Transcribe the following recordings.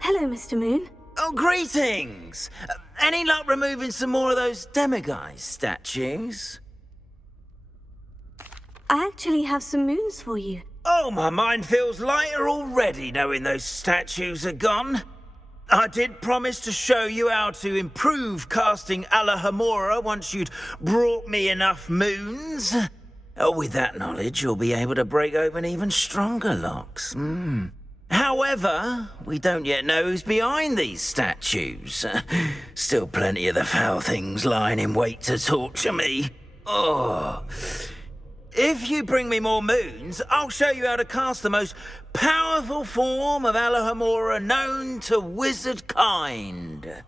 Hello, Mr. Moon. Oh, greetings! Any luck removing some more of those demiguise statues? I actually have some moons for you. Oh, my mind feels lighter already knowing those statues are gone. I did promise to show you how to improve casting Alohomora once you'd brought me enough moons. With that knowledge, you'll be able to break open even stronger locks. However, we don't yet know who's behind these statues. Still plenty of the foul things lying in wait to torture me. Oh. If you bring me more moons, I'll show you how to cast the most powerful form of Alohomora known to wizard kind.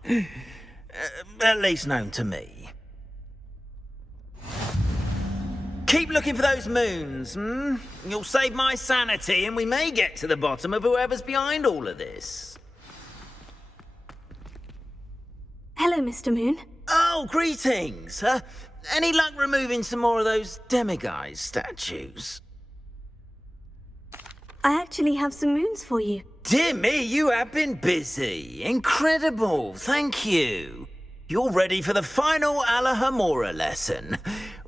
At least known to me. Keep looking for those moons, You'll save my sanity and we may get to the bottom of whoever's behind all of this. Hello, Mr. Moon. Oh, greetings. Any luck removing some more of those demiguise statues? I actually have some moons for you. Dear me, you have been busy. Incredible, thank you. You're ready for the final Alohomora lesson.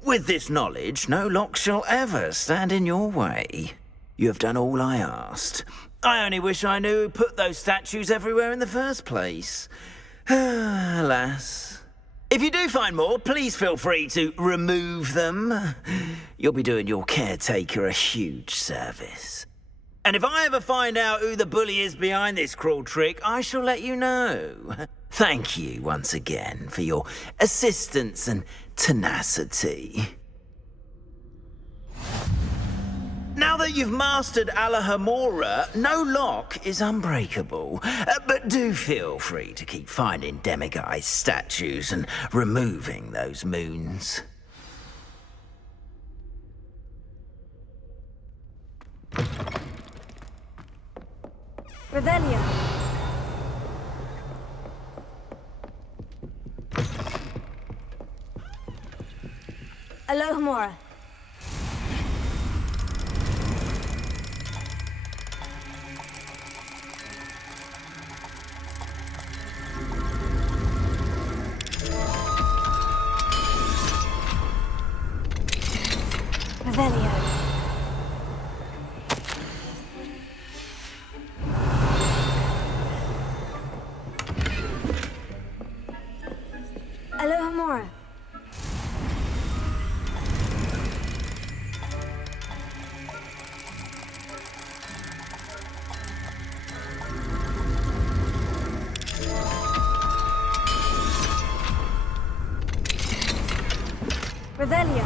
With this knowledge, no lock shall ever stand in your way. You have done all I asked. I only wish I knew who put those statues everywhere in the first place. Alas. If you do find more, please feel free to remove them. You'll be doing your caretaker a huge service. And if I ever find out who the bully is behind this cruel trick, I shall let you know. Thank you once again for your assistance and tenacity. Now that you've mastered Alohomora, no lock is unbreakable. But do feel free to keep finding demiguise statues and removing those moons. Revelio. Alohomora. Revelio. Alohomora. Revelio.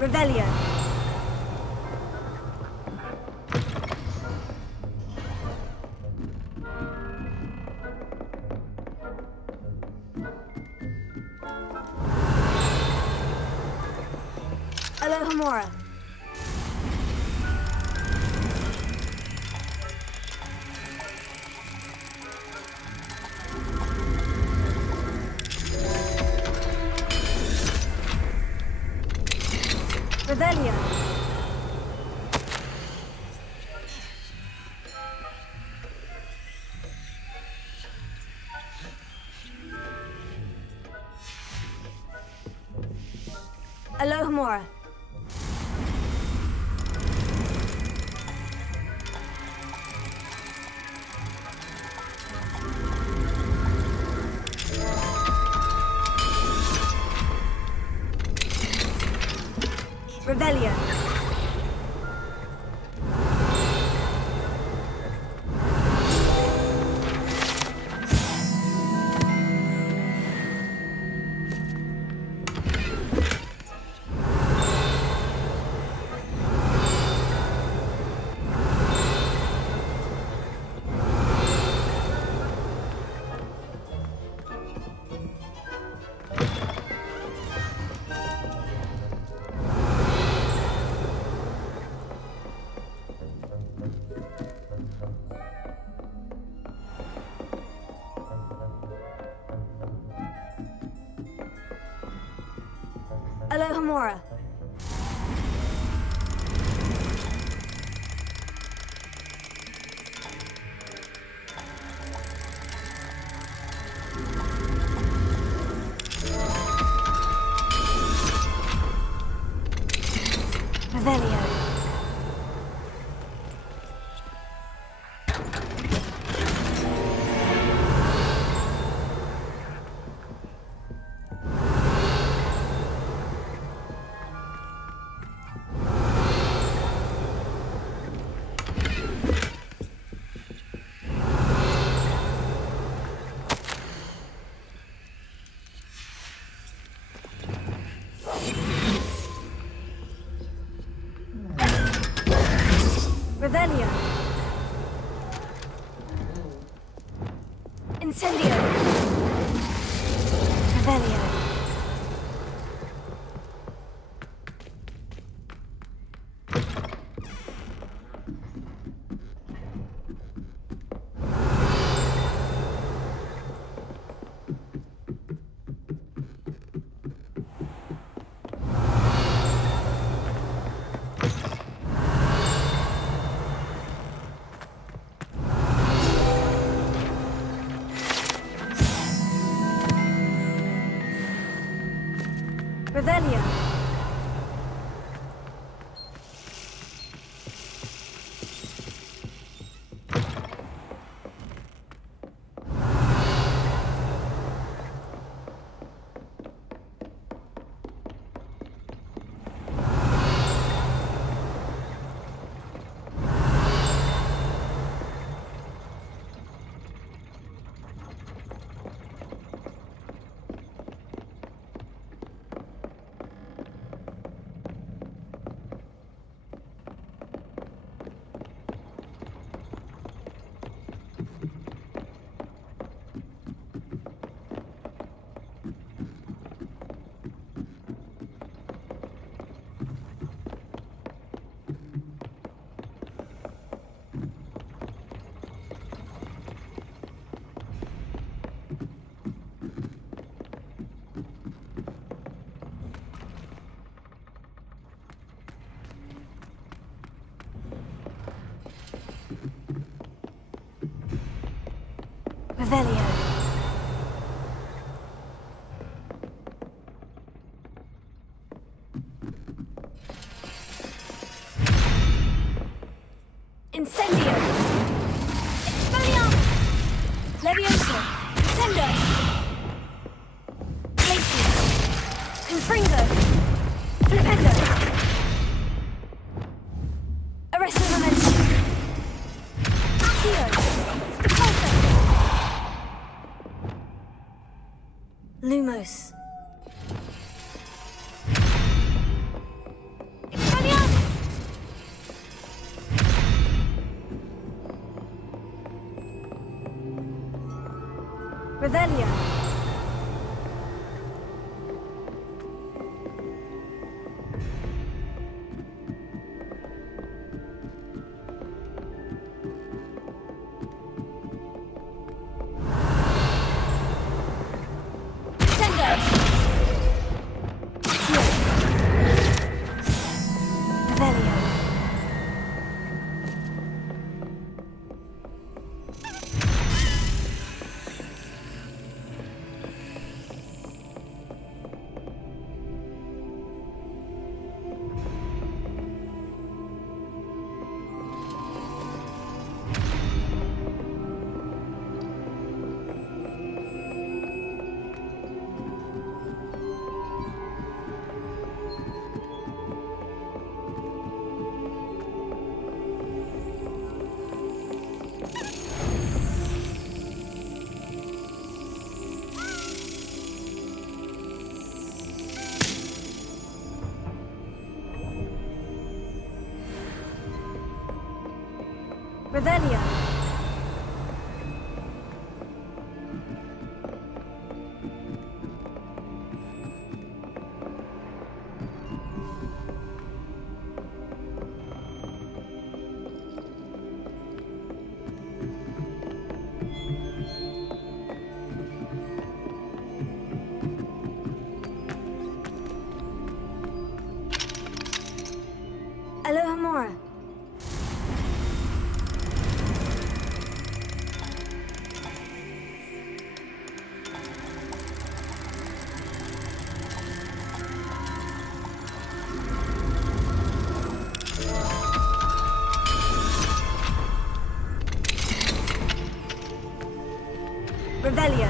Revelio. Alohomora. Revelio. Alohomora. Revelio. Alohomora. Revelio. Revelio. Incendio. Revelio. Revelio. Revelio. Incendio. Expelliarmus. Levioso. Incendio. Glacius. Confringo. Flipendo. Arresto momentum. Accio. Repulsor. Lumos. Expelliarmus. Revelio. Revelio. Revelio.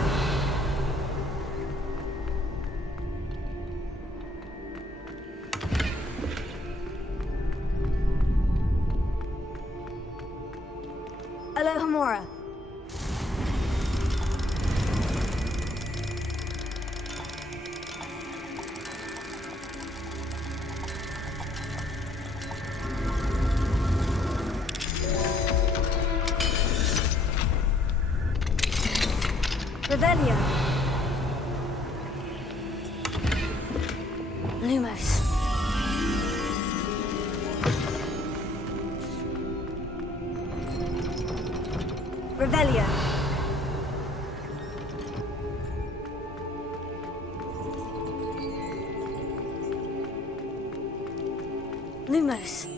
Alohomora. Revelio. Lumos. Revelio. Lumos.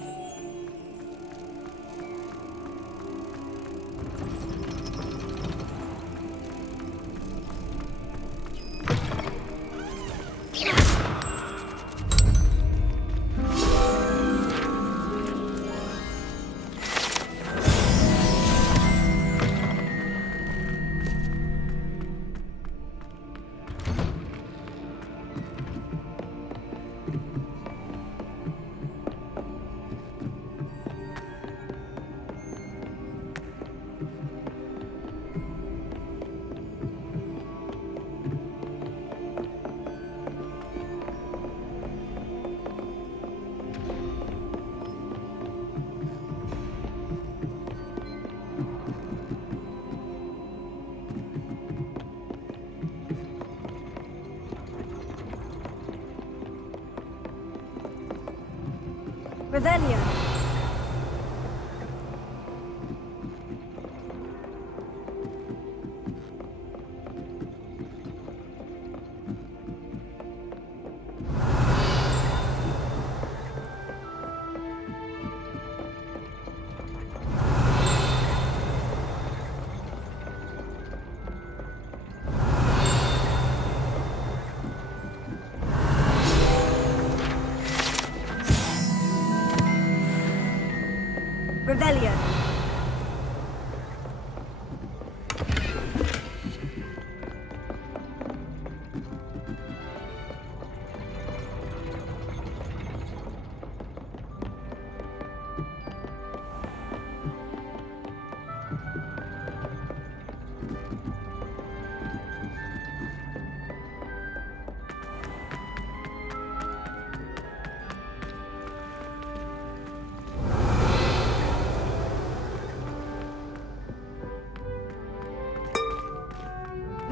Revelio. Revelio.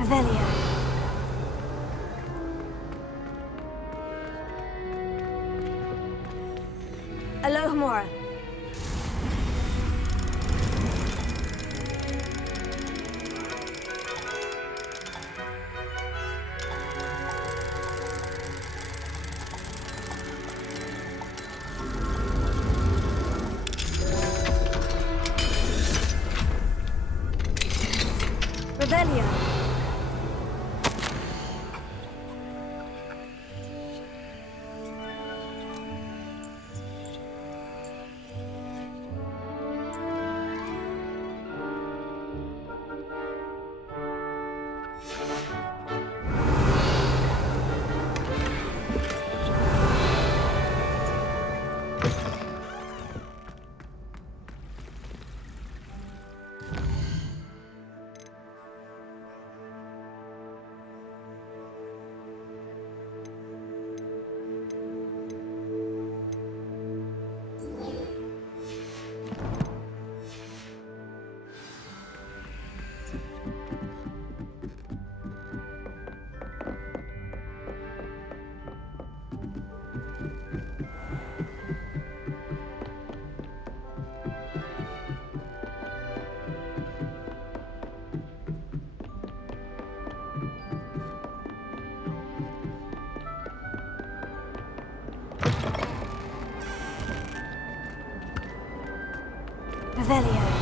Revelio. Alohomora. Revelio. Revelio.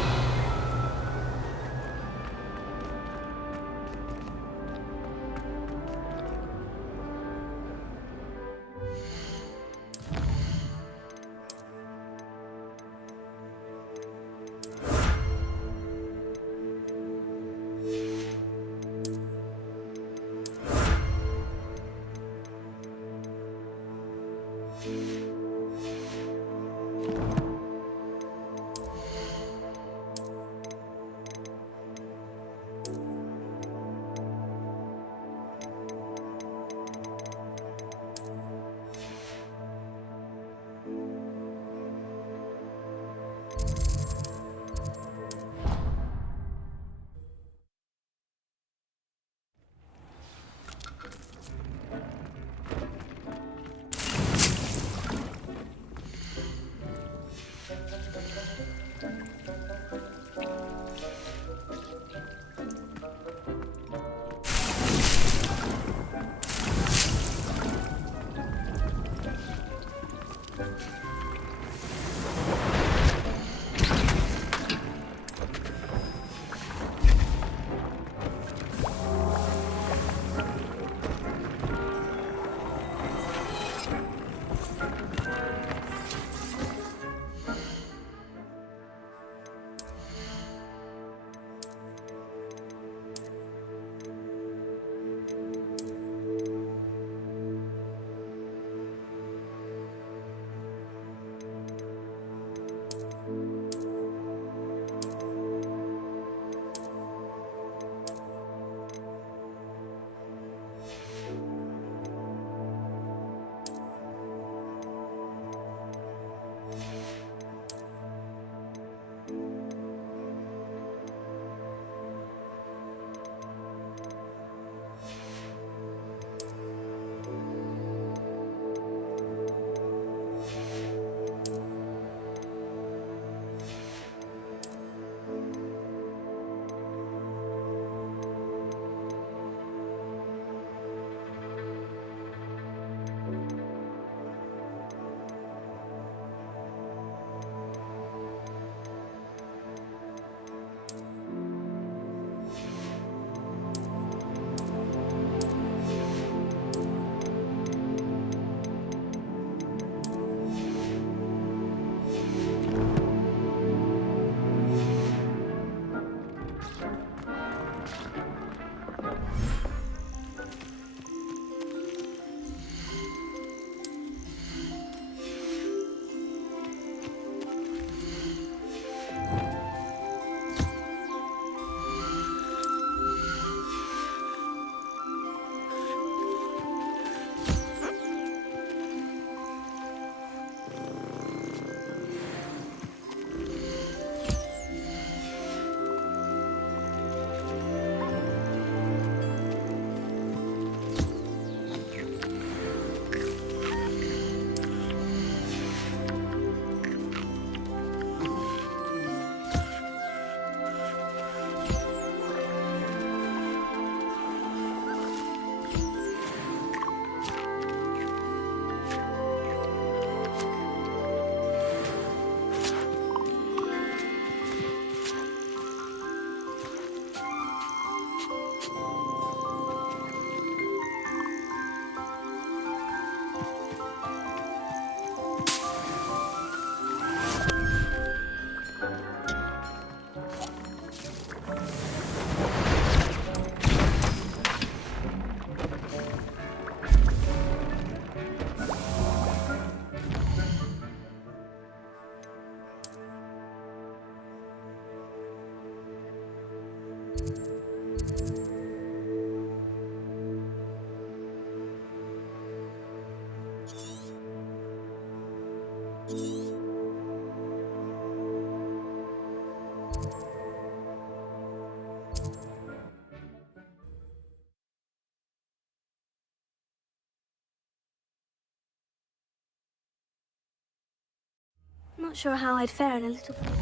Not sure how I'd fare in a little place.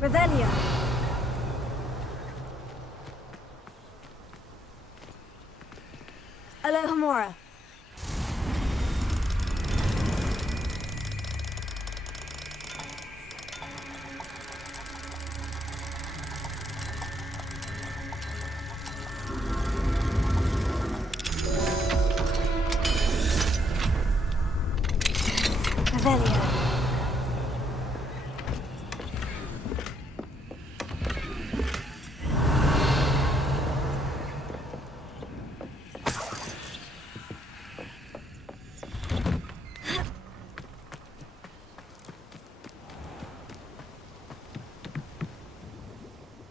Revelio. Alohomora. Revelio.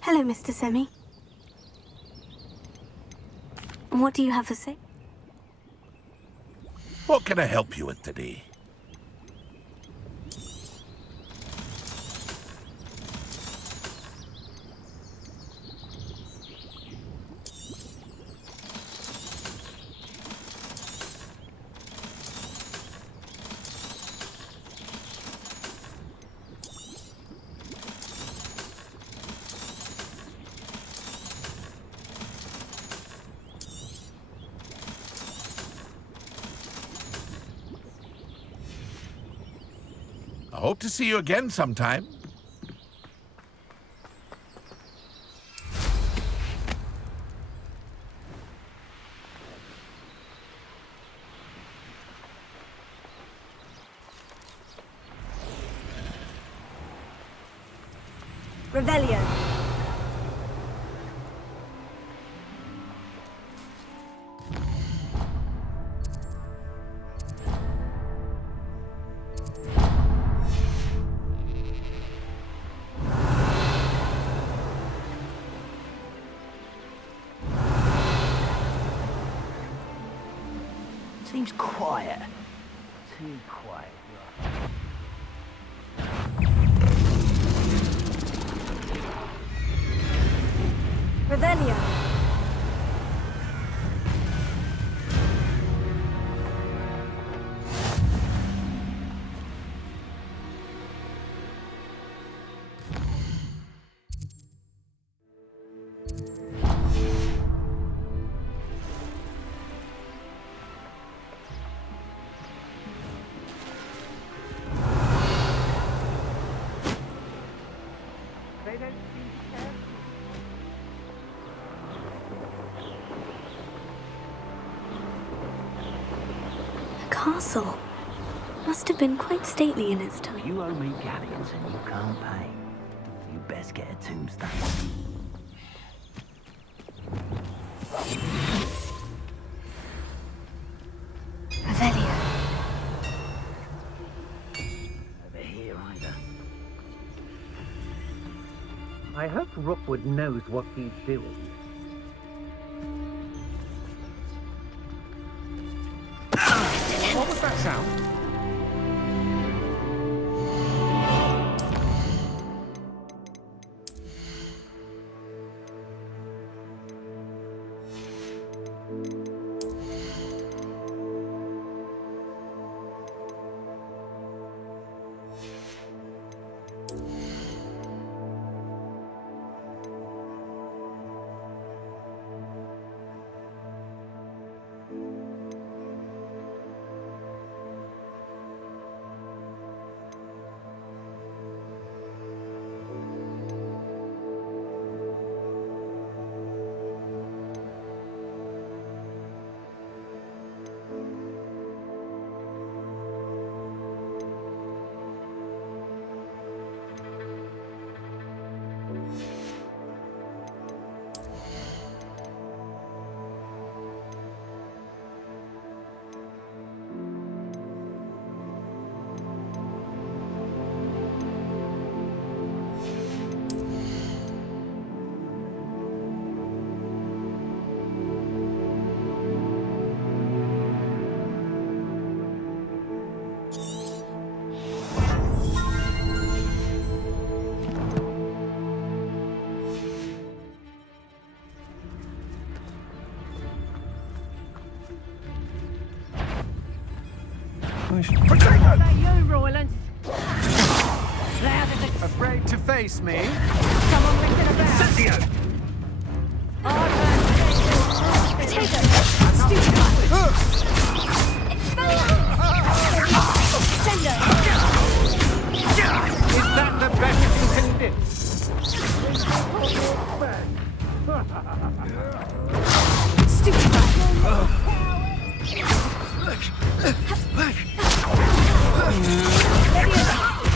Hello, Mr. Semi. What do you have to say? What can I help you with today? I hope to see you again sometime. Revelio. Seems quiet. Too quiet. Revelio. A castle. Must have been quite stately in its time. You owe me galleons and you can't pay. You best get a tombstone. Revelio. Over here either. I hope Rookwood knows what he's doing. What was that sound? that you, Roland? Afraid to face me? Someone licking about? Potato! Stupid! Sender! Is that the best you can do? Stupid!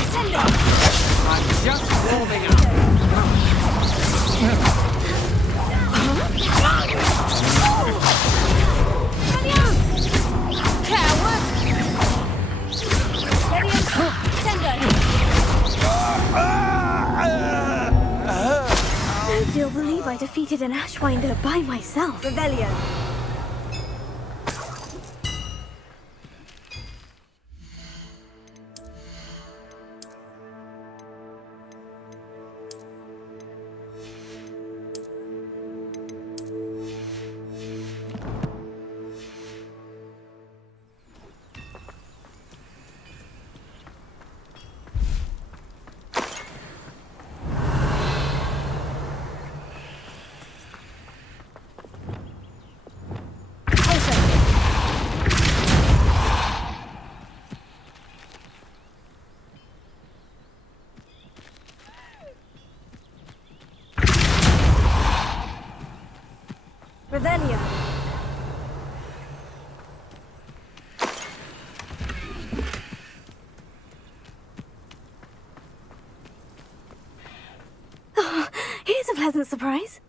Sender! I'm just warming up. Coward! Sender! You'll believe I defeated an Ashwinder by myself. Rebellion. Revelio. Oh, here's a pleasant surprise.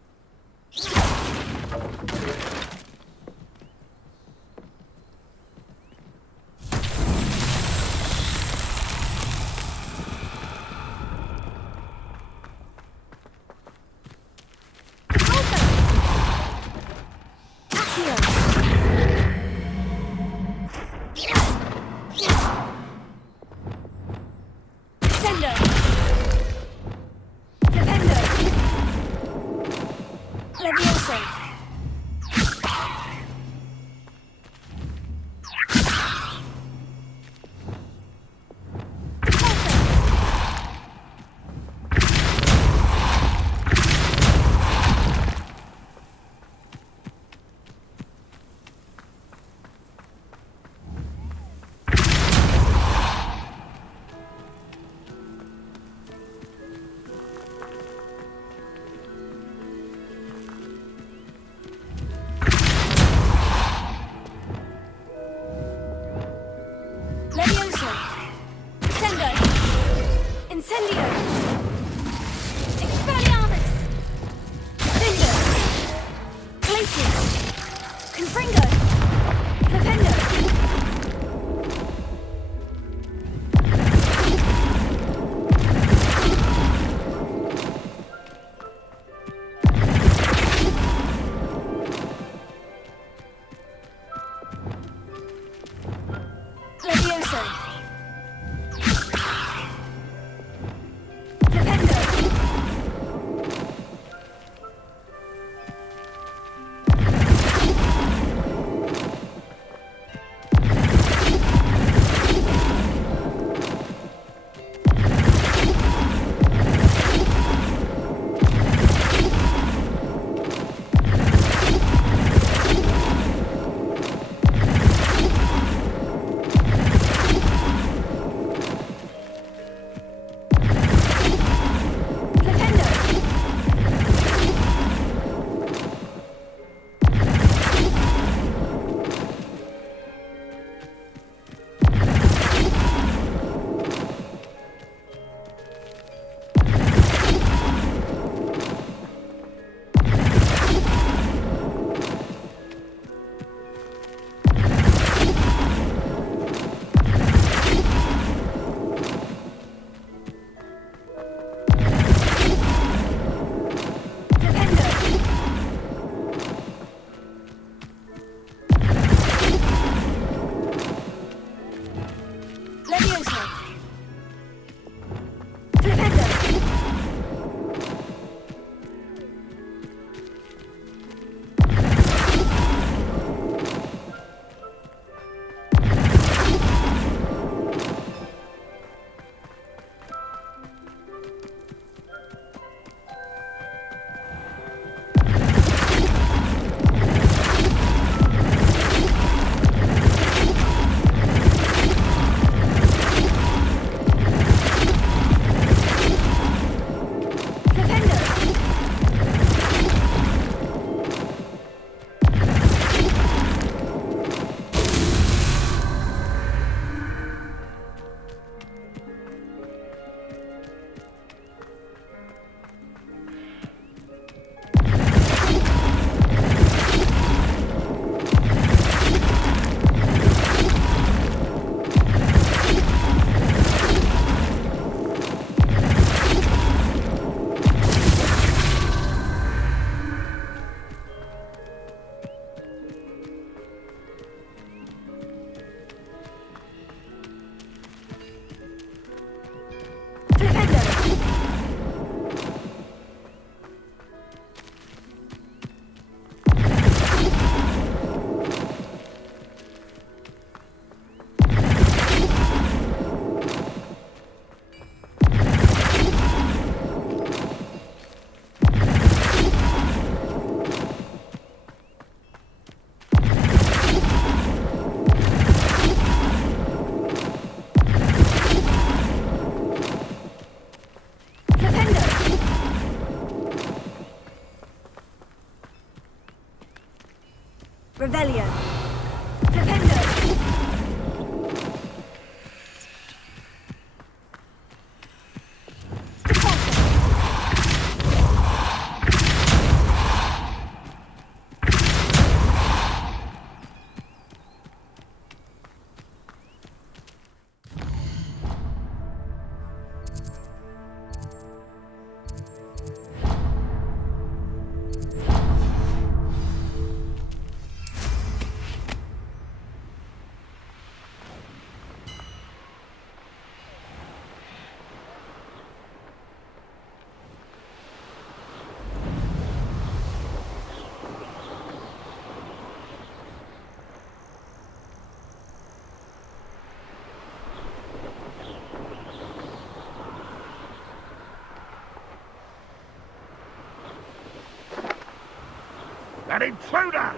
An intruder!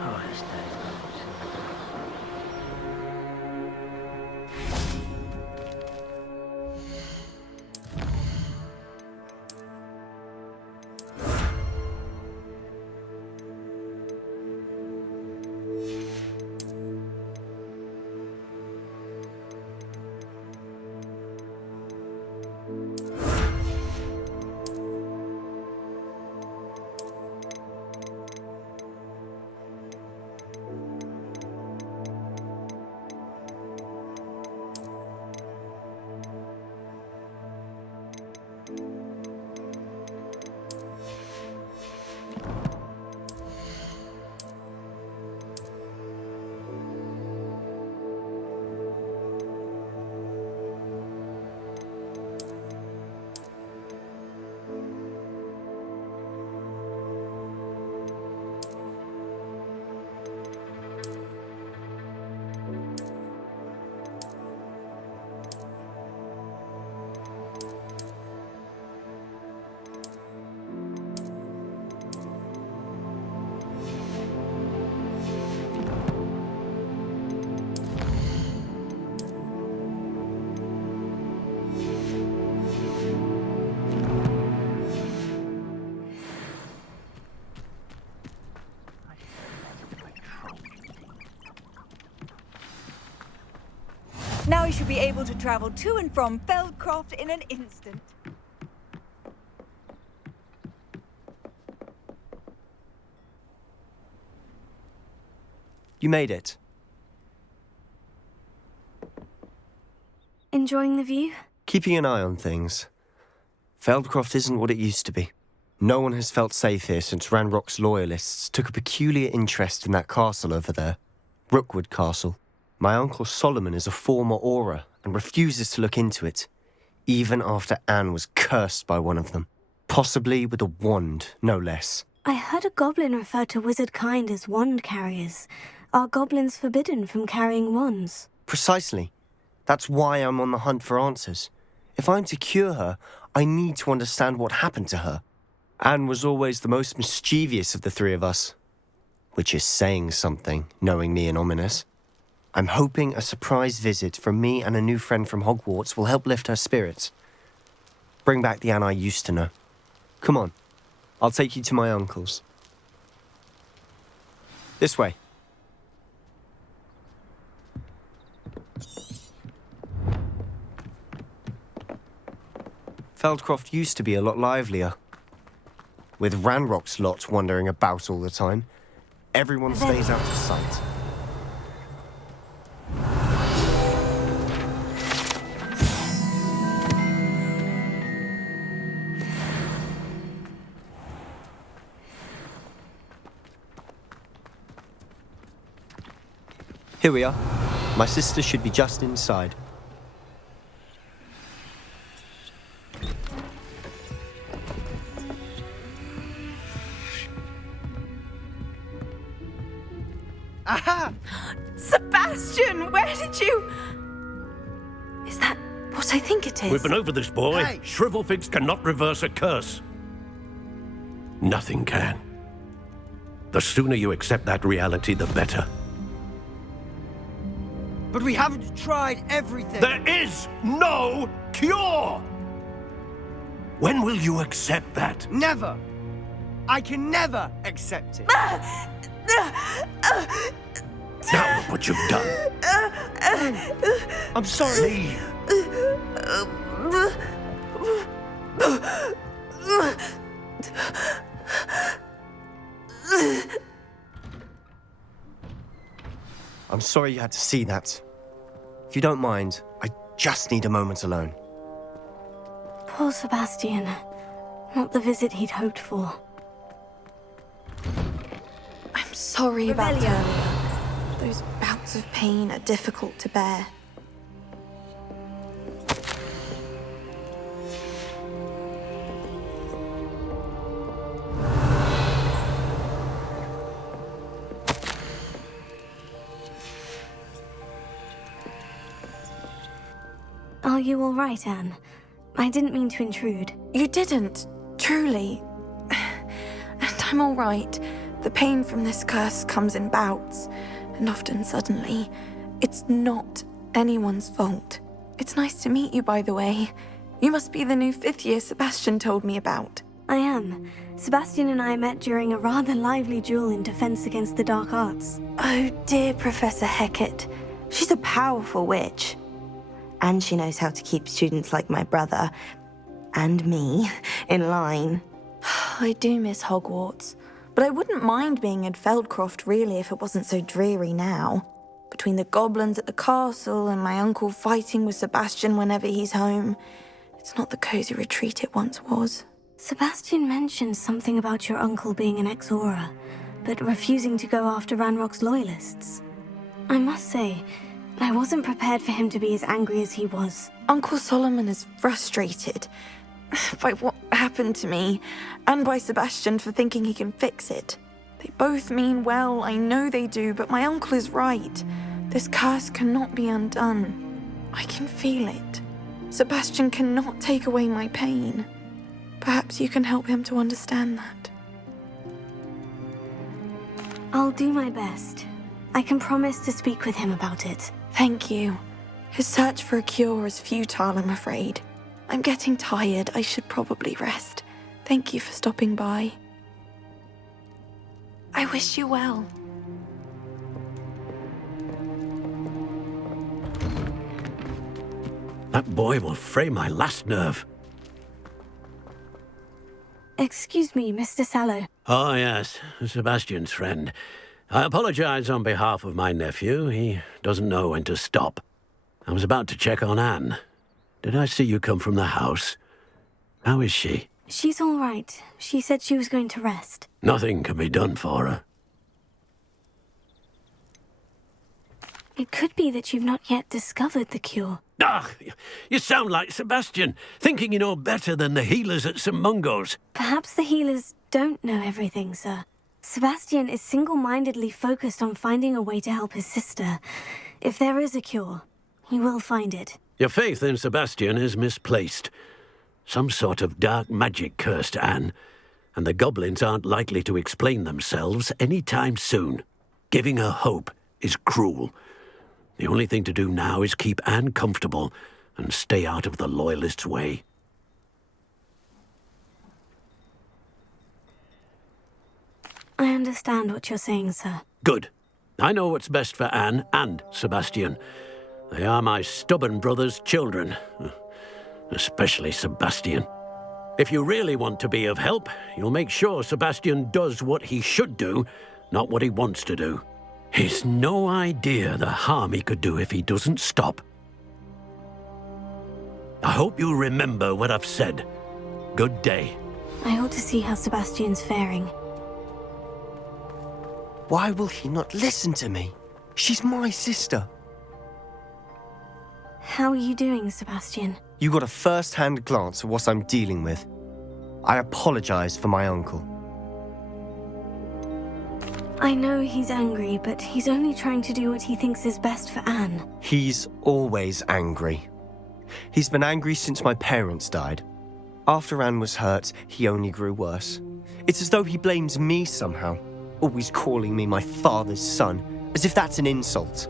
Oh, this day's nice. Now you should be able to travel to and from Feldcroft in an instant. You made it. Enjoying the view? Keeping an eye on things. Feldcroft isn't what it used to be. No one has felt safe here since Ranrock's loyalists took a peculiar interest in that castle over there. Rookwood Castle. My uncle Solomon is a former Auror and refuses to look into it, even after Anne was cursed by one of them. Possibly with a wand, no less. I heard a goblin refer to wizard kind as wand carriers. Are goblins forbidden from carrying wands? Precisely. That's why I'm on the hunt for answers. If I'm to cure her, I need to understand what happened to her. Anne was always the most mischievous of the three of us. Which is saying something, knowing me and ominous. I'm hoping a surprise visit from me and a new friend from Hogwarts will help lift her spirits. Bring back the Anne I used to know. Come on, I'll take you to my uncle's. This way. Feldcroft used to be a lot livelier. With Ranrock's lot wandering about all the time, everyone stays out of sight. Here we are. My sister should be just inside. Aha! Sebastian, where did you... Is that what I think it is? We've been over this, boy. Hey! Shrivelfigs cannot reverse a curse. Nothing can. The sooner you accept that reality, the better. But we haven't tried everything. There is no cure! When will you accept that? Never! I can never accept it. Now look what you've done. I'm sorry. Leave. I'm sorry you had to see that. If you don't mind, I just need a moment alone. Poor Sebastian. Not the visit he'd hoped for. I'm sorry about earlier. Those bouts of pain are difficult to bear. Are you all right, Anne? I didn't mean to intrude. You didn't, truly. And I'm all right. The pain from this curse comes in bouts, and often suddenly. It's not anyone's fault. It's nice to meet you, by the way. You must be the new 5th year Sebastian told me about. I am. Sebastian and I met during a rather lively duel in Defense Against the Dark Arts. Oh, dear Professor Hecat. She's a powerful witch. And she knows how to keep students like my brother, and me, in line. I do miss Hogwarts, but I wouldn't mind being in Feldcroft, really, if it wasn't so dreary now. Between the goblins at the castle and my uncle fighting with Sebastian whenever he's home, it's not the cozy retreat it once was. Sebastian mentioned something about your uncle being an ex-Auror, but refusing to go after Ranrock's loyalists. I must say, I wasn't prepared for him to be as angry as he was. Uncle Solomon is frustrated by what happened to me, and by Sebastian for thinking he can fix it. They both mean well, I know they do, but my uncle is right. This curse cannot be undone. I can feel it. Sebastian cannot take away my pain. Perhaps you can help him to understand that. I'll do my best. I can promise to speak with him about it. Thank you. His search for a cure is futile, I'm afraid. I'm getting tired. I should probably rest. Thank you for stopping by. I wish you well. That boy will fray my last nerve. Excuse me, Mr. Sallow. Oh, yes, Sebastian's friend. I apologize on behalf of my nephew. He doesn't know when to stop. I was about to check on Anne. Did I see you come from the house? How is she? She's all right. She said she was going to rest. Nothing can be done for her. It could be that you've not yet discovered the cure. Ah, you sound like Sebastian, thinking you know better than the healers at St. Mungo's. Perhaps the healers don't know everything, sir. Sebastian is single-mindedly focused on finding a way to help his sister. If there is a cure, he will find it. Your faith in Sebastian is misplaced. Some sort of dark magic cursed Anne, and the goblins aren't likely to explain themselves any time soon. Giving her hope is cruel. The only thing to do now is keep Anne comfortable and stay out of the Loyalists' way. I understand what you're saying, sir. Good. I know what's best for Anne and Sebastian. They are my stubborn brother's children. Especially Sebastian. If you really want to be of help, you'll make sure Sebastian does what he should do, not what he wants to do. He's no idea the harm he could do if he doesn't stop. I hope you'll remember what I've said. Good day. I ought to see how Sebastian's faring. Why will he not listen to me? She's my sister. How are you doing, Sebastian? You got a first-hand glance at what I'm dealing with. I apologize for my uncle. I know he's angry, but he's only trying to do what he thinks is best for Anne. He's always angry. He's been angry since my parents died. After Anne was hurt, he only grew worse. It's as though he blames me somehow, always calling me my father's son, as if that's an insult.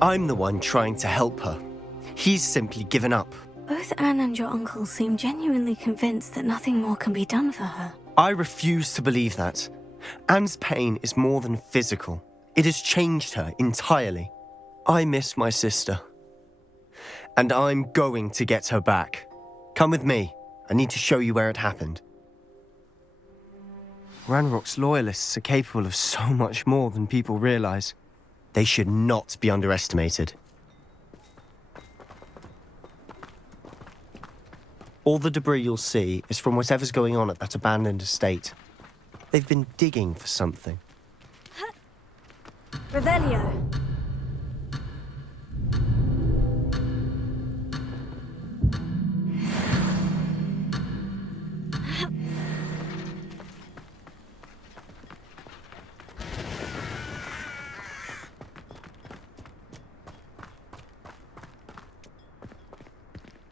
I'm the one trying to help her. He's simply given up. Both Anne and your uncle seem genuinely convinced that nothing more can be done for her. I refuse to believe that. Anne's pain is more than physical. It has changed her entirely. I miss my sister. And I'm going to get her back. Come with me. I need to show you where it happened. Ranrock's loyalists are capable of so much more than people realize. They should not be underestimated. All the debris you'll see is from whatever's going on at that abandoned estate. They've been digging for something. Revelio.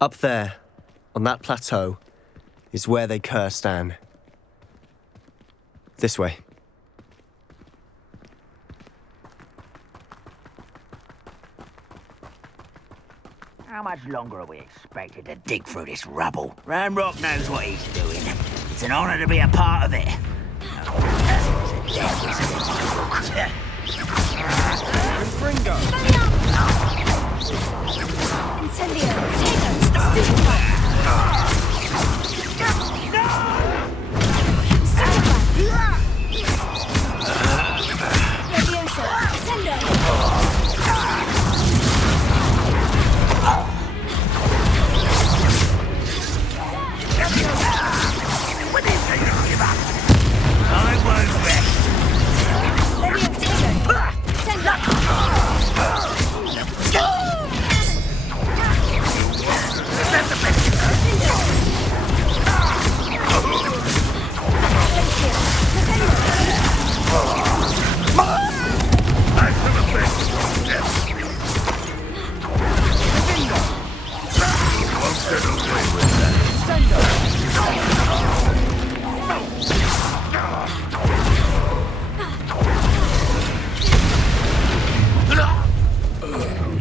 Up there, on that plateau, is where they cursed Anne. This way. How much longer are we expected to dig through this rubble? Ranrock knows what he's doing. It's an honor to be a part of it. Incendio. Stupefy.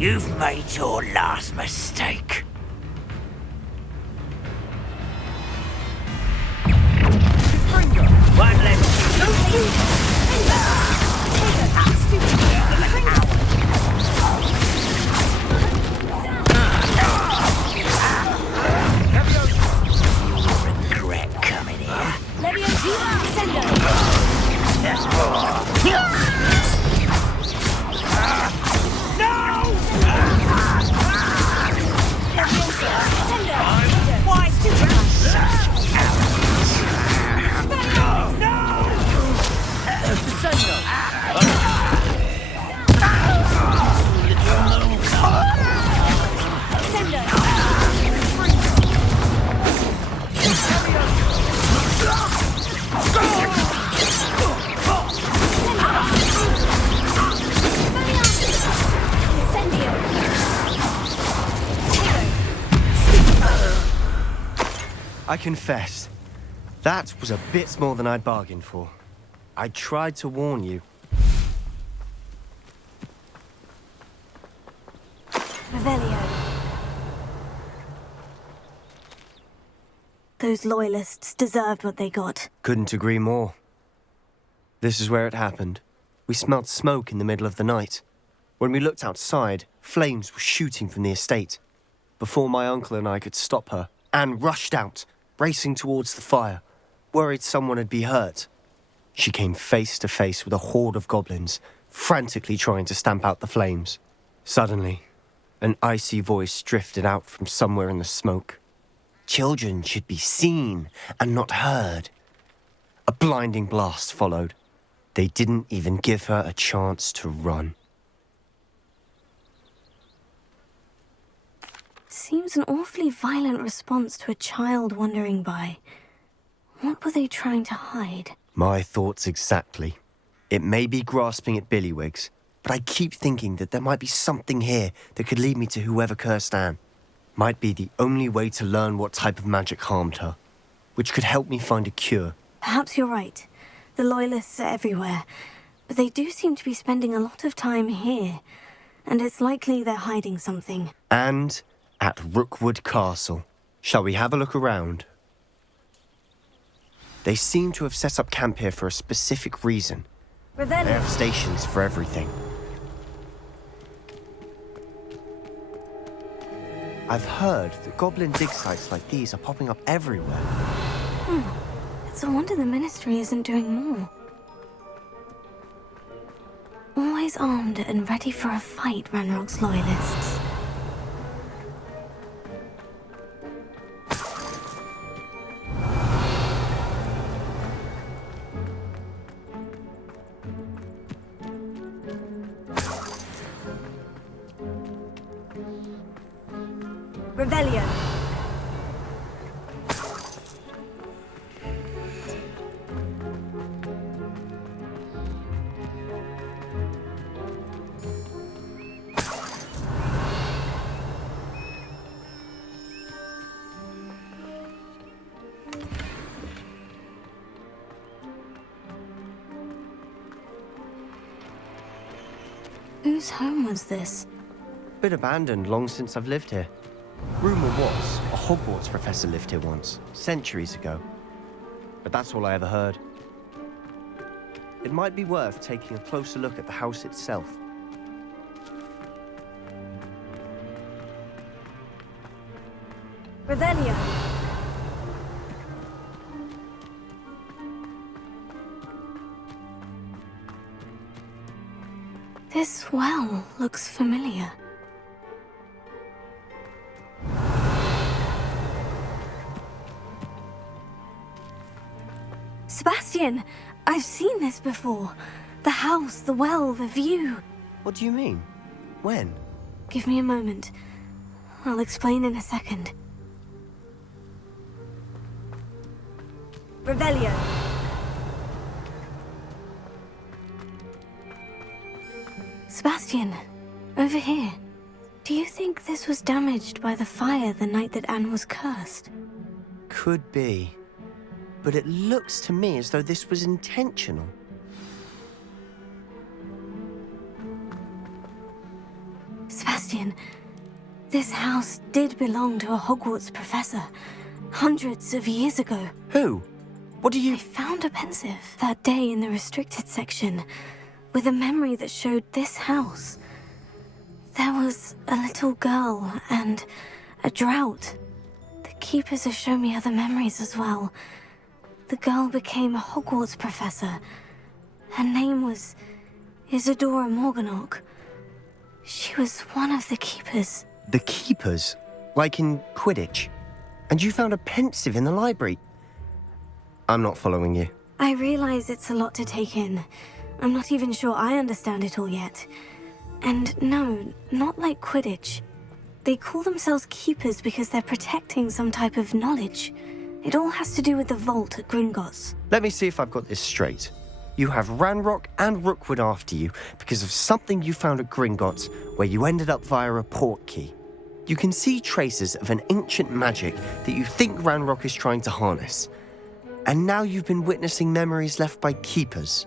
You've made your last mistake. One left. Regret coming here. I confess, that was a bit more than I'd bargained for. I tried to warn you. Revelio. Those loyalists deserved what they got. Couldn't agree more. This is where it happened. We smelled smoke in the middle of the night. When we looked outside, flames were shooting from the estate. Before my uncle and I could stop her, Anne rushed out, racing towards the fire, worried someone had been hurt. She came face to face with a horde of goblins, frantically trying to stamp out the flames. Suddenly, an icy voice drifted out from somewhere in the smoke. Children should be seen and not heard. A blinding blast followed. They didn't even give her a chance to run. Seems an awfully violent response to a child wandering by. What were they trying to hide? My thoughts exactly. It may be grasping at Billywigs, but I keep thinking that there might be something here that could lead me to whoever cursed Anne. Might be the only way to learn what type of magic harmed her, which could help me find a cure. Perhaps you're right. The Loyalists are everywhere, but they do seem to be spending a lot of time here, and it's likely they're hiding something. And at Rookwood Castle. Shall we have a look around? They seem to have set up camp here for a specific reason. They Revelio. have stations for everything. I've heard that goblin dig sites like these are popping up everywhere. It's a wonder the Ministry isn't doing more. Always armed and ready for a fight, Ranrock's loyalists. Revelio. Whose home was this? Been abandoned long since I've lived here. Rumor was a Hogwarts professor lived here once, centuries ago. But that's all I ever heard. It might be worth taking a closer look at the house itself. Revelio. This well looks familiar. Sebastian! I've seen this before. The house, the well, the view. What do you mean? When? Give me a moment. I'll explain in a second. Revelio. Sebastian, over here. Do you think this was damaged by the fire the night that Anne was cursed? Could be. But it looks to me as though this was intentional. Sebastian, this house did belong to a Hogwarts professor, hundreds of years ago. Who? What do you... I found a pensive that day in the restricted section, with a memory that showed this house. There was a little girl and a drought. The keepers have shown me other memories as well. The girl became a Hogwarts professor. Her name was Isadora Morganach. She was one of the keepers. The keepers? Like in Quidditch? And you found a pensive in the library? I'm not following you. I realize it's a lot to take in. I'm not even sure I understand it all yet. And no, not like Quidditch. They call themselves keepers because they're protecting some type of knowledge. It all has to do with the vault at Gringotts. Let me see if I've got this straight. You have Ranrock and Rookwood after you because of something you found at Gringotts where you ended up via a portkey. You can see traces of an ancient magic that you think Ranrock is trying to harness. And now you've been witnessing memories left by keepers.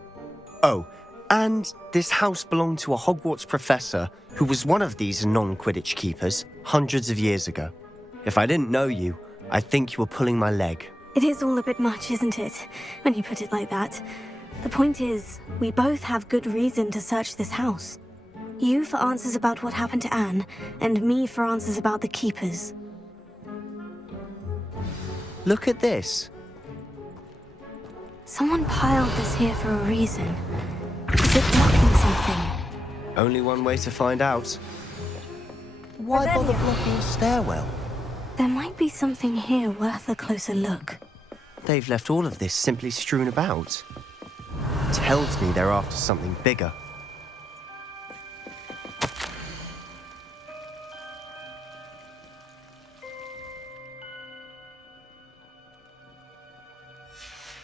Oh, and this house belonged to a Hogwarts professor who was one of these non-Quidditch keepers hundreds of years ago. If I didn't know you, I'd think you were pulling my leg. It is all a bit much, isn't it, when you put it like that? The point is, we both have good reason to search this house. You for answers about what happened to Anne, and me for answers about the keepers. Look at this. Someone piled this here for a reason. Is it blocking something? Only one way to find out. Why bother blocking a stairwell? There might be something here worth a closer look. They've left all of this simply strewn about. Tells me they're after something bigger.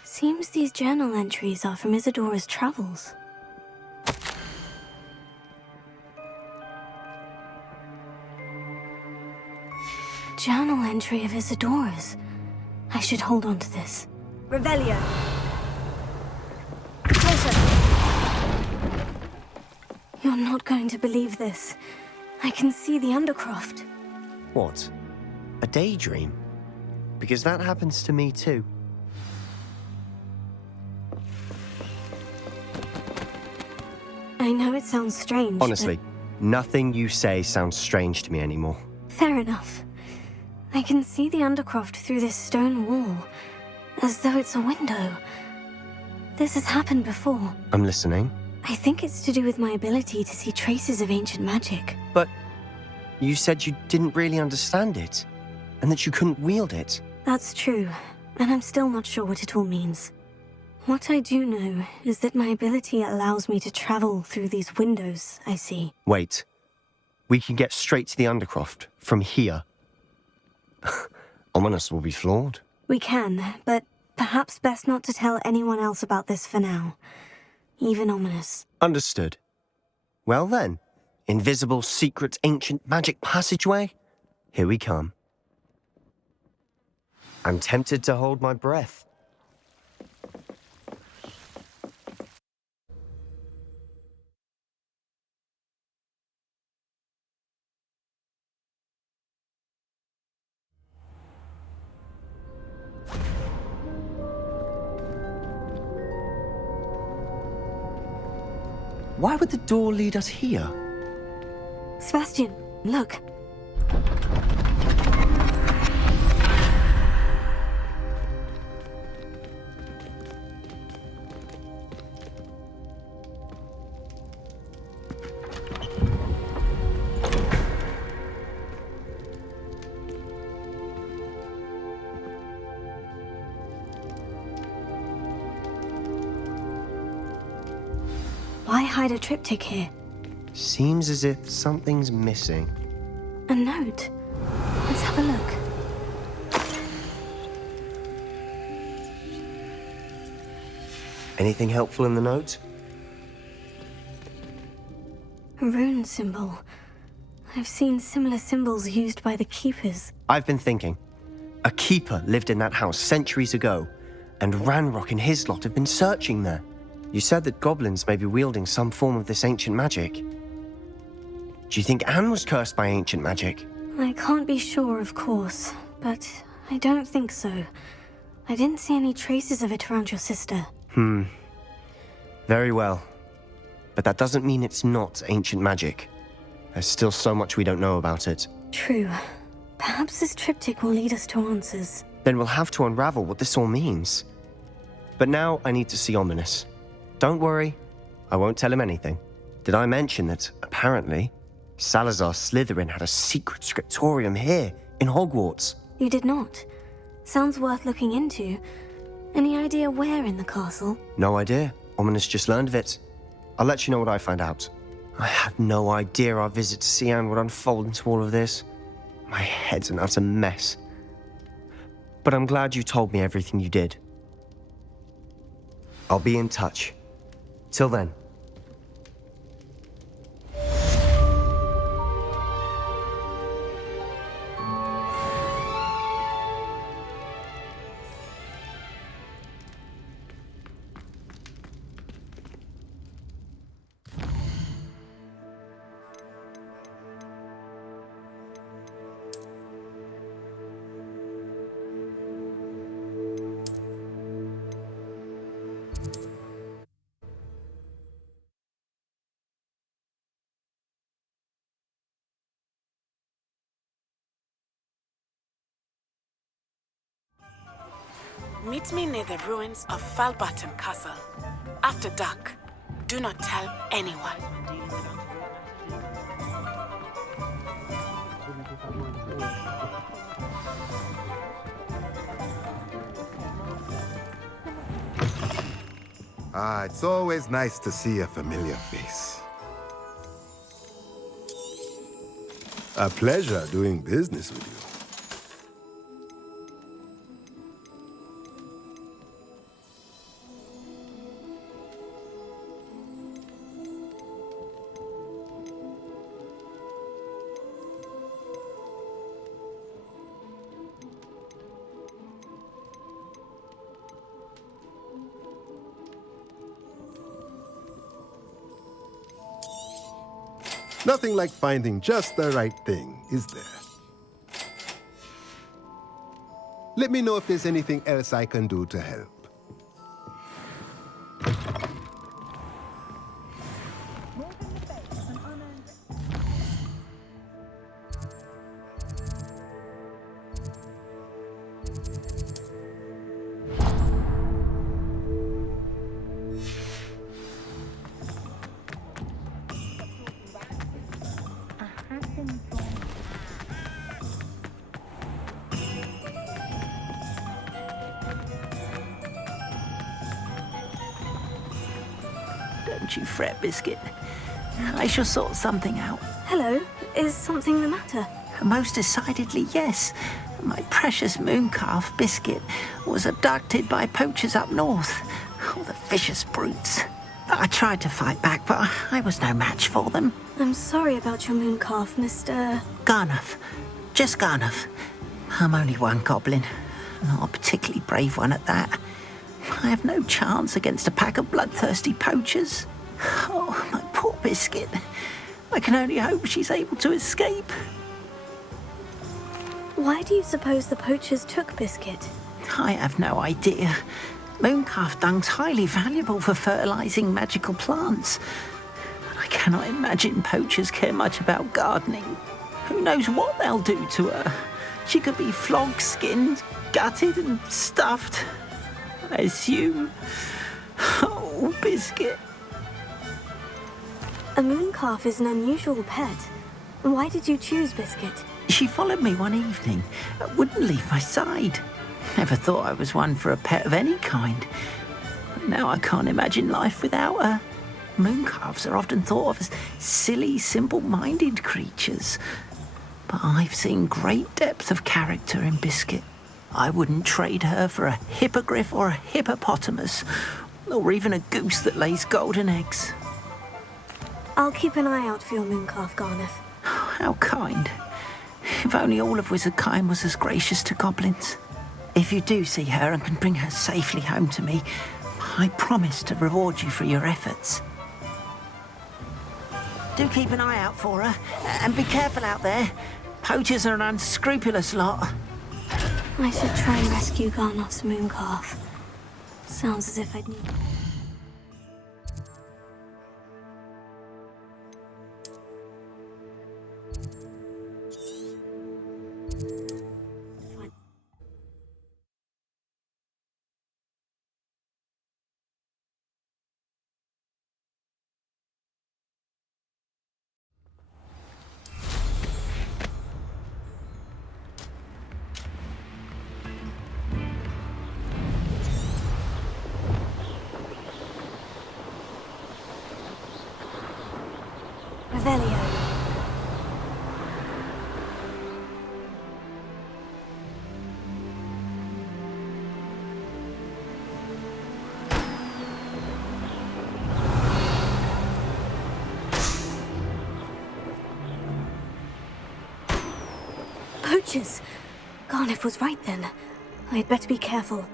Seems these journal entries are from Isadora's travels. Journal entry of Isadora's. I should hold on to this. Revelio. Closer. You're not going to believe this. I can see the Undercroft. What? A daydream? Because that happens to me too. I know it sounds strange. Honestly, nothing you say sounds strange to me anymore. Fair enough. I can see the Undercroft through this stone wall, as though it's a window. This has happened before. I'm listening. I think it's to do with my ability to see traces of ancient magic. But you said you didn't really understand it, and that you couldn't wield it. That's true, and I'm still not sure what it all means. What I do know is that my ability allows me to travel through these windows I see. Wait. We can get straight to the Undercroft from here. Ominous will be floored. We can, but perhaps best not to tell anyone else about this for now. Even Ominous. Understood. Well then, invisible, secret, ancient magic passageway? Here we come. I'm tempted to hold my breath. Why would the door lead us here? Sebastian, look. Why hide a triptych here? Seems as if something's missing. A note. Let's have a look. Anything helpful in the note? A rune symbol. I've seen similar symbols used by the keepers. I've been thinking. A keeper lived in that house centuries ago, and Ranrock and his lot have been searching there. You said that goblins may be wielding some form of this ancient magic. Do you think Anne was cursed by ancient magic? I can't be sure, of course, but I don't think so. I didn't see any traces of it around your sister. Very well. But that doesn't mean it's not ancient magic. There's still so much we don't know about it. True. Perhaps this triptych will lead us to answers. Then we'll have to unravel what this all means. But now I need to see Ominous. Don't worry, I won't tell him anything. Did I mention that, apparently, Salazar Slytherin had a secret scriptorium here, in Hogwarts? You did not. Sounds worth looking into. Any idea where in the castle? No idea. Ominous just learned of it. I'll let you know what I find out. I had no idea our visit to Cian would unfold into all of this. My head's an utter mess. But I'm glad you told me everything you did. I'll be in touch. Till then. Meet me near the ruins of Falbutton Castle. After dark. Do not tell anyone. It's always nice to see a familiar face. A pleasure doing business with you. Nothing like finding just the right thing, is there? Let me know if there's anything else I can do to help. Don't you fret, Biscuit. I shall sort something out. Hello, is something the matter? Most decidedly, yes. My precious mooncalf, Biscuit, was abducted by poachers up north. Oh, the vicious brutes. I tried to fight back, but I was no match for them. I'm sorry about your mooncalf, Mr. Garnuff. Just Garnuff. I'm only one goblin. Not a particularly brave one at that. I have no chance against a pack of bloodthirsty poachers. Oh, my poor Biscuit. I can only hope she's able to escape. Why do you suppose the poachers took Biscuit? I have no idea. Mooncalf dung's highly valuable for fertilizing magical plants. But I cannot imagine poachers care much about gardening. Who knows what they'll do to her? She could be flogged, skinned, gutted and stuffed. I assume. Oh, Biscuit. A mooncalf is an unusual pet. Why did you choose Biscuit? She followed me one evening, wouldn't leave my side. Never thought I was one for a pet of any kind. But now I can't imagine life without her. Mooncalves are often thought of as silly, simple-minded creatures. But I've seen great depth of character in Biscuit. I wouldn't trade her for a hippogriff or a hippopotamus, or even a goose that lays golden eggs. I'll keep an eye out for your mooncalf, Garnuff. How kind. If only all of Wizardkind was as gracious to goblins. If you do see her and can bring her safely home to me, I promise to reward you for your efforts. Do keep an eye out for her, and be careful out there. Poachers are an unscrupulous lot. I should try and rescue Garnoff's mooncalf. Sounds as if I'd need... Revelio. Poachers! Garnuff was right then. I'd better be careful.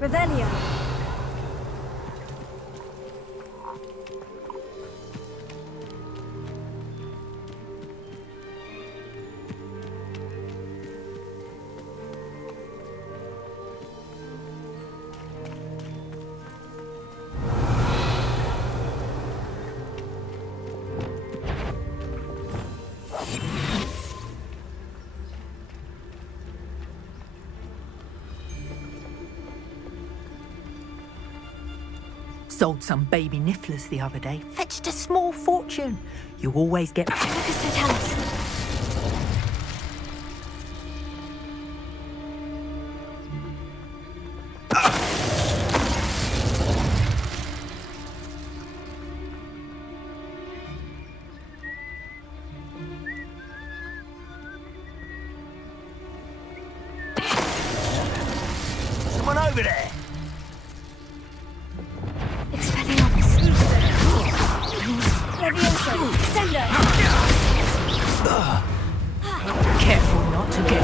Revelio. Sold some baby nifflers the other day. Fetched a small fortune. You always get... Focus their talents. Someone over there! Careful not to get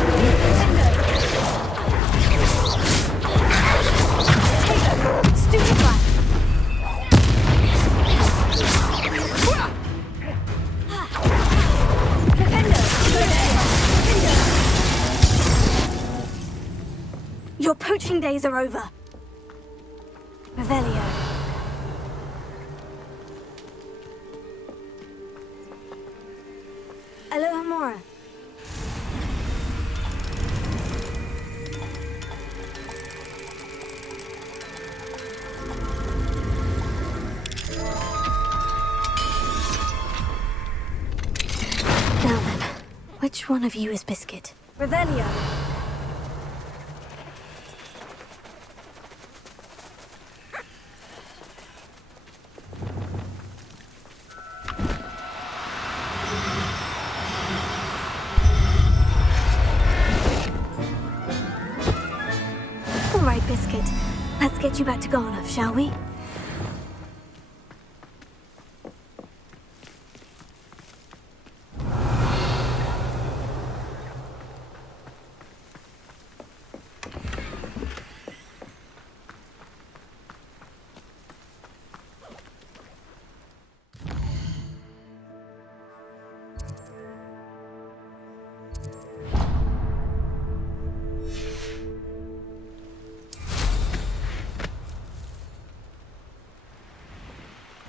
Your poaching days are over. Alohomora. Now then, which one of you is Biscuit? Revelio. All right, Biscuit. Let's get you back to Garnoff, shall we?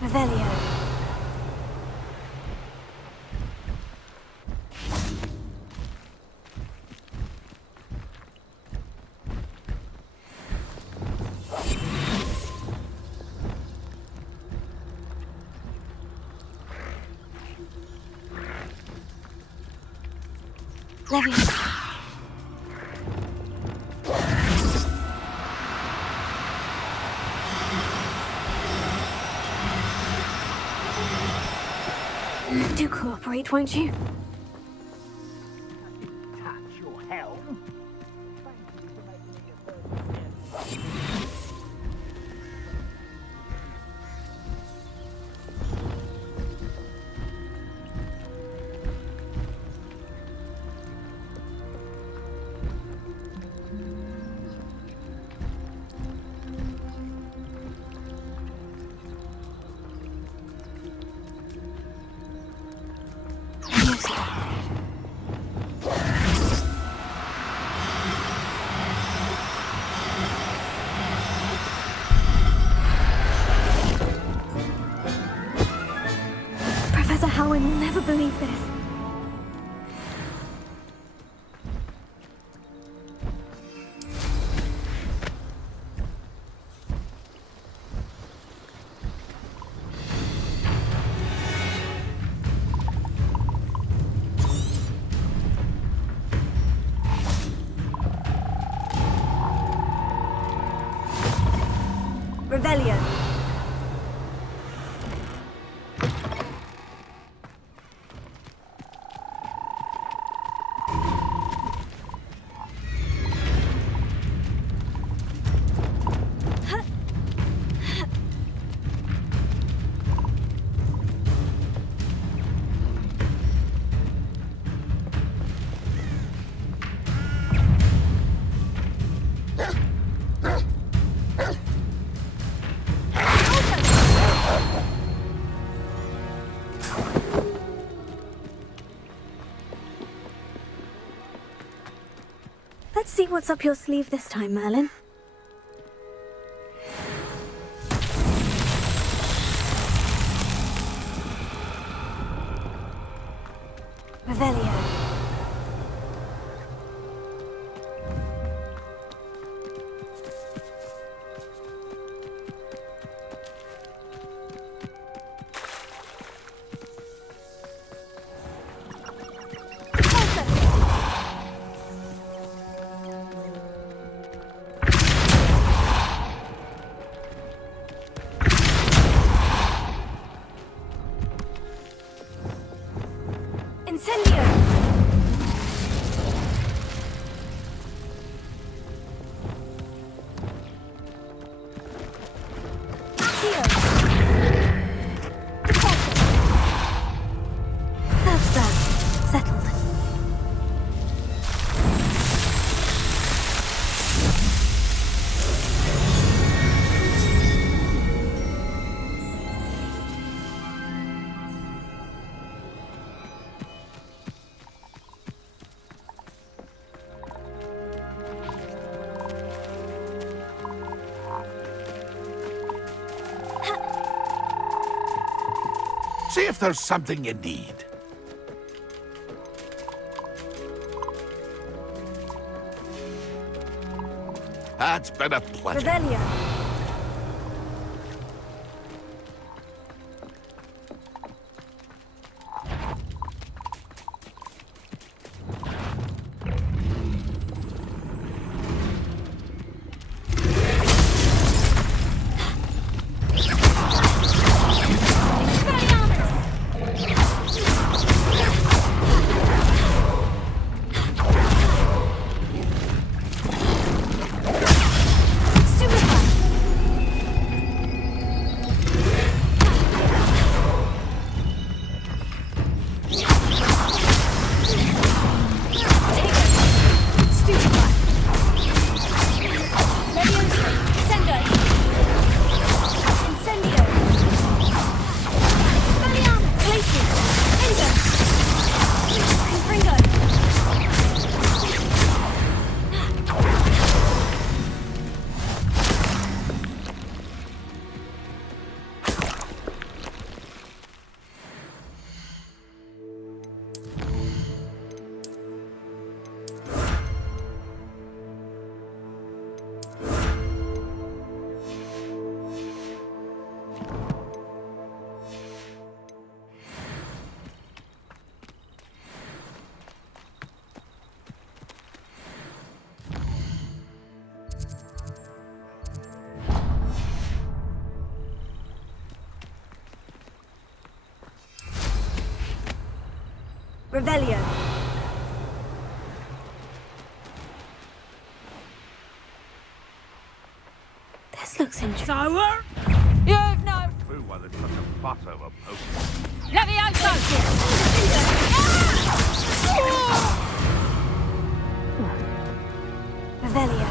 Revelio. Leviosa. Do cooperate, won't you? Touch your helm. Professor Howin will never believe this. Revelio. Let's see what's up your sleeve this time, Merlin. Revelio. Incendio! Accio! Deposit! That's that. Settled. See if there's something you need. It's been a pleasure. Revelio. Revelio. This looks interesting. Sour? You've no... Who why there's such a fuss over poking? Levioso! Revelio.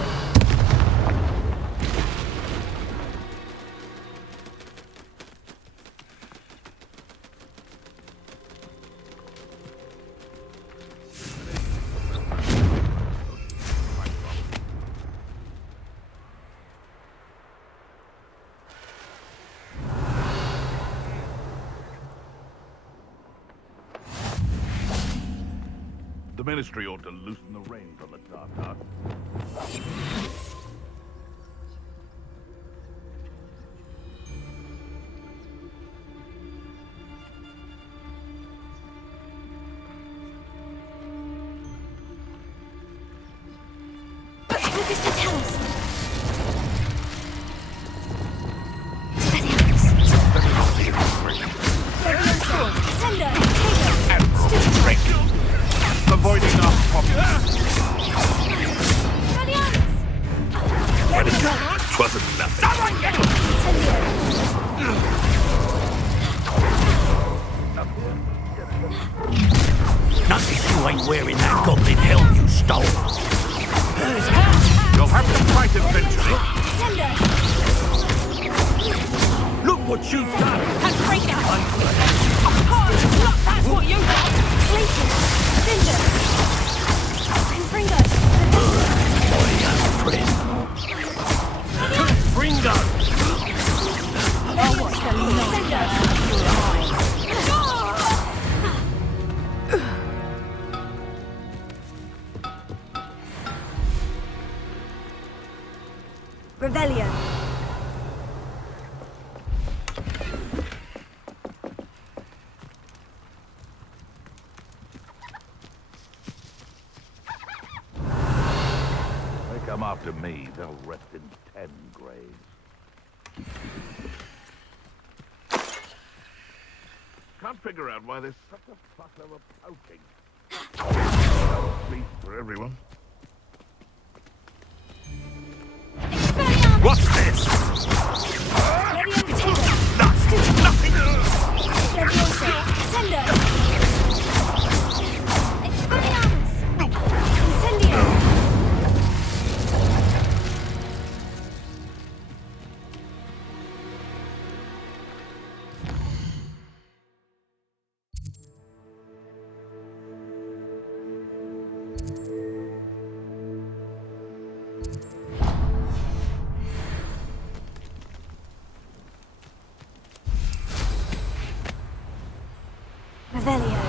The Ministry ought to loosen the reins on the dark arts. Focus to tell us. Avoiding our problem. Let it go. 'Twasn't nothing. Nothing you ain't wearing that goblin helm you stole. You'll have to fight eventually. Look what you've done. And break out! Look, that's what you got! Places. Cinder. Confringo. My young friend. Confringo! Oh, what's the noise? Revelio. They come after me, they'll rest in 10 graves. Can't figure out why there's such a fuss over poking. Peace for everyone. What's this? Nothing! Revelio.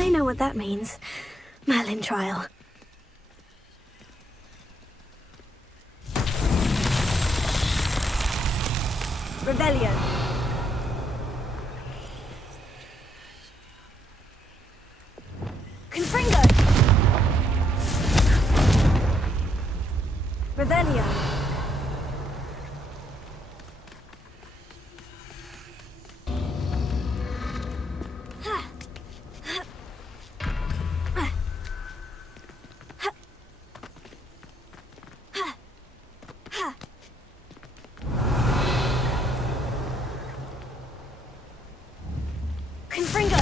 I know what that means. Merlin trial. Rebellion. Confringo. Rebellion. Confringo.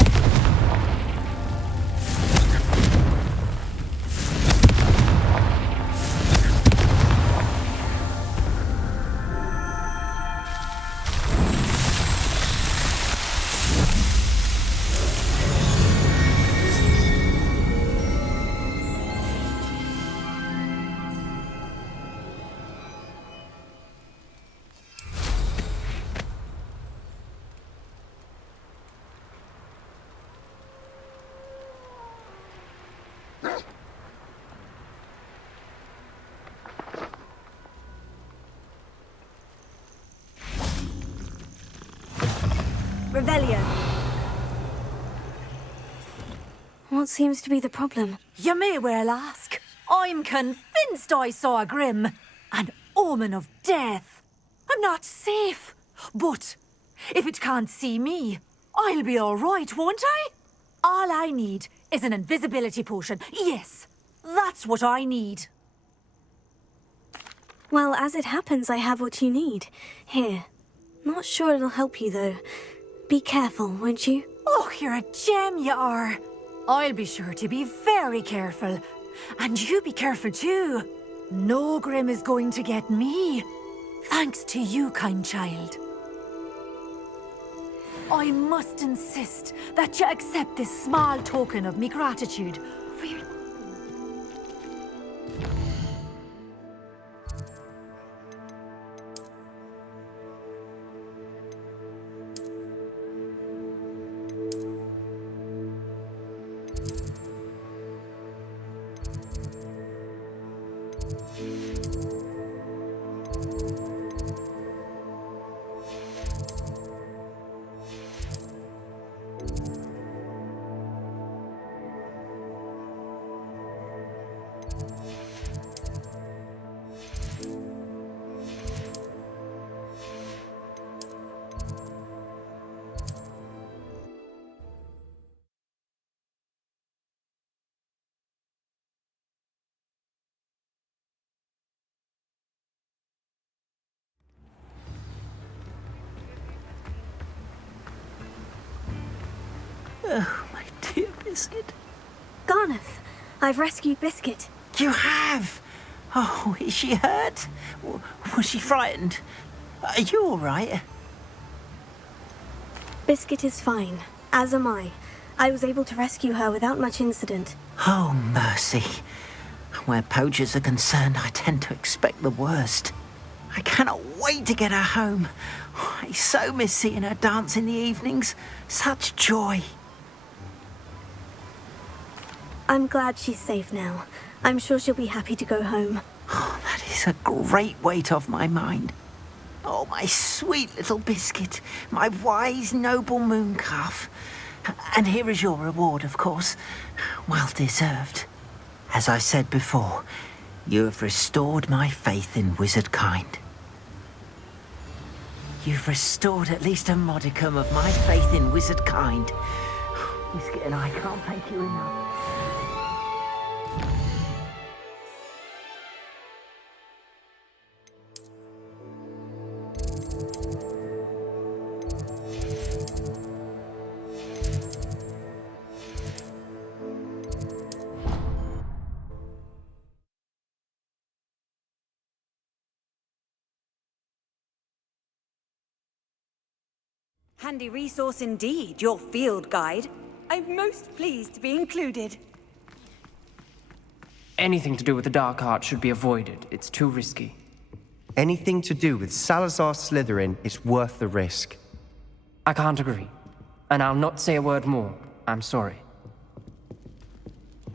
Rebellion. What seems to be the problem? You may well ask. I'm convinced I saw a grim, an omen of death. I'm not safe, but if it can't see me, I'll be all right, won't I? All I need is an invisibility potion. Yes, that's what I need. Well, as it happens, I have what you need. Here. Not sure it'll help you, though. Be careful, won't you? Oh, you're a gem, you are. I'll be sure to be very careful. And you be careful too. No grim is going to get me. Thanks to you, kind child. I must insist that you accept this small token of me gratitude. Oh, my dear Biscuit. Garneth, I've rescued Biscuit. You have? Oh, is she hurt? Was she frightened? Are you all right? Biscuit is fine, as am I. I was able to rescue her without much incident. Oh, mercy. Where poachers are concerned, I tend to expect the worst. I cannot wait to get her home. I so miss seeing her dance in the evenings. Such joy. I'm glad she's safe now. I'm sure she'll be happy to go home. Oh, that is a great weight off my mind. Oh, my sweet little Biscuit, my wise, noble moon calf. And here is your reward, of course. Well deserved. As I said before, you have restored my faith in wizard kind. You've restored at least a modicum of my faith in wizard kind. Biscuit and I can't thank you enough. Handy resource indeed, your field guide. I'm most pleased to be included. Anything to do with the dark art should be avoided. It's too risky. Anything to do with Salazar Slytherin is worth the risk. I can't agree. And I'll not say a word more. I'm sorry.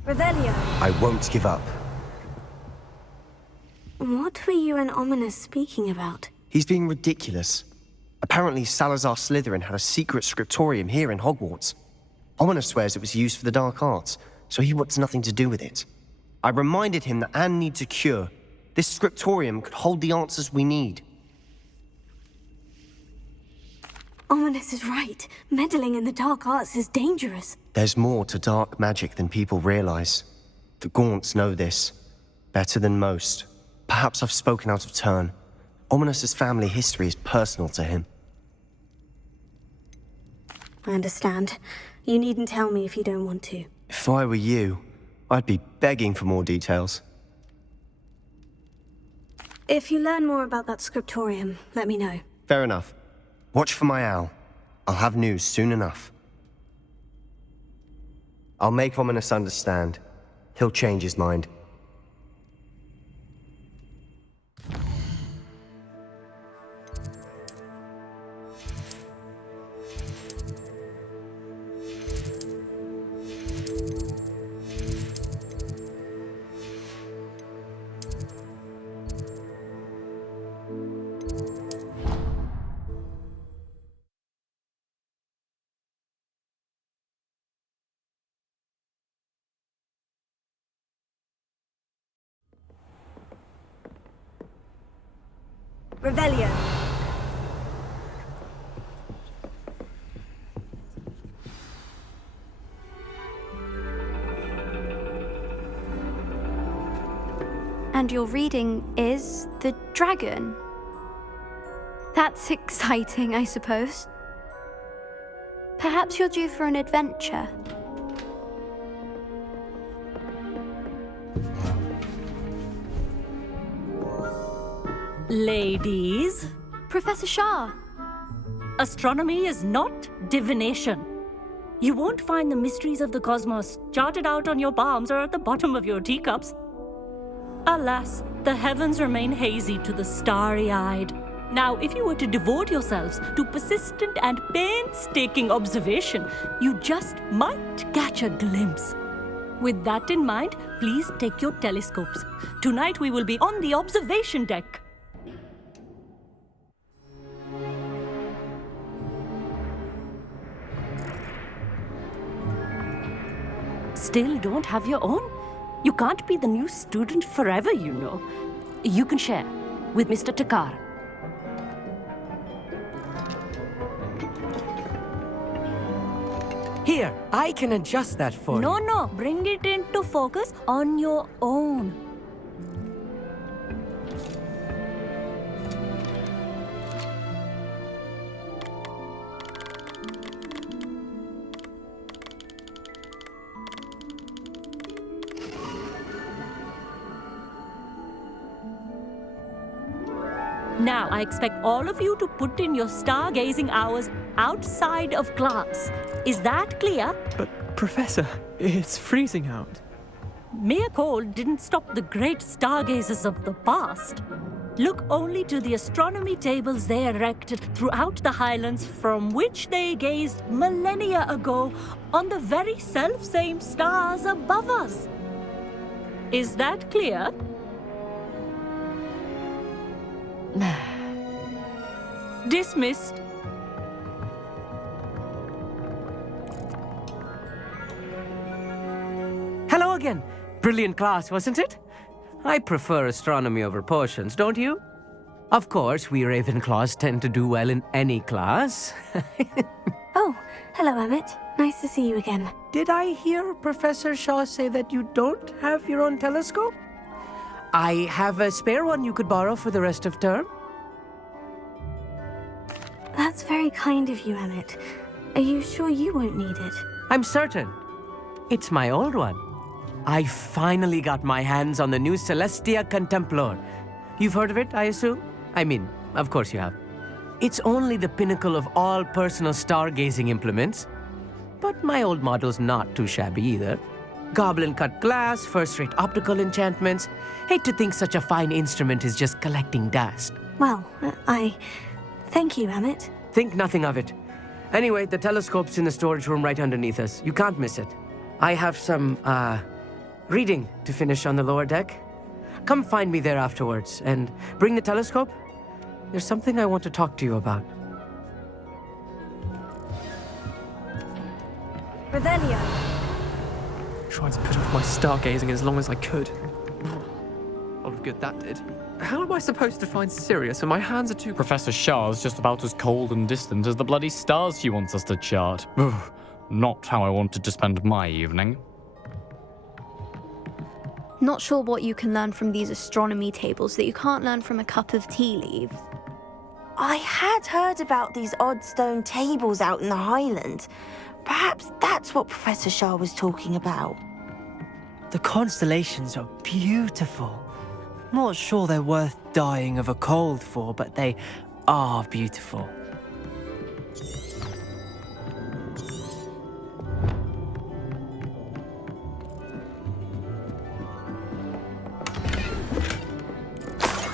Revelio. I won't give up. What were you and Ominous speaking about? He's being ridiculous. Apparently, Salazar Slytherin had a secret scriptorium here in Hogwarts. Ominous swears it was used for the dark arts, so he wants nothing to do with it. I reminded him that Anne needs a cure. This scriptorium could hold the answers we need. Ominous is right. Meddling in the dark arts is dangerous. There's more to dark magic than people realize. The Gaunts know this. Better than most. Perhaps I've spoken out of turn. Ominous's family history is personal to him. I understand. You needn't tell me if you don't want to. If I were you, I'd be begging for more details. If you learn more about that scriptorium, let me know. Fair enough. Watch for my owl. I'll have news soon enough. I'll make Ominous understand. He'll change his mind. Revelio. And your reading is the dragon. That's exciting, I suppose. Perhaps you're due for an adventure. Ladies. Professor Shah. Astronomy is not divination. You won't find the mysteries of the cosmos charted out on your palms or at the bottom of your teacups. Alas, the heavens remain hazy to the starry-eyed. Now, if you were to devote yourselves to persistent and painstaking observation, you just might catch a glimpse. With that in mind, please take your telescopes. Tonight we will be on the observation deck. Still don't have your own? You can't be the new student forever, you know. You can share with Mr. Takar. Here, I can adjust that for you. No, bring it into focus on your own. Now, I expect all of you to put in your stargazing hours outside of class. Is that clear? But, Professor, it's freezing out. Mere cold didn't stop the great stargazers of the past. Look only to the astronomy tables they erected throughout the Highlands from which they gazed millennia ago on the very self-same stars above us. Is that clear? Dismissed. Hello again. Brilliant class, wasn't it? I prefer astronomy over potions, don't you? Of course, we Ravenclaws tend to do well in any class. Oh, hello, Emmett. Nice to see you again. Did I hear Professor Shaw say that you don't have your own telescope? I have a spare one you could borrow for the rest of term. That's very kind of you, Emmett. Are you sure you won't need it? I'm certain. It's my old one. I finally got my hands on the new Celestia Contemplor. You've heard of it, I assume? I mean, of course you have. It's only the pinnacle of all personal stargazing implements. But my old model's not too shabby either. Goblin-cut glass, first-rate optical enchantments. Hate to think such a fine instrument is just collecting dust. Well, thank you, Emmett. Think nothing of it. Anyway, the telescope's in the storage room right underneath us. You can't miss it. I have some, reading to finish on the lower deck. Come find me there afterwards, and bring the telescope. There's something I want to talk to you about. Revelio. Tried to put off my stargazing as long as I could. A lot of good that did. How am I supposed to find Sirius when my hands are too... Professor Shah's just about as cold and distant as the bloody stars she wants us to chart. Not how I wanted to spend my evening. Not sure what you can learn from these astronomy tables that you can't learn from a cup of tea leaves. I had heard about these odd stone tables out in the Highlands. Perhaps that's what Professor Shah was talking about. The constellations are beautiful. Not sure they're worth dying of a cold for, but they are beautiful.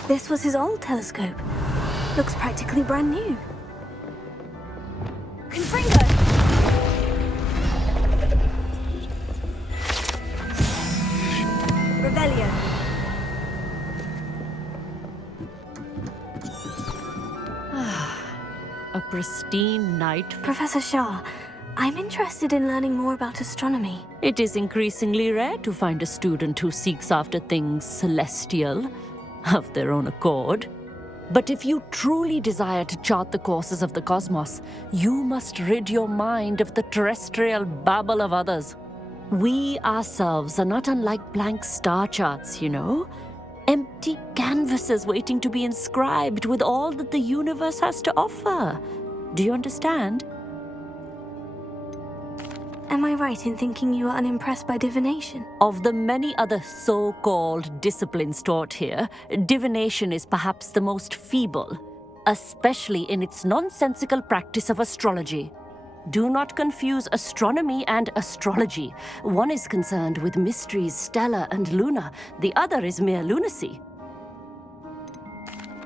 This was his old telescope. Looks practically brand new. Confringo! Revelio. A pristine night. Professor Shah, I'm interested in learning more about astronomy. It is increasingly rare to find a student who seeks after things celestial, of their own accord. But if you truly desire to chart the courses of the cosmos, you must rid your mind of the terrestrial babble of others. We ourselves are not unlike blank star charts, you know? Empty canvases waiting to be inscribed with all that the universe has to offer. Do you understand? Am I right in thinking you are unimpressed by divination? Of the many other so-called disciplines taught here, divination is perhaps the most feeble, especially in its nonsensical practice of astrology. Do not confuse astronomy and astrology. One is concerned with mysteries stellar and lunar, the other is mere lunacy.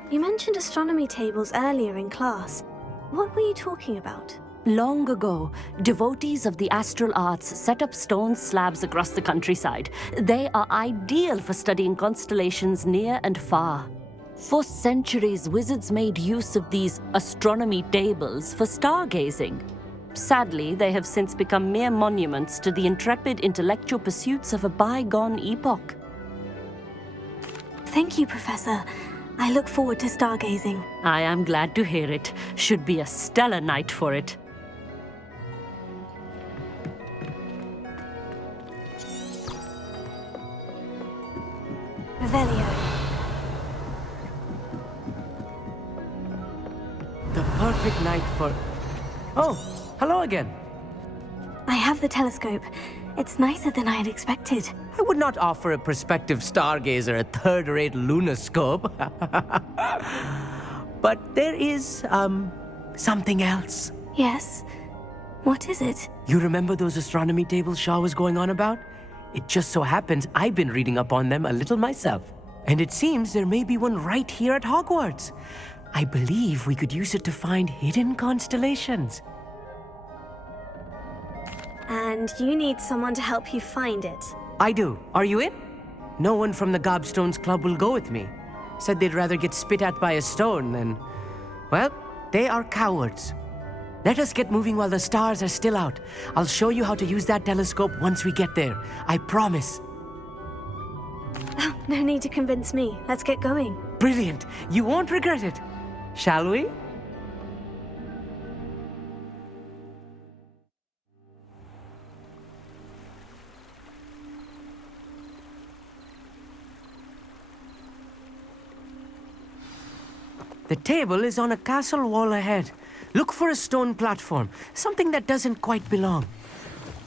You mentioned astronomy tables earlier in class. What were you talking about? Long ago, devotees of the astral arts set up stone slabs across the countryside. They are ideal for studying constellations near and far. For centuries, wizards made use of these astronomy tables for stargazing. Sadly, they have since become mere monuments to the intrepid intellectual pursuits of a bygone epoch. Thank you, Professor. I look forward to stargazing. I am glad to hear it. Should be a stellar night for it. Revelio. The perfect night for... Oh, hello again. I have the telescope. It's nicer than I had expected. I would not offer a prospective stargazer a third-rate lunoscope. But there is, something else. Yes? What is it? You remember those astronomy tables Shah was going on about? It just so happens I've been reading up on them a little myself. And it seems there may be one right here at Hogwarts. I believe we could use it to find hidden constellations. And you need someone to help you find it. I do. Are you in? No one from the Gobstones Club will go with me. Said they'd rather get spit at by a stone than... Well, they are cowards. Let us get moving while the stars are still out. I'll show you how to use that telescope once we get there. I promise. Oh, no need to convince me. Let's get going. Brilliant. You won't regret it. Shall we? The table is on a castle wall ahead. Look for a stone platform, something that doesn't quite belong.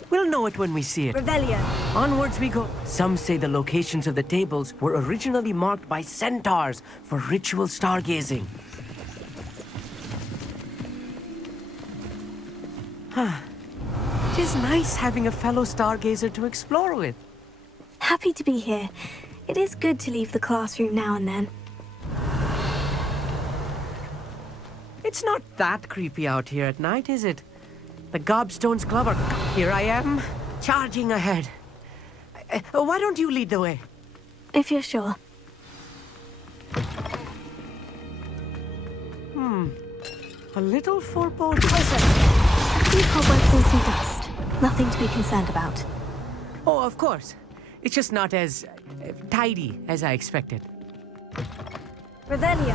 We'll know it when we see it. Revelio. Onwards we go. Some say the locations of the tables were originally marked by centaurs for ritual stargazing. It is nice having a fellow stargazer to explore with. Happy to be here. It is good to leave the classroom now and then. It's not that creepy out here at night, is it? The Gobstones Club are... Here I am, charging ahead. Why don't you lead the way? If you're sure. A little foreboding. Few cobwebs and some dust. Nothing to be concerned about. Oh, of course. It's just not as tidy as I expected. Revelio.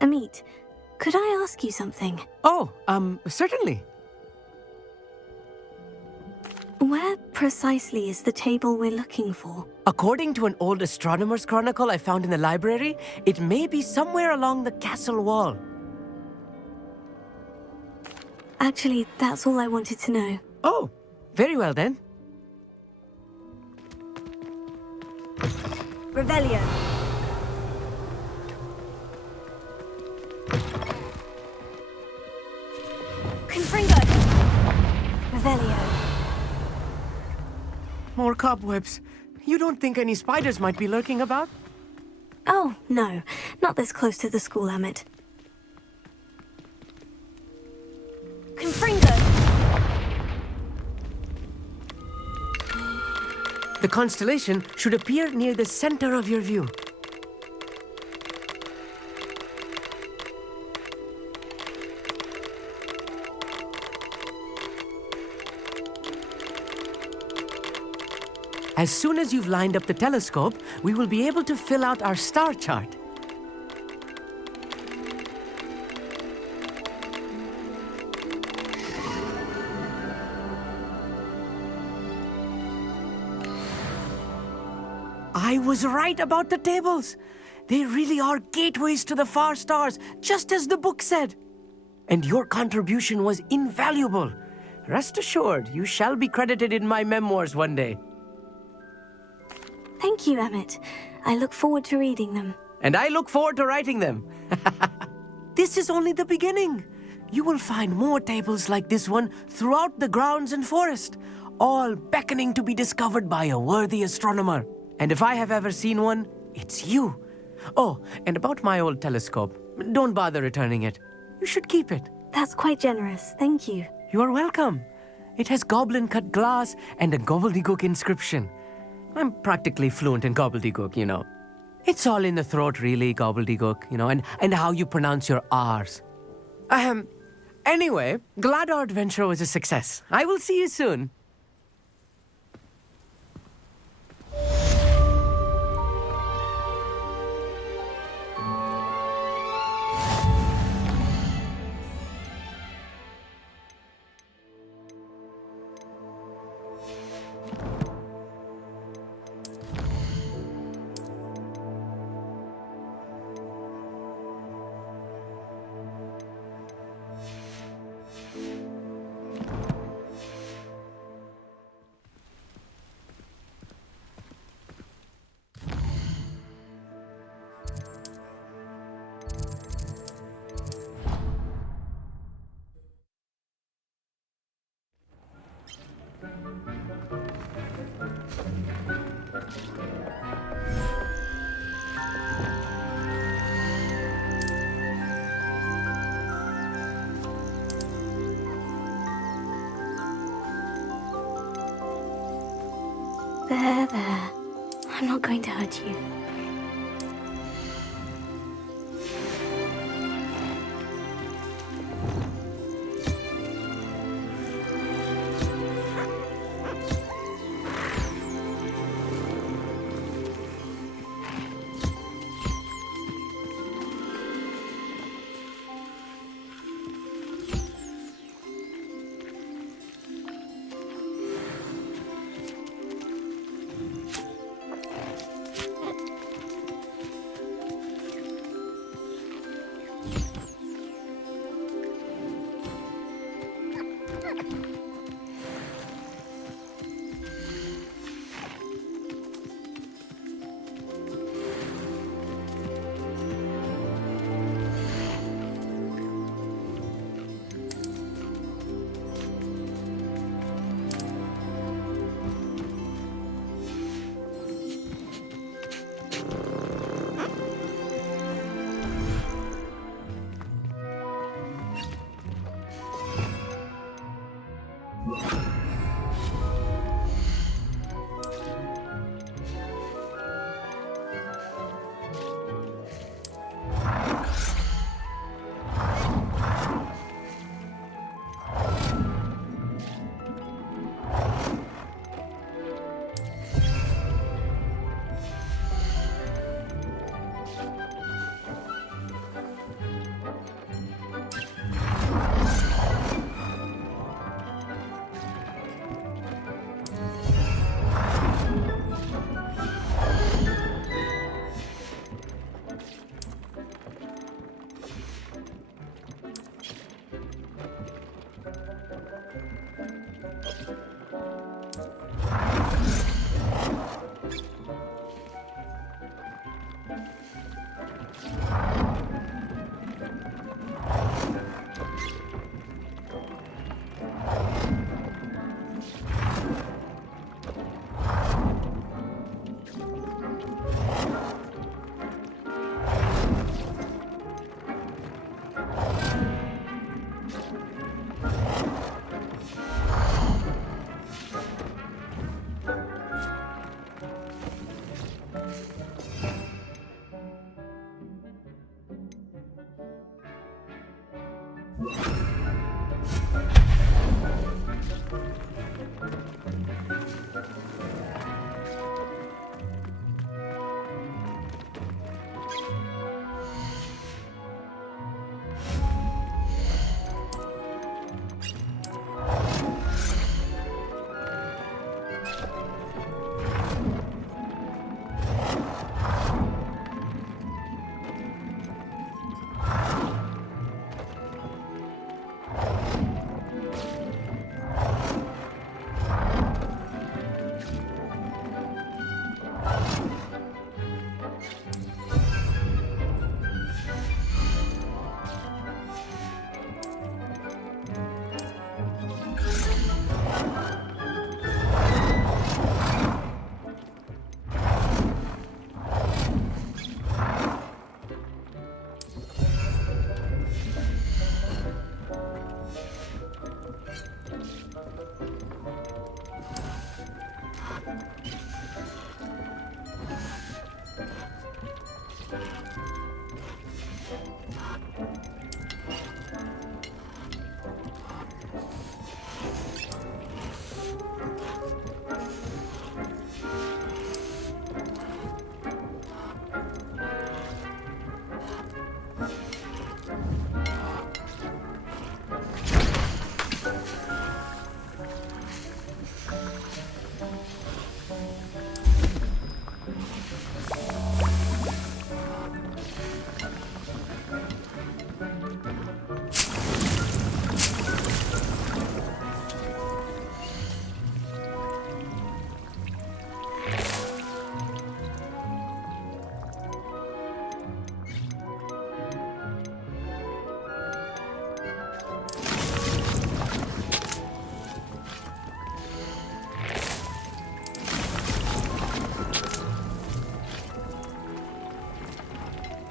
Amit, could I ask you something? Oh, certainly. Where precisely is the table we're looking for? According to an old astronomer's chronicle I found in the library, it may be somewhere along the castle wall. Actually, that's all I wanted to know. Oh, very well then. Revelio. Confringo. Revelio. More cobwebs. You don't think any spiders might be lurking about? Oh, no. Not this close to the school, Amit. Confringo. The constellation should appear near the center of your view. As soon as you've lined up the telescope, we will be able to fill out our star chart. I was right about the tables. They really are gateways to the far stars, just as the book said. And your contribution was invaluable. Rest assured, you shall be credited in my memoirs one day. Thank you, Amit. I look forward to reading them. And I look forward to writing them. This is only the beginning. You will find more tables like this one throughout the grounds and forest, all beckoning to be discovered by a worthy astronomer. And if I have ever seen one, it's you. Oh, and about my old telescope, don't bother returning it. You should keep it. That's quite generous, thank you. You are welcome. It has goblin-cut glass and a gobbledygook inscription. I'm practically fluent in gobbledygook, you know. It's all in the throat, really, gobbledygook, you know, and how you pronounce your R's. Anyway, glad our adventure was a success. I will see you soon. There. I'm not going to hurt you.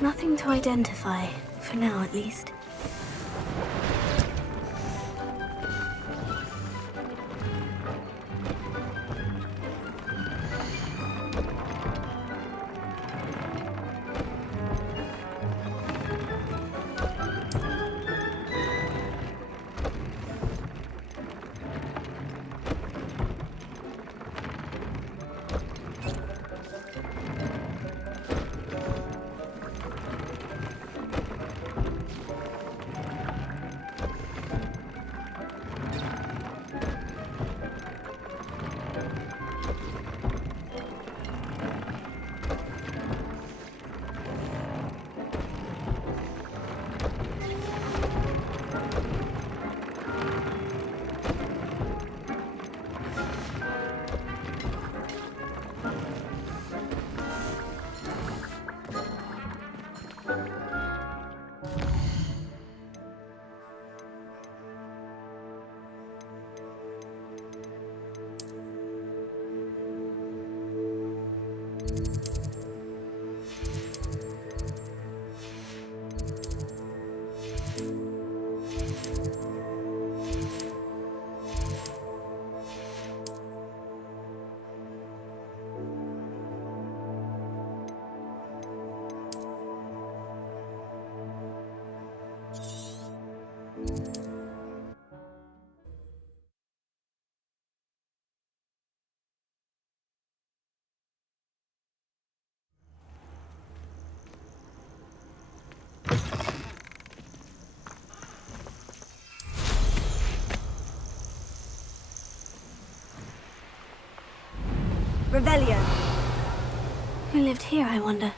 Nothing to identify, for now at least. Revelio. Who lived here, I wonder?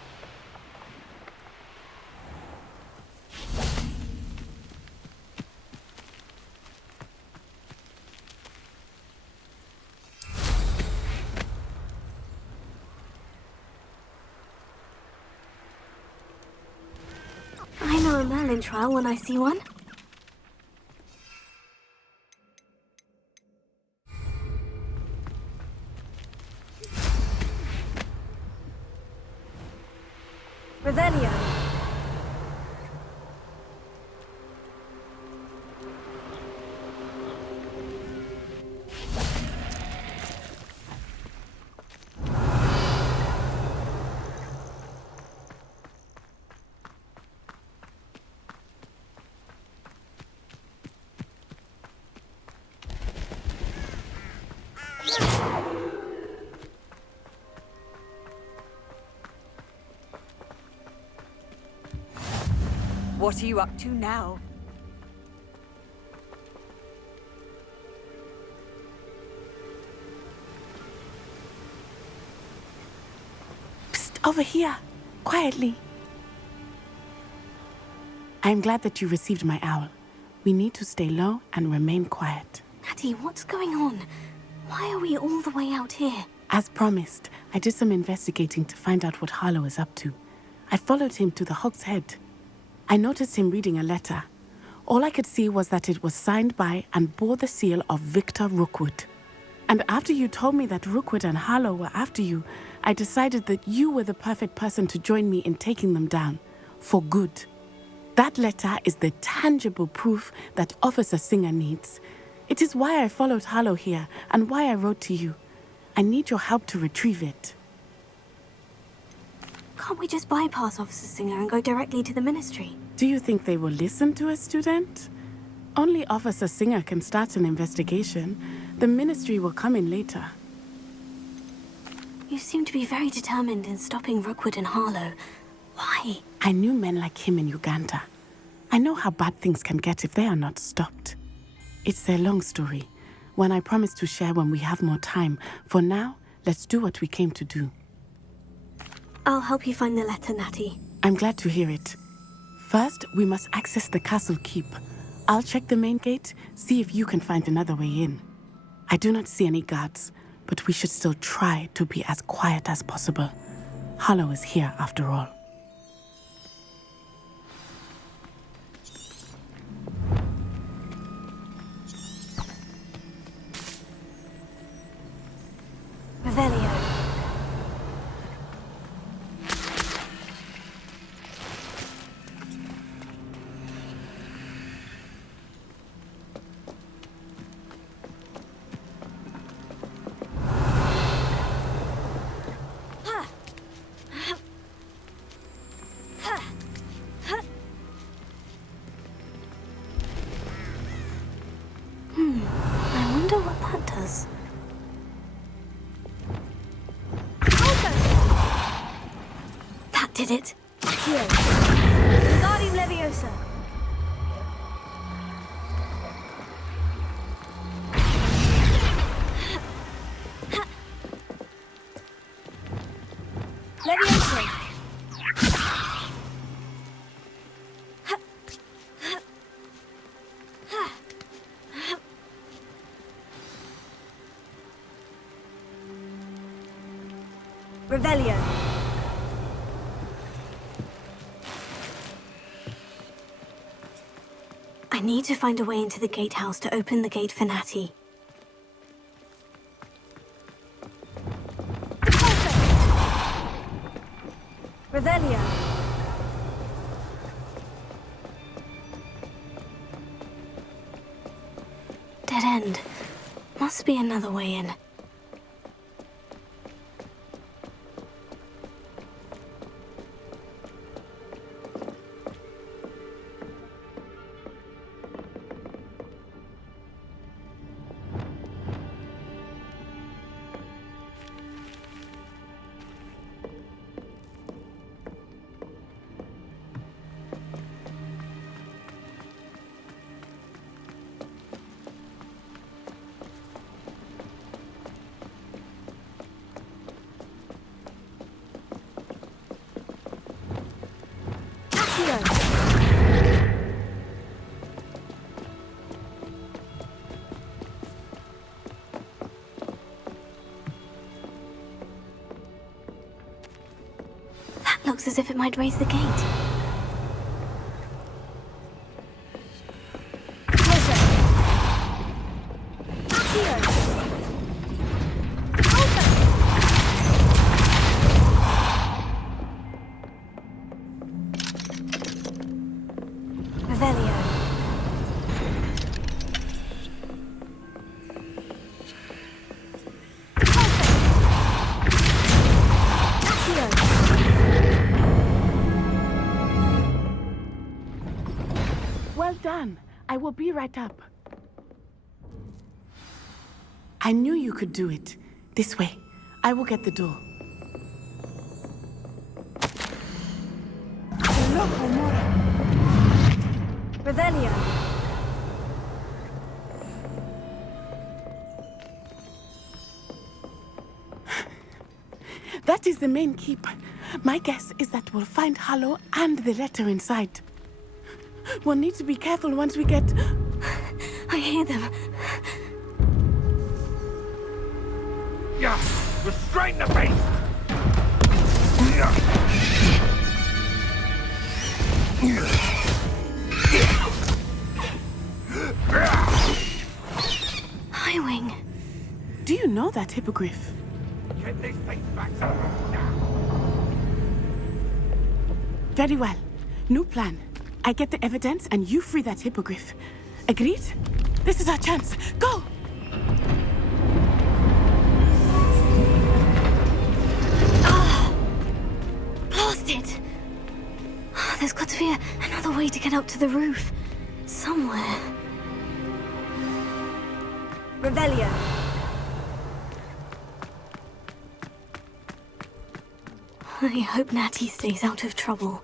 I know a Merlin trial when I see one. Revelio. What are you up to now? Over here, quietly. I'm glad that you received my owl. We need to stay low and remain quiet. Natty, what's going on? Why are we all the way out here? As promised, I did some investigating to find out what Harlow is up to. I followed him to the Hog's Head. I noticed him reading a letter. All I could see was that it was signed by and bore the seal of Victor Rookwood. And after you told me that Rookwood and Harlow were after you, I decided that you were the perfect person to join me in taking them down. For good. That letter is the tangible proof that Officer Singer needs. It is why I followed Harlow here and why I wrote to you. I need your help to retrieve it. Can't we just bypass Officer Singer and go directly to the Ministry? Do you think they will listen to a student? Only Officer Singer can start an investigation. The Ministry will come in later. You seem to be very determined in stopping Rookwood and Harlow. Why? I knew men like him in Uganda. I know how bad things can get if they are not stopped. It's a long story, one I promise to share when we have more time. For now, let's do what we came to do. I'll help you find the letter, Natty. I'm glad to hear it. First, we must access the castle keep. I'll check the main gate, see if you can find another way in. I do not see any guards, but we should still try to be as quiet as possible. Harlow is here after all. Revelio. I wonder what that does. That did it. Here. Wingardium Leviosa. Leviosa. Revelio. I need to find a way into the gatehouse to open the gate for Natty. Revelio. Dead end. Must be another way in. That looks as if it might raise the gate. Well done. I will be right up. I knew you could do it. This way. I will get the door. Look, Amora. Revelio. That is the main keep. My guess is that we'll find Harlow and the letter inside. We'll need to be careful once we get... I hear them. Yeah, restrain the beast! Highwing. Do you know that hippogriff? Get this thing back. Very well. New plan. I get the evidence and you free that hippogriff. Agreed? This is our chance. Go! Blasted! There's got to be another way to get up to the roof. Somewhere. Revelio. I hope Natty stays out of trouble.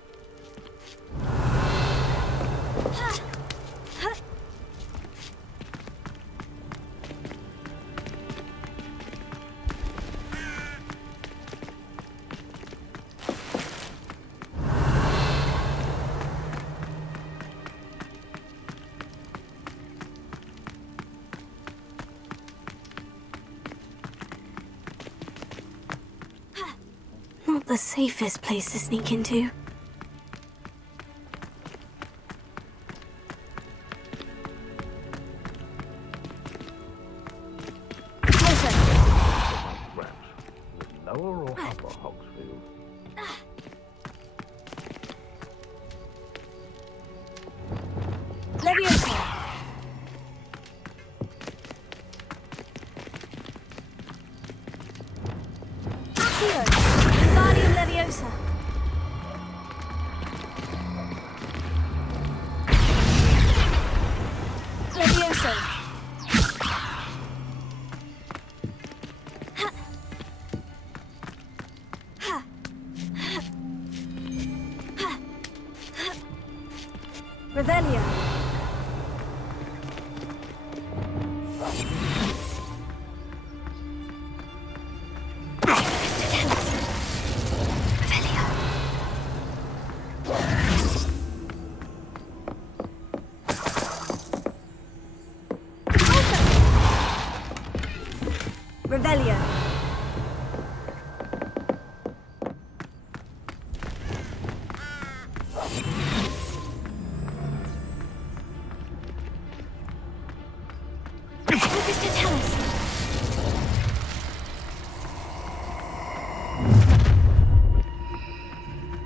Not the safest place to sneak into. Lower or upper Hogsfield? Leviosa! Accio! Wingardium Leviosa! Leviosa! Revelio. Revelio.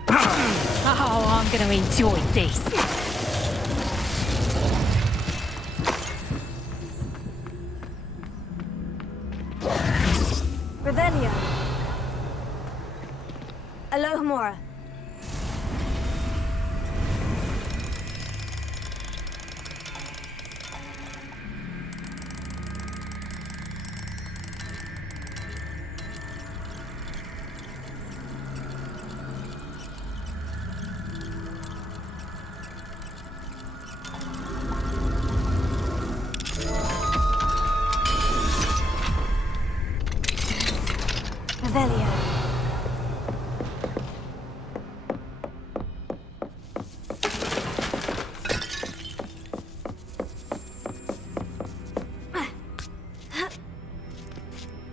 Oh, I'm gonna enjoy this. Revelio. Alohomora. Revelio.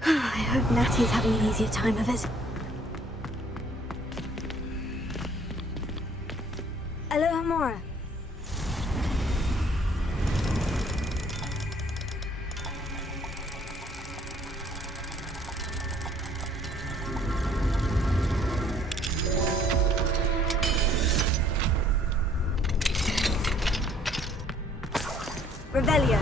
I hope Natty's having an easier time of it. Alohomora. Revelio.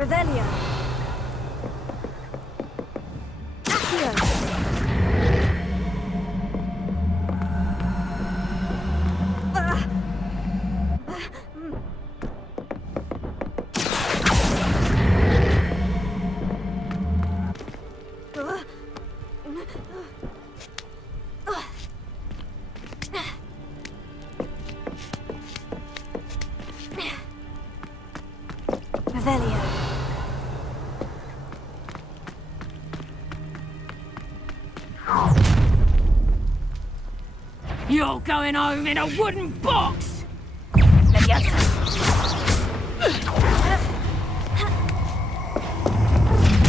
Revelio. Accio. Revelio. You're going home in a wooden box! Leviosa.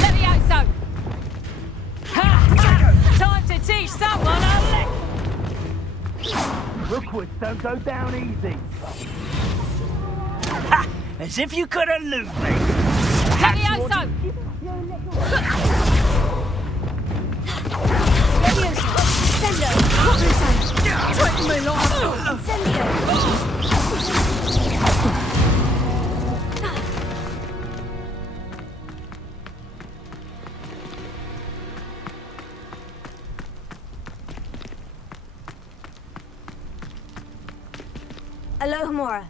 Levioso! Ha! Time to teach someone a lick! Rookwoods don't go down easy. Ha! As if you could elude me. Levioso! Leviosa. Sendo. Hokusan. Take me like Incendio. Alohomora.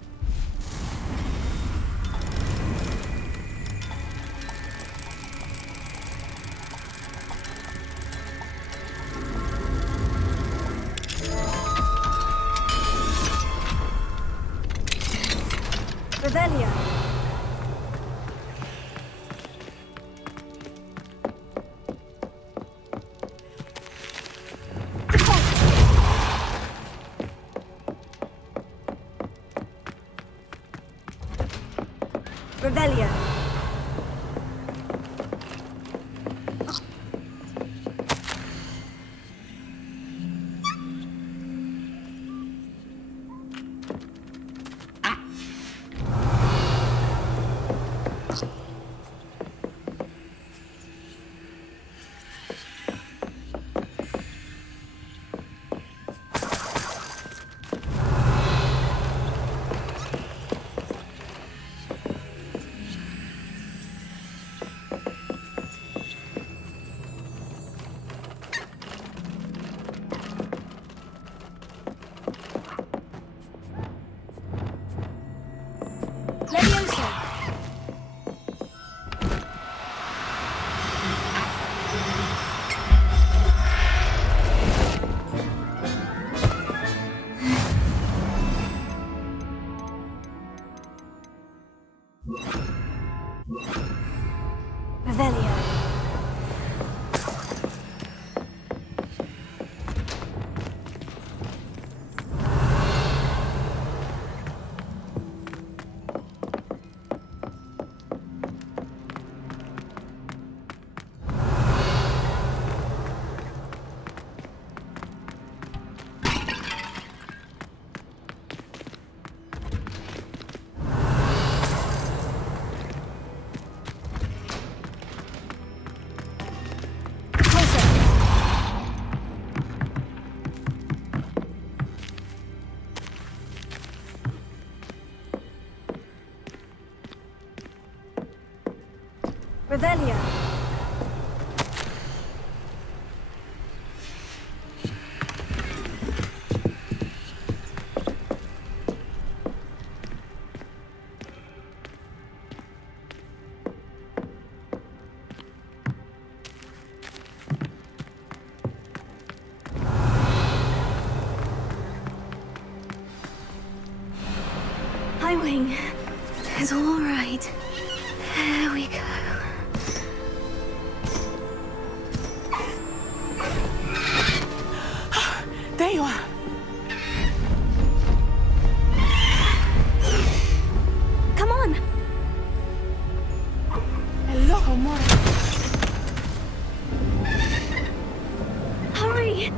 Revelio. Revelio. Leviosa. Revelio. Revelio. Hi, Wing. It's all right. There we go. There you are. Come on. Hello, Mora. Hurry.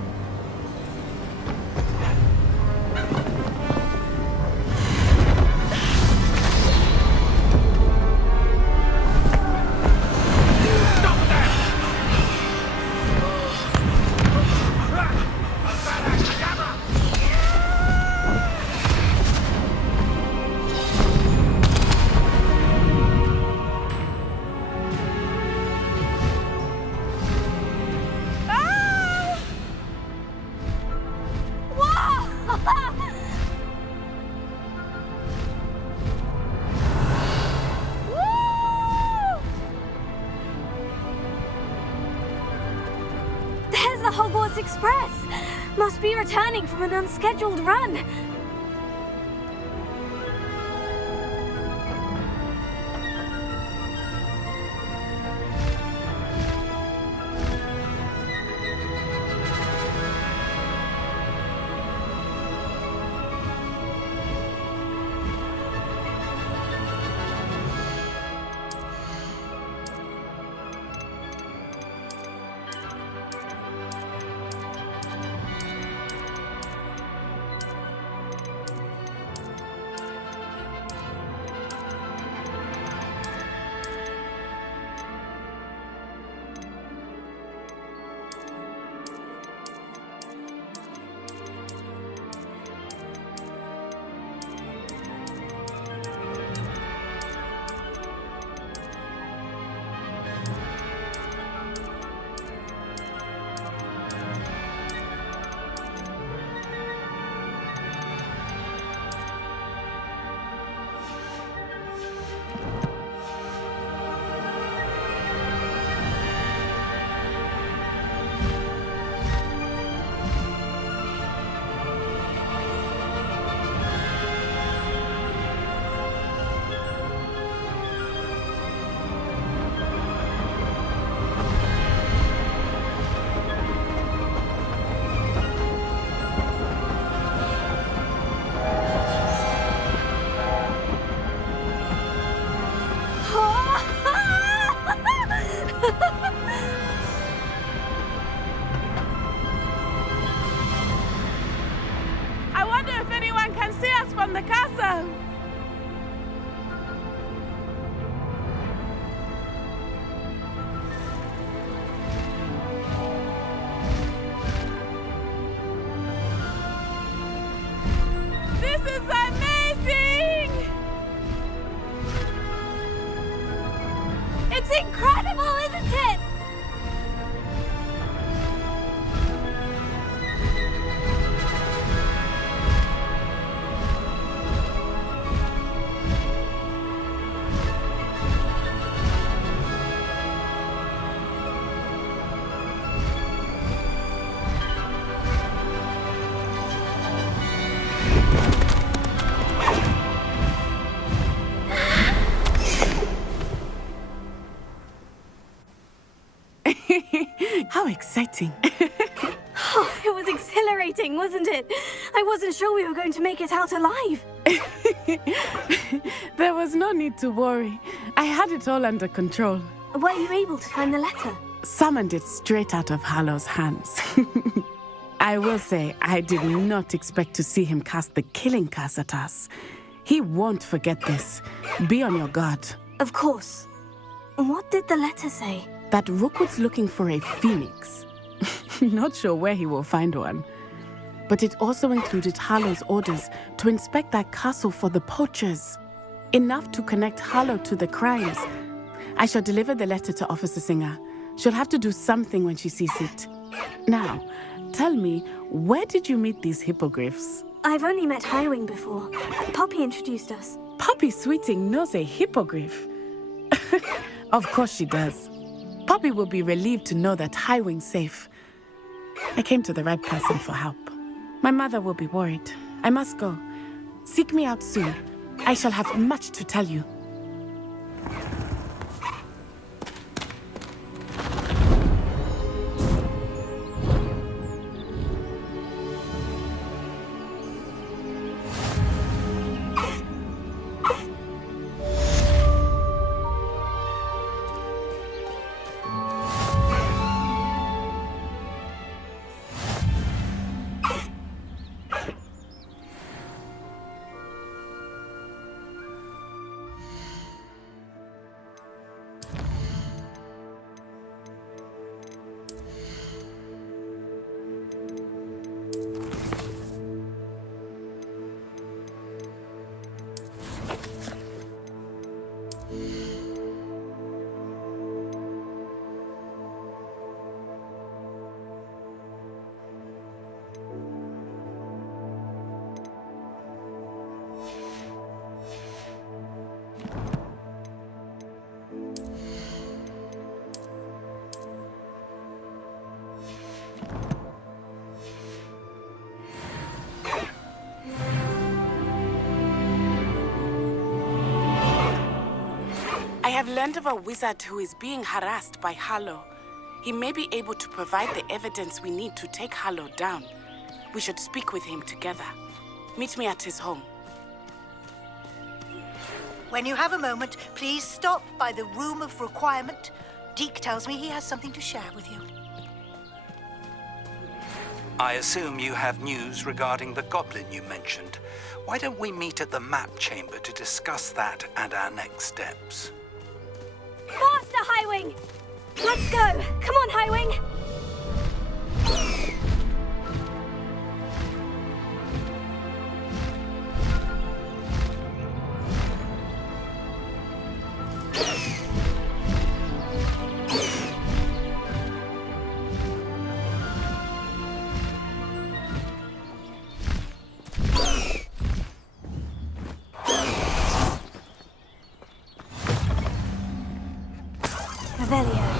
Hogwarts Express! Must be returning from an unscheduled run. I wonder if anyone can see us from the castle. This is amazing! It's incredible, isn't it? How exciting. Oh, it was exhilarating, wasn't it? I wasn't sure we were going to make it out alive. There was no need to worry. I had it all under control. Were you able to find the letter? Summoned it straight out of Hallow's hands. I will say, I did not expect to see him cast the killing curse at us. He won't forget this. Be on your guard. Of course. What did the letter say? That Rookwood's looking for a phoenix. Not sure where he will find one. But it also included Hallow's orders to inspect that castle for the poachers. Enough to connect Hallow to the crimes. I shall deliver the letter to Officer Singer. She'll have to do something when she sees it. Now, tell me, where did you meet these hippogriffs? I've only met Highwing before. Poppy introduced us. Poppy Sweeting knows a hippogriff. Of course she does. Poppy will be relieved to know that Highwing's safe. I came to the right person for help. My mother will be worried. I must go. Seek me out soon. I shall have much to tell you. have learned of a wizard who is being harassed by Harlow. He may be able to provide the evidence we need to take Harlow down. We should speak with him together. Meet me at his home. When you have a moment, please stop by the Room of Requirement. Deke tells me he has something to share with you. I assume you have news regarding the goblin you mentioned. Why don't we meet at the map chamber to discuss that and our next steps? Faster, Highwing! Let's go! Come on, Highwing! Revelio.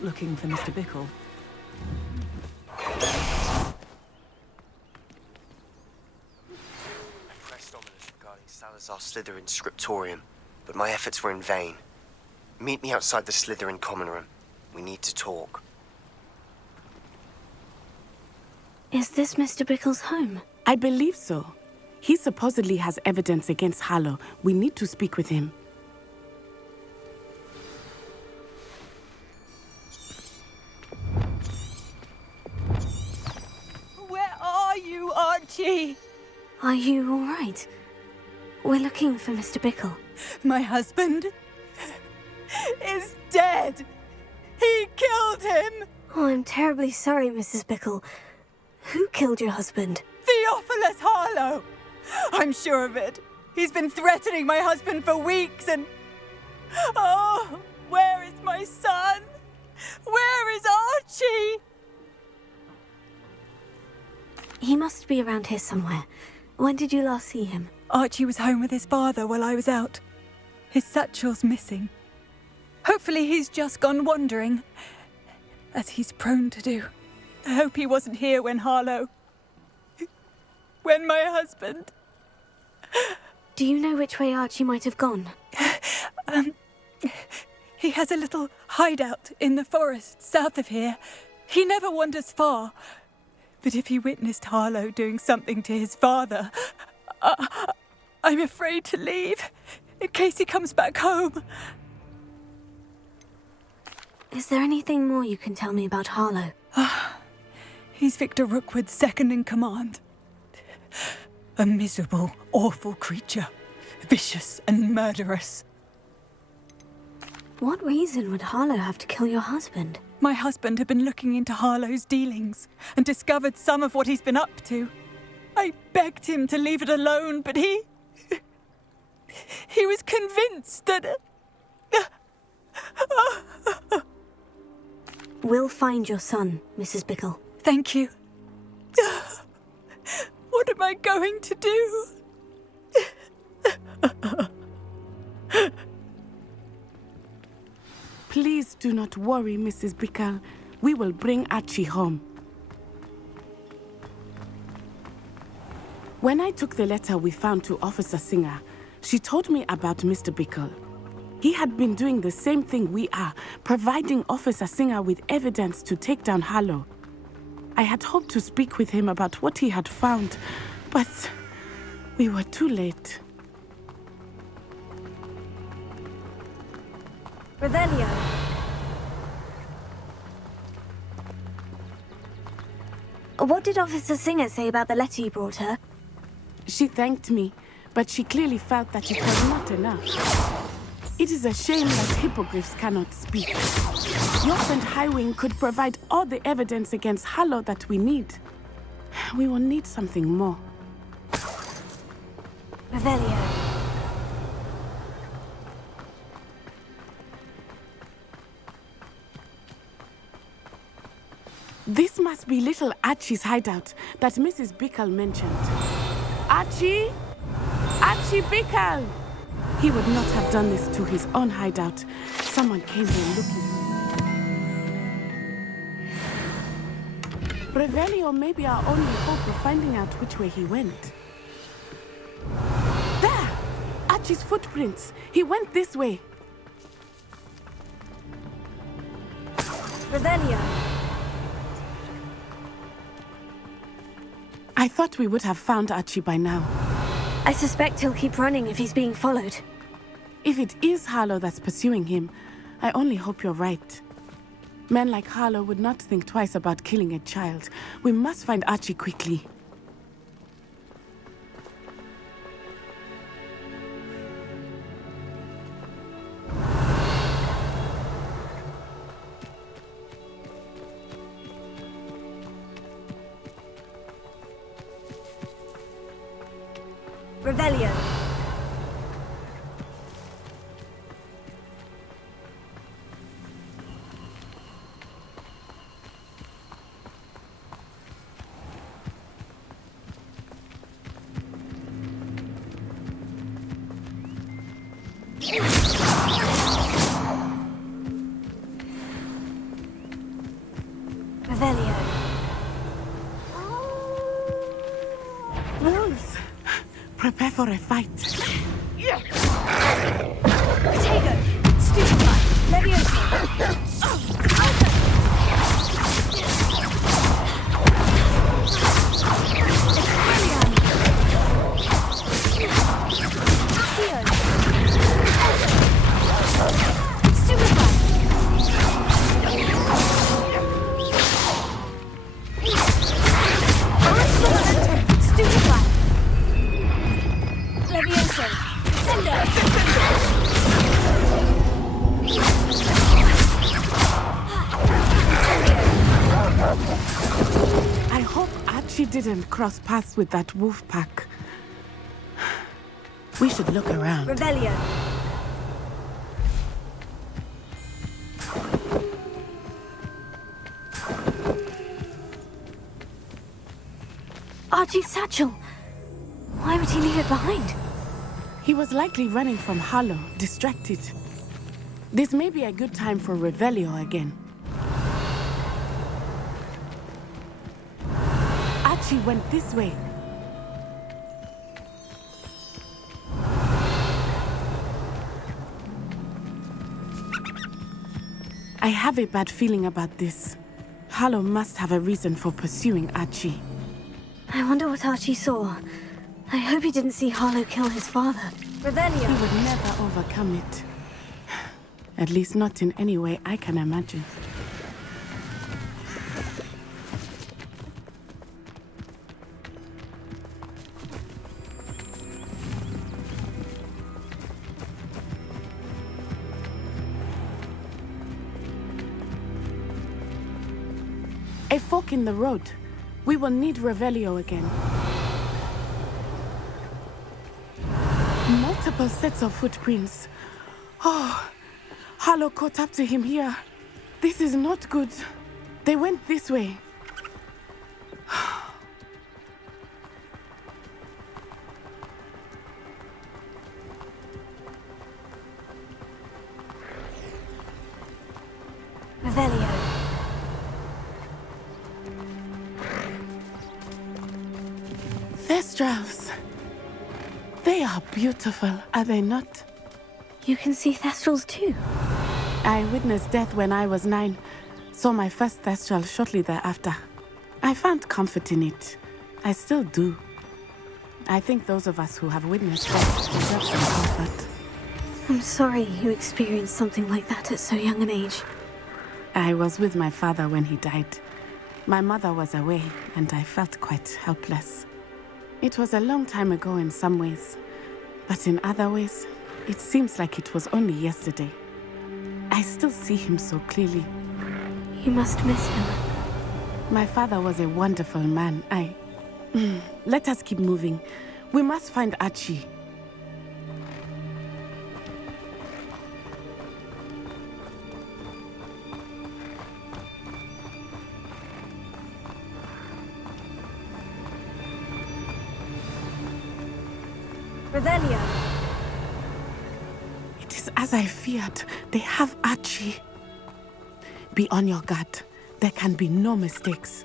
Looking for Mr. Bickle. Pressed ominous regarding Salazar Slytherin's scriptorium, but my efforts were in vain. Meet me outside the Slytherin common room. We need to talk. Is this Mr. Bickle's home? I believe so. He supposedly has evidence against Harlow. We need to speak with him. You, Archie? Are you all right? We're looking for Mr. Bickle. My husband is dead. He killed him. Oh, I'm terribly sorry, Mrs. Bickle. Who killed your husband? Theophilus Harlow. I'm sure of it. He's been threatening my husband for weeks and... Oh, where is my son? Where is Archie? He must be around here somewhere. When did you last see him? Archie was home with his father while I was out. His satchel's missing. Hopefully he's just gone wandering, as he's prone to do. I hope he wasn't here when Harlow... when my husband... Do you know which way Archie might have gone? He has a little hideout in the forest south of here. He never wanders far. But if he witnessed Harlow doing something to his father, I'm afraid to leave in case he comes back home. Is there anything more you can tell me about Harlow? He's Victor Rookwood's second in command. A miserable, awful creature. Vicious and murderous. What reason would Harlow have to kill your husband? My husband had been looking into Harlow's dealings and discovered some of what he's been up to. I begged him to leave it alone, but he was convinced that... We'll find your son, Mrs. Bickle. Thank you. What am I going to do? Please do not worry, Mrs. Bickle. We will bring Archie home. When I took the letter we found to Officer Singer, she told me about Mr. Bickle. He had been doing the same thing we are, providing Officer Singer with evidence to take down Harlow. I had hoped to speak with him about what he had found, but we were too late. Revelio. What did Officer Singer say about the letter you brought her? She thanked me, but she clearly felt that it was not enough. It is a shame that hippogriffs cannot speak. Your friend Highwing could provide all the evidence against Harlow that we need. We will need something more. Revelio. This must be little Archie's hideout that Mrs. Bickle mentioned. Archie? Archie Bickle! He would not have done this to his own hideout. Someone came here looking. Revelio may be our only hope of finding out which way he went. There! Archie's footprints. He went this way. Revelio. I thought we would have found Archie by now. I suspect he'll keep running if he's being followed. If it is Harlow that's pursuing him, I only hope you're right. Men like Harlow would not think twice about killing a child. We must find Archie quickly. Revelio. Revelio. Wolves! Prepare for a fight. Potato! Stupefy! Leviosa! I hope Archie didn't cross paths with that wolf pack. We should look around. Revelio. Archie's satchel. Why would he leave it behind? He was likely running from Harlow, distracted. This may be a good time for Revelio again. Archie went this way. I have a bad feeling about this. Harlow must have a reason for pursuing Archie. I wonder what Archie saw. I hope he didn't see Harlow kill his father. He would never overcome it. At least not in any way I can imagine. A fork in the road. We will need Revelio again. Multiple sets of footprints. Oh, Harlow caught up to him here. This is not good. They went this way. Revelio. Thestrals. They are beautiful, are they not? You can see Thestrals too. I witnessed death when I was 9. Saw my first Thestral shortly thereafter. I found comfort in it. I still do. I think those of us who have witnessed death deserve some comfort. I'm sorry you experienced something like that at so young an age. I was with my father when he died. My mother was away, and I felt quite helpless. It was a long time ago in some ways, but in other ways, it seems like it was only yesterday. I still see him so clearly. You must miss him. My father was a wonderful man. Let us keep moving. We must find Archie. Revelio. It is as I feared. They have Archie. Be on your guard. There can be no mistakes.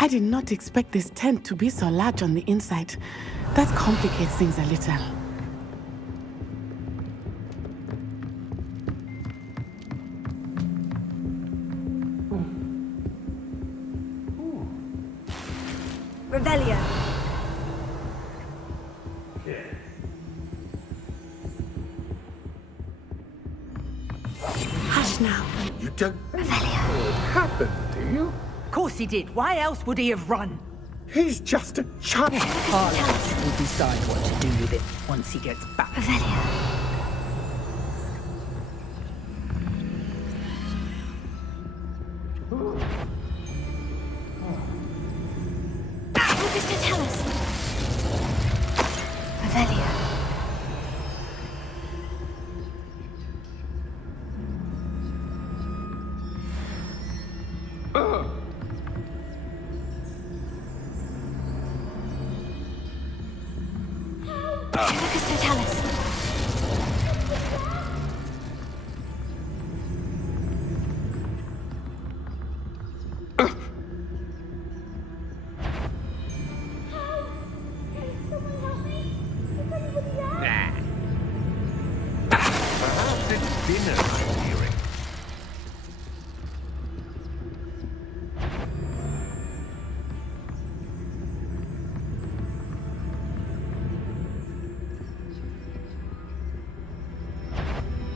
I did not expect this tent to be so large on the inside. That complicates things a little. Revelio. Hush now. You don't know what happened, do you? Of course he did. Why else would he have run? He's just a child. Harlow will decide what to do with it once he gets back. Tell us. Revelio. Tell us. Perhaps it's dinner I'm hearing.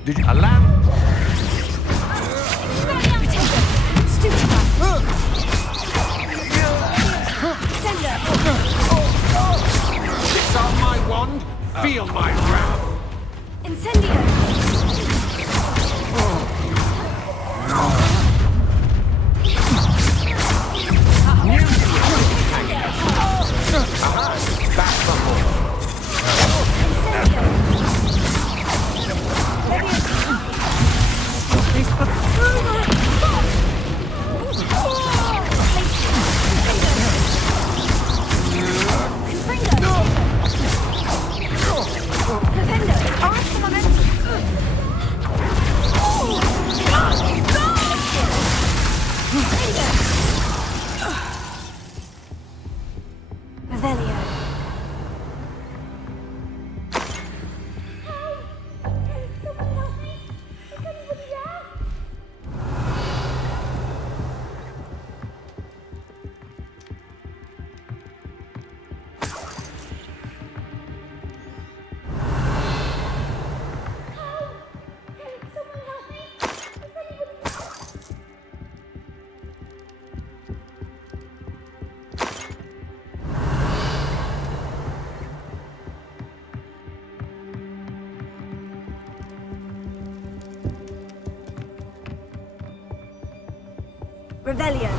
Did you... A lamp? Disarm my wand, feel my wrath. Incendio. Aha, that's the hole. Arrest the momentum. Revelio.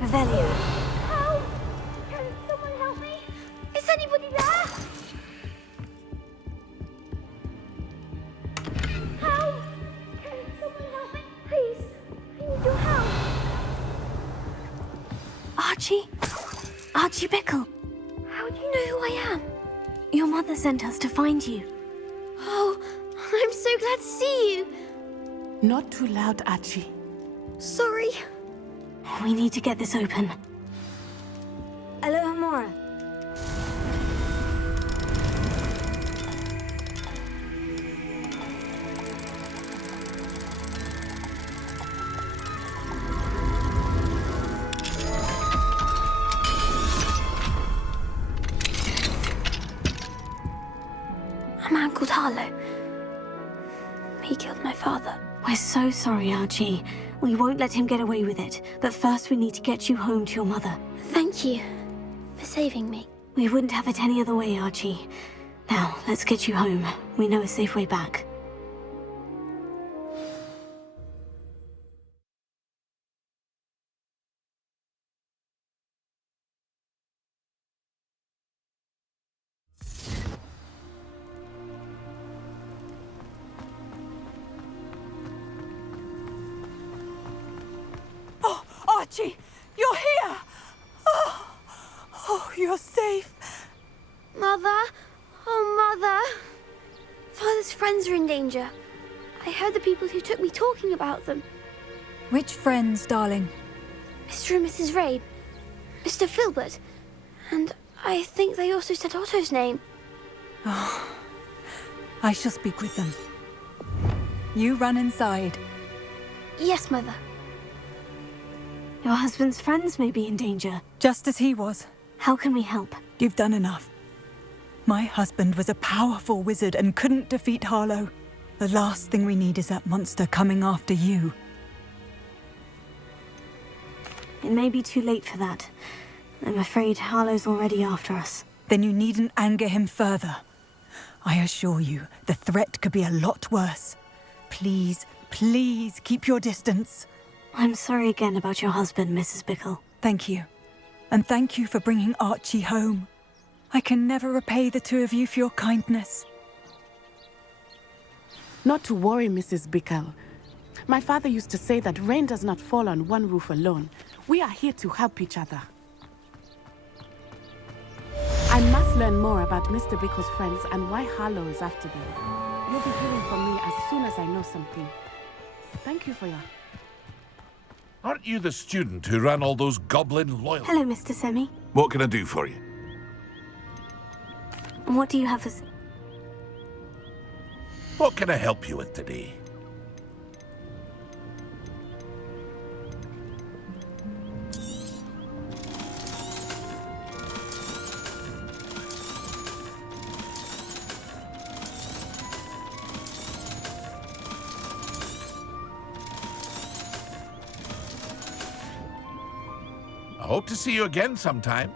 Revelio. Help! Can someone help me? Is anybody there? Help! Can someone help me? Please, I need your help. Archie? Archie Bickle. How do you know who I am? Your mother sent us to find you. Oh, I'm so glad to see you. Not too loud, Archie. Sorry. We need to get this open. Alohomora. A man called Harlow. He killed my father. We're so sorry, Archie. We won't let him get away with it. But first we need to get you home to your mother. Thank you for saving me. We wouldn't have it any other way, Archie. Now, let's get you home. We know a safe way back. Oh, Archie, you're here! Oh, you're safe. Mother? Oh, Mother. Father's friends are in danger. I heard the people who took me talking about them. Which friends, darling? Mr. and Mrs. Rabe, Mr. Filbert, and I think they also said Otto's name. Oh, I shall speak with them. You run inside. Yes, Mother. Your husband's friends may be in danger. Just as he was. How can we help? You've done enough. My husband was a powerful wizard and couldn't defeat Harlow. The last thing we need is that monster coming after you. It may be too late for that. I'm afraid Harlow's already after us. Then you needn't anger him further. I assure you, the threat could be a lot worse. Please, please keep your distance. I'm sorry again about your husband, Mrs. Bickle. Thank you. And thank you for bringing Archie home. I can never repay the two of you for your kindness. Not to worry, Mrs. Bickle. My father used to say that rain does not fall on one roof alone. We are here to help each other. I must learn more about Mr. Bickle's friends and why Harlow is after them. You'll be hearing from me as soon as I know something. Thank you for your... Aren't you the student who ran all those goblin loyal? Hello, Mr. Semi. What can I do for you? What do you have as... What can I help you with today? I hope to see you again sometime.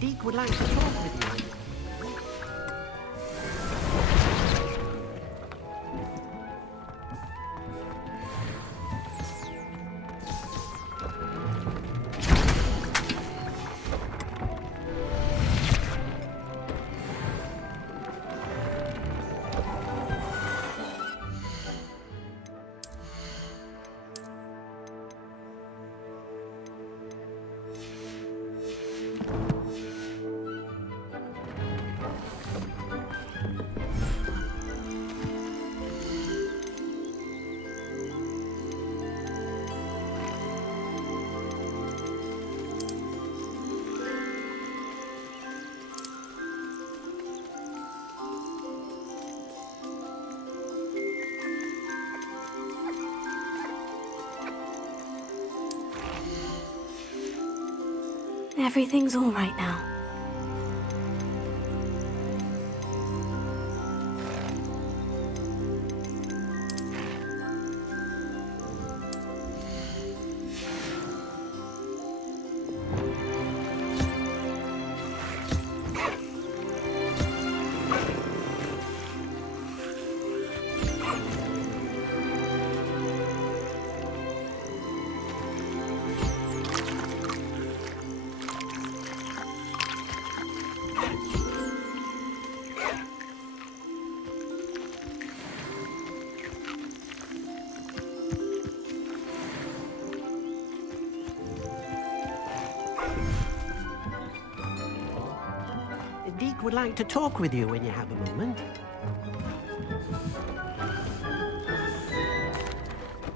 Deke would like to talk with you. everything's all right now. Deke would like to talk with you when you have a moment.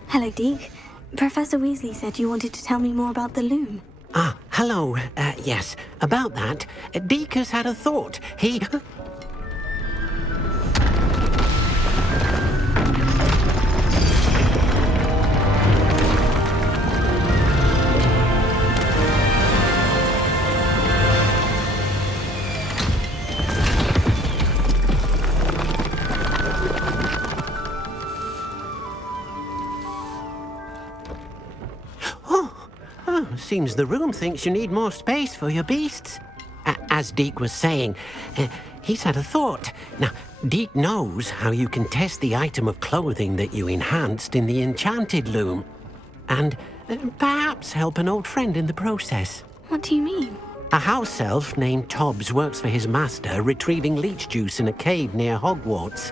Hello, Deke. Professor Weasley said you wanted to tell me more about the loom. Ah, hello. Yes, about that. Deke has had a thought. He... Seems the room thinks you need more space for your beasts. As Deke was saying, he's had a thought. Now, Deke knows how you can test the item of clothing that you enhanced in the enchanted loom. And perhaps help an old friend in the process. What do you mean? A house elf named Tobbs works for his master, retrieving leech juice in a cave near Hogwarts.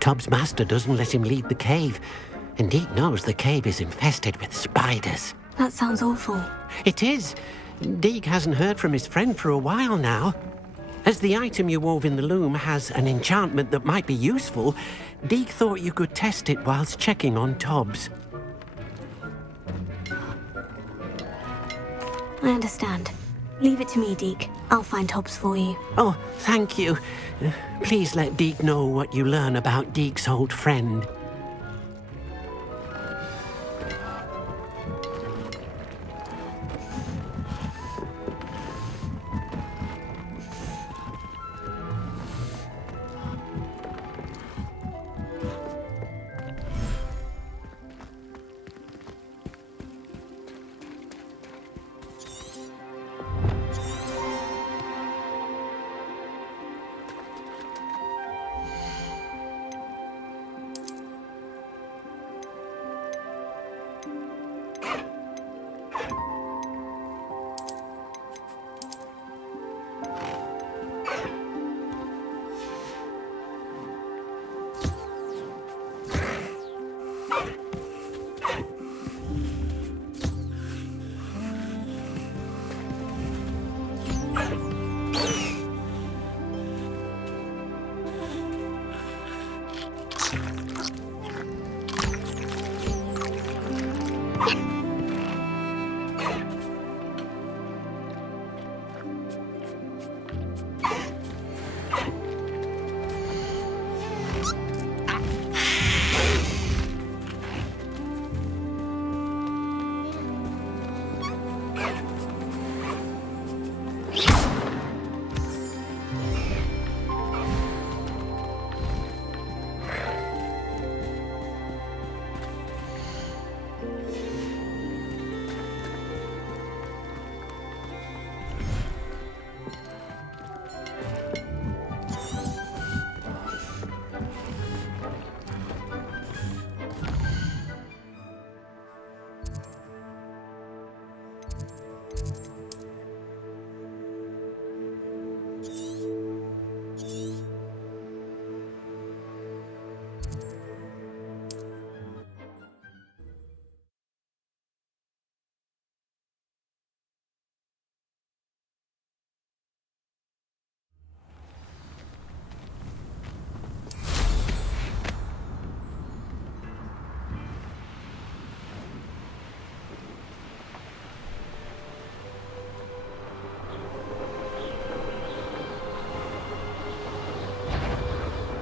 Tobbs' master doesn't let him leave the cave, and Deke knows the cave is infested with spiders. That sounds awful. It is. Deke hasn't heard from his friend for a while now. As the item you wove in the loom has an enchantment that might be useful, Deke thought you could test it whilst checking on Tobbs. I understand. Leave it to me, Deke. I'll find Tobbs for you. Oh, thank you. Please let Deke know what you learn about Deke's old friend.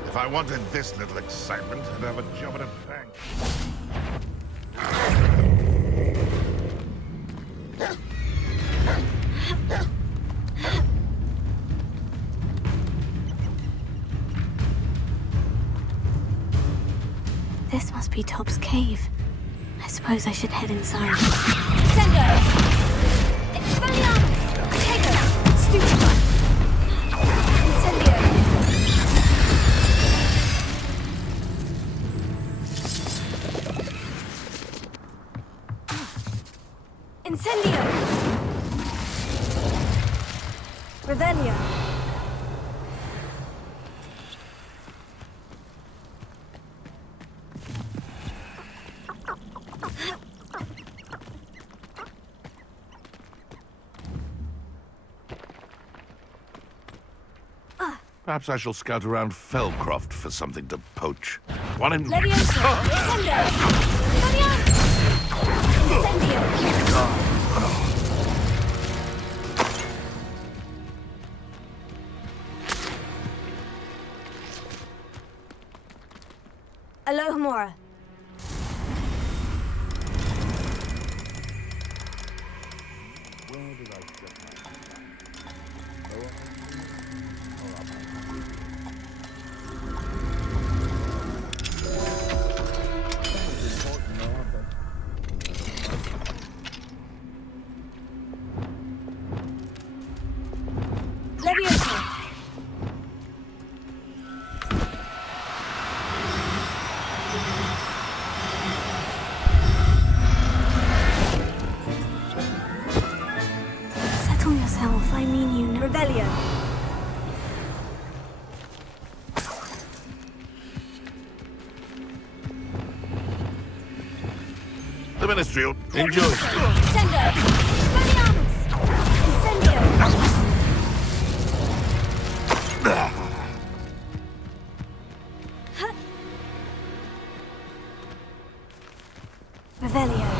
If I wanted this little excitement, I'd have a job at a bank. be Top's cave. I suppose I should head inside. Sendo! Expelliarmus! Tego! Stupefy! Incendio! Incendio! Revelio! Perhaps I shall scout around Fellcroft for something to poach. One in... Leviosa! Sendo! Expelliarmus! Incendio! Alohomora. Leviosa. Settle yourself, I mean you know. Revelio. The Ministry will enjoy. Sendo! Expelliarmus! Incendio! Revelio.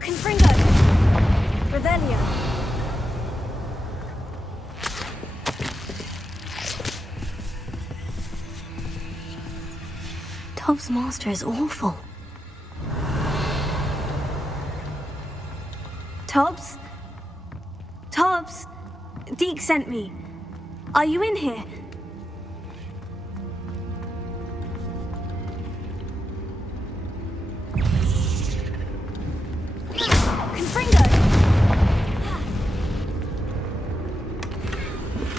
Confringo! Revelio! Top's master is awful. Tobbs? Tobbs? Deke sent me. Are you in here? Confringo!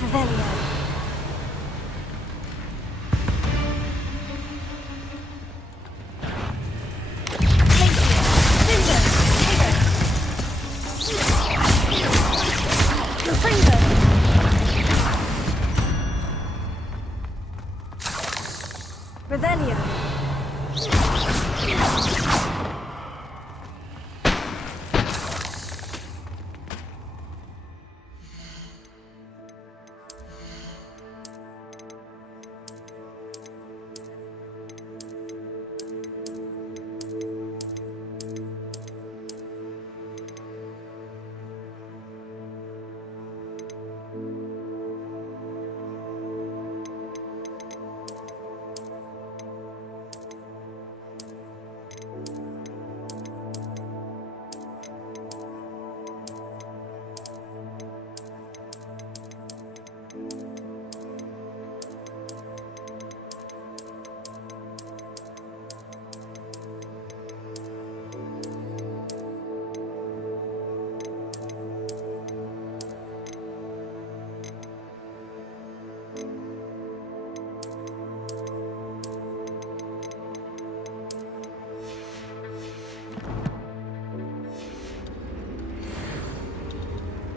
Revelio. Revelio.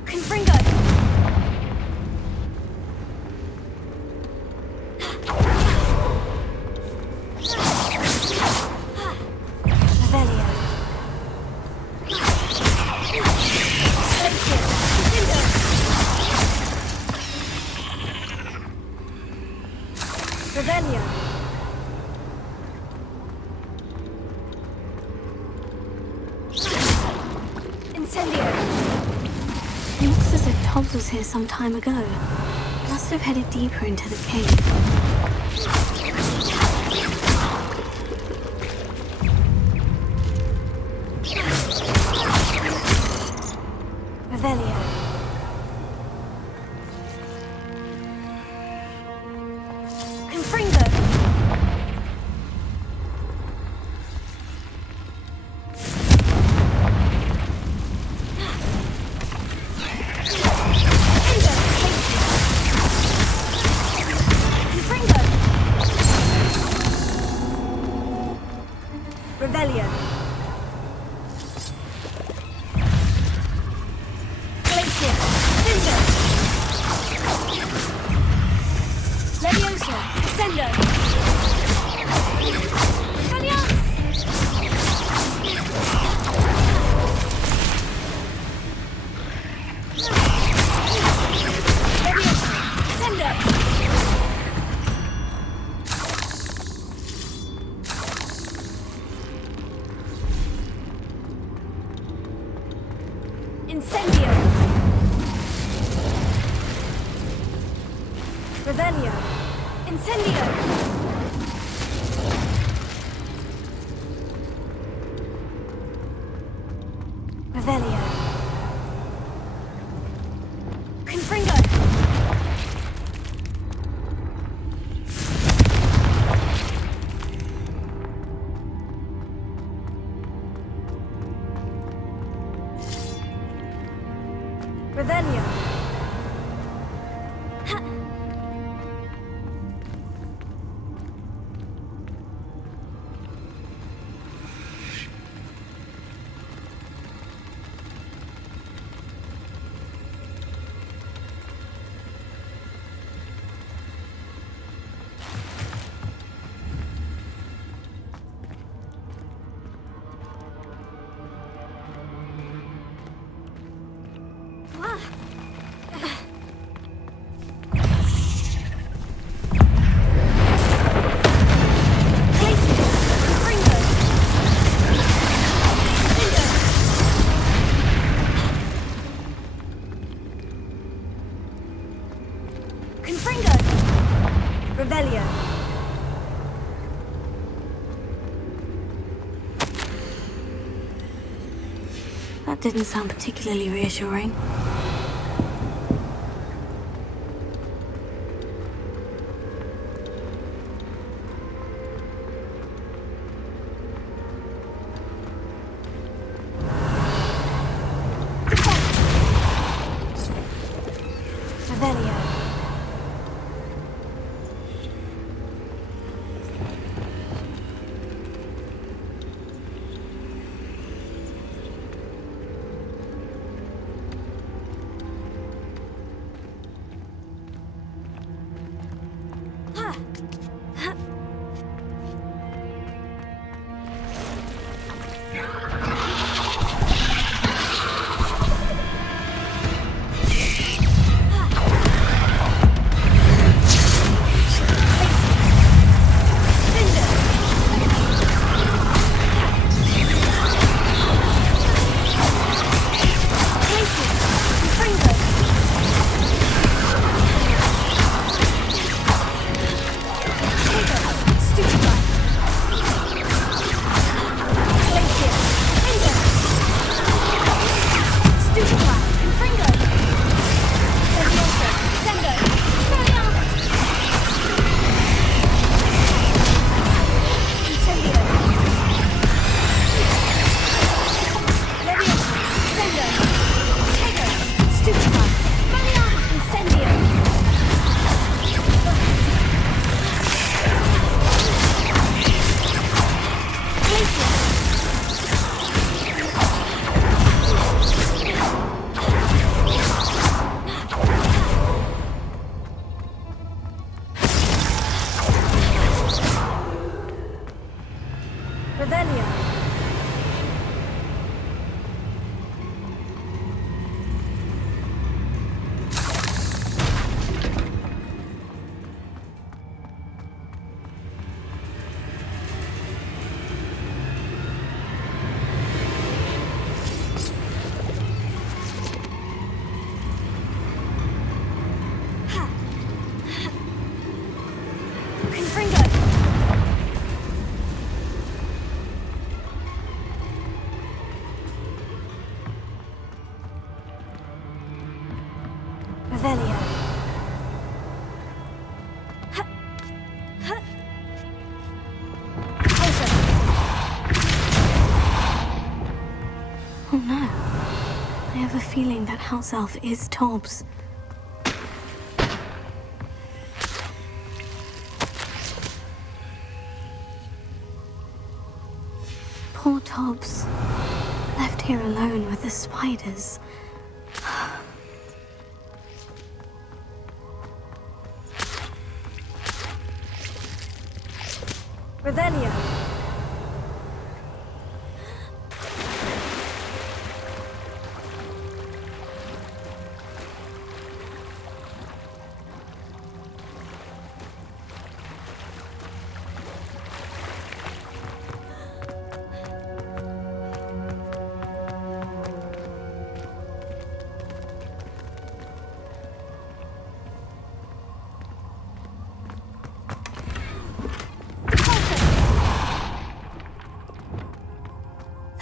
Confringo! Revelio. Revelio. Incendio! Looks as if Tobbs was here some time ago. Must have headed deeper into the cave. Revelio. Confringo. Revelio. Glacier. Cinder. Leviosa. Ascendo. Gallions. Leviosa. Ascendo. Incendio! Revelio! Incendio! Revelio! Confringo! Revelio! Confringo! Revelio! That didn't sound particularly reassuring. Revelio! Revelio. Oh no. I have a feeling that house elf is Tobbs. Poor Tobbs. Left here alone with the spiders. Revelio.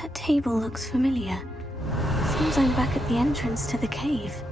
That table looks familiar. Seems I'm back at the entrance to the cave.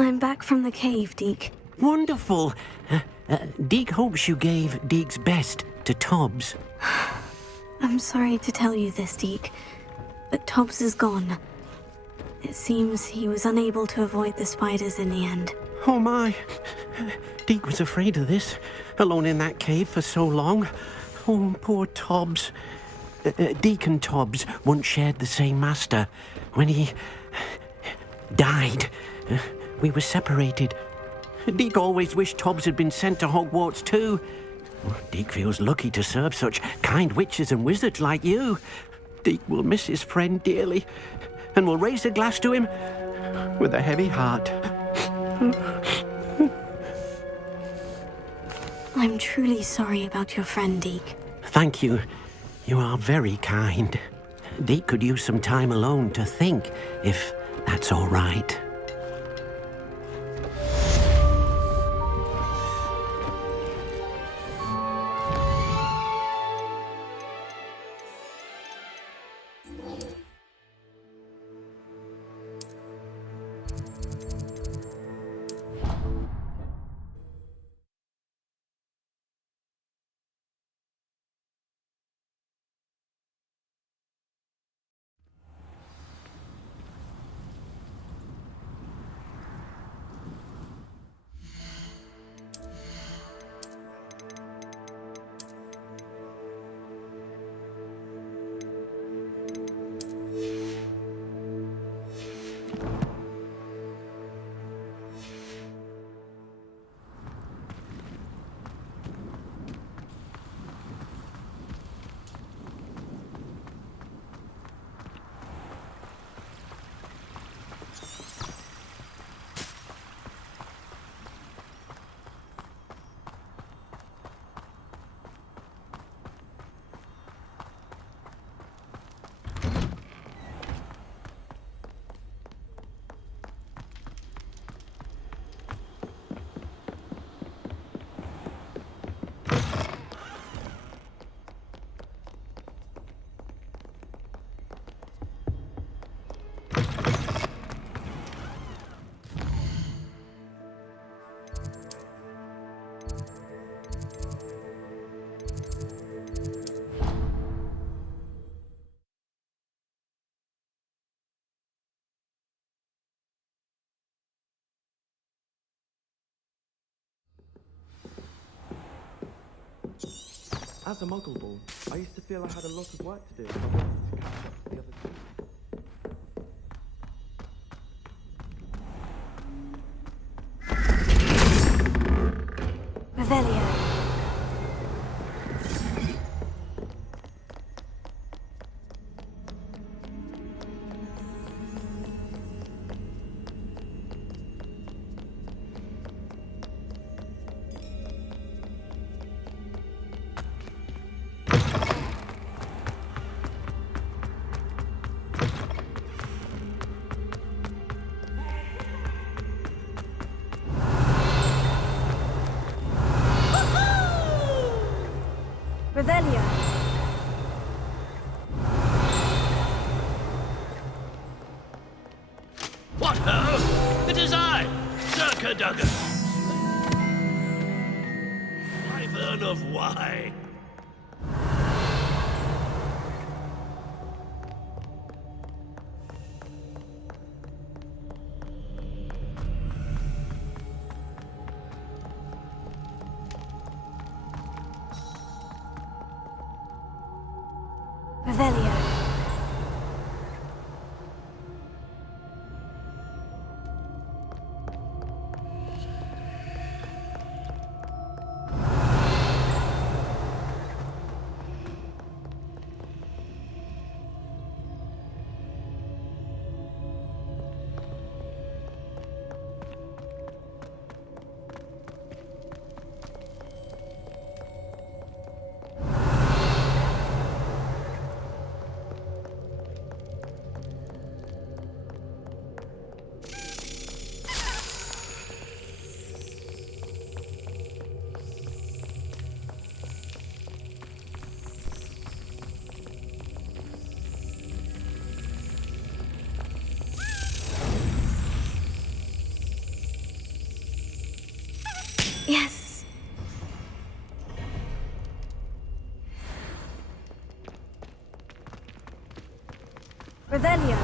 I'm back from the cave, Deke. Wonderful. Deke hopes you gave Deke's best to Tobbs. I'm sorry to tell you this, Deke, but Tobbs is gone. It seems he was unable to avoid the spiders in the end. Oh my. Deke was afraid of this, alone in that cave for so long. Oh, poor Tobbs. Deke and Tobbs once shared the same master. When he died, we were separated. Deke always wished Tobbs had been sent to Hogwarts too. Deke feels lucky to serve such kind witches and wizards like you. Deke will miss his friend dearly, and will raise a glass to him with a heavy heart. I'm truly sorry about your friend, Deke. Thank you. You are very kind. Deke could use some time alone to think, if that's all right. As a muggle born, I used to feel I had a lot of work to do if I wanted to catch up to the other two. Revelio. Revelio. What ho! It is I, Sir Duggan. Wyvern of Wye. Revelio. Yes. Revelio.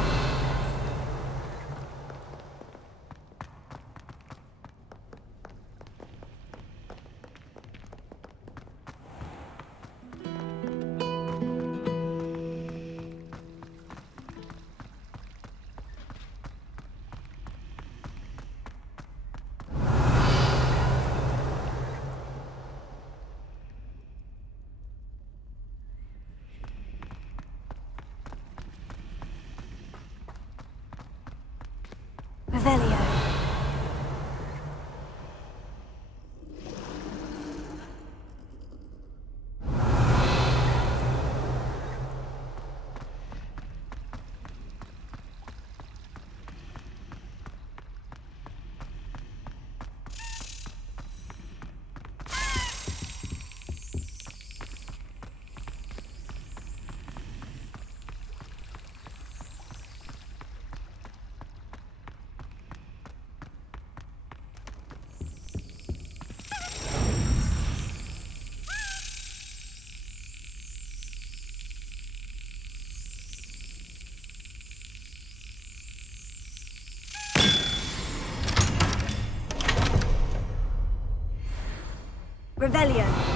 Revelio. Revelio.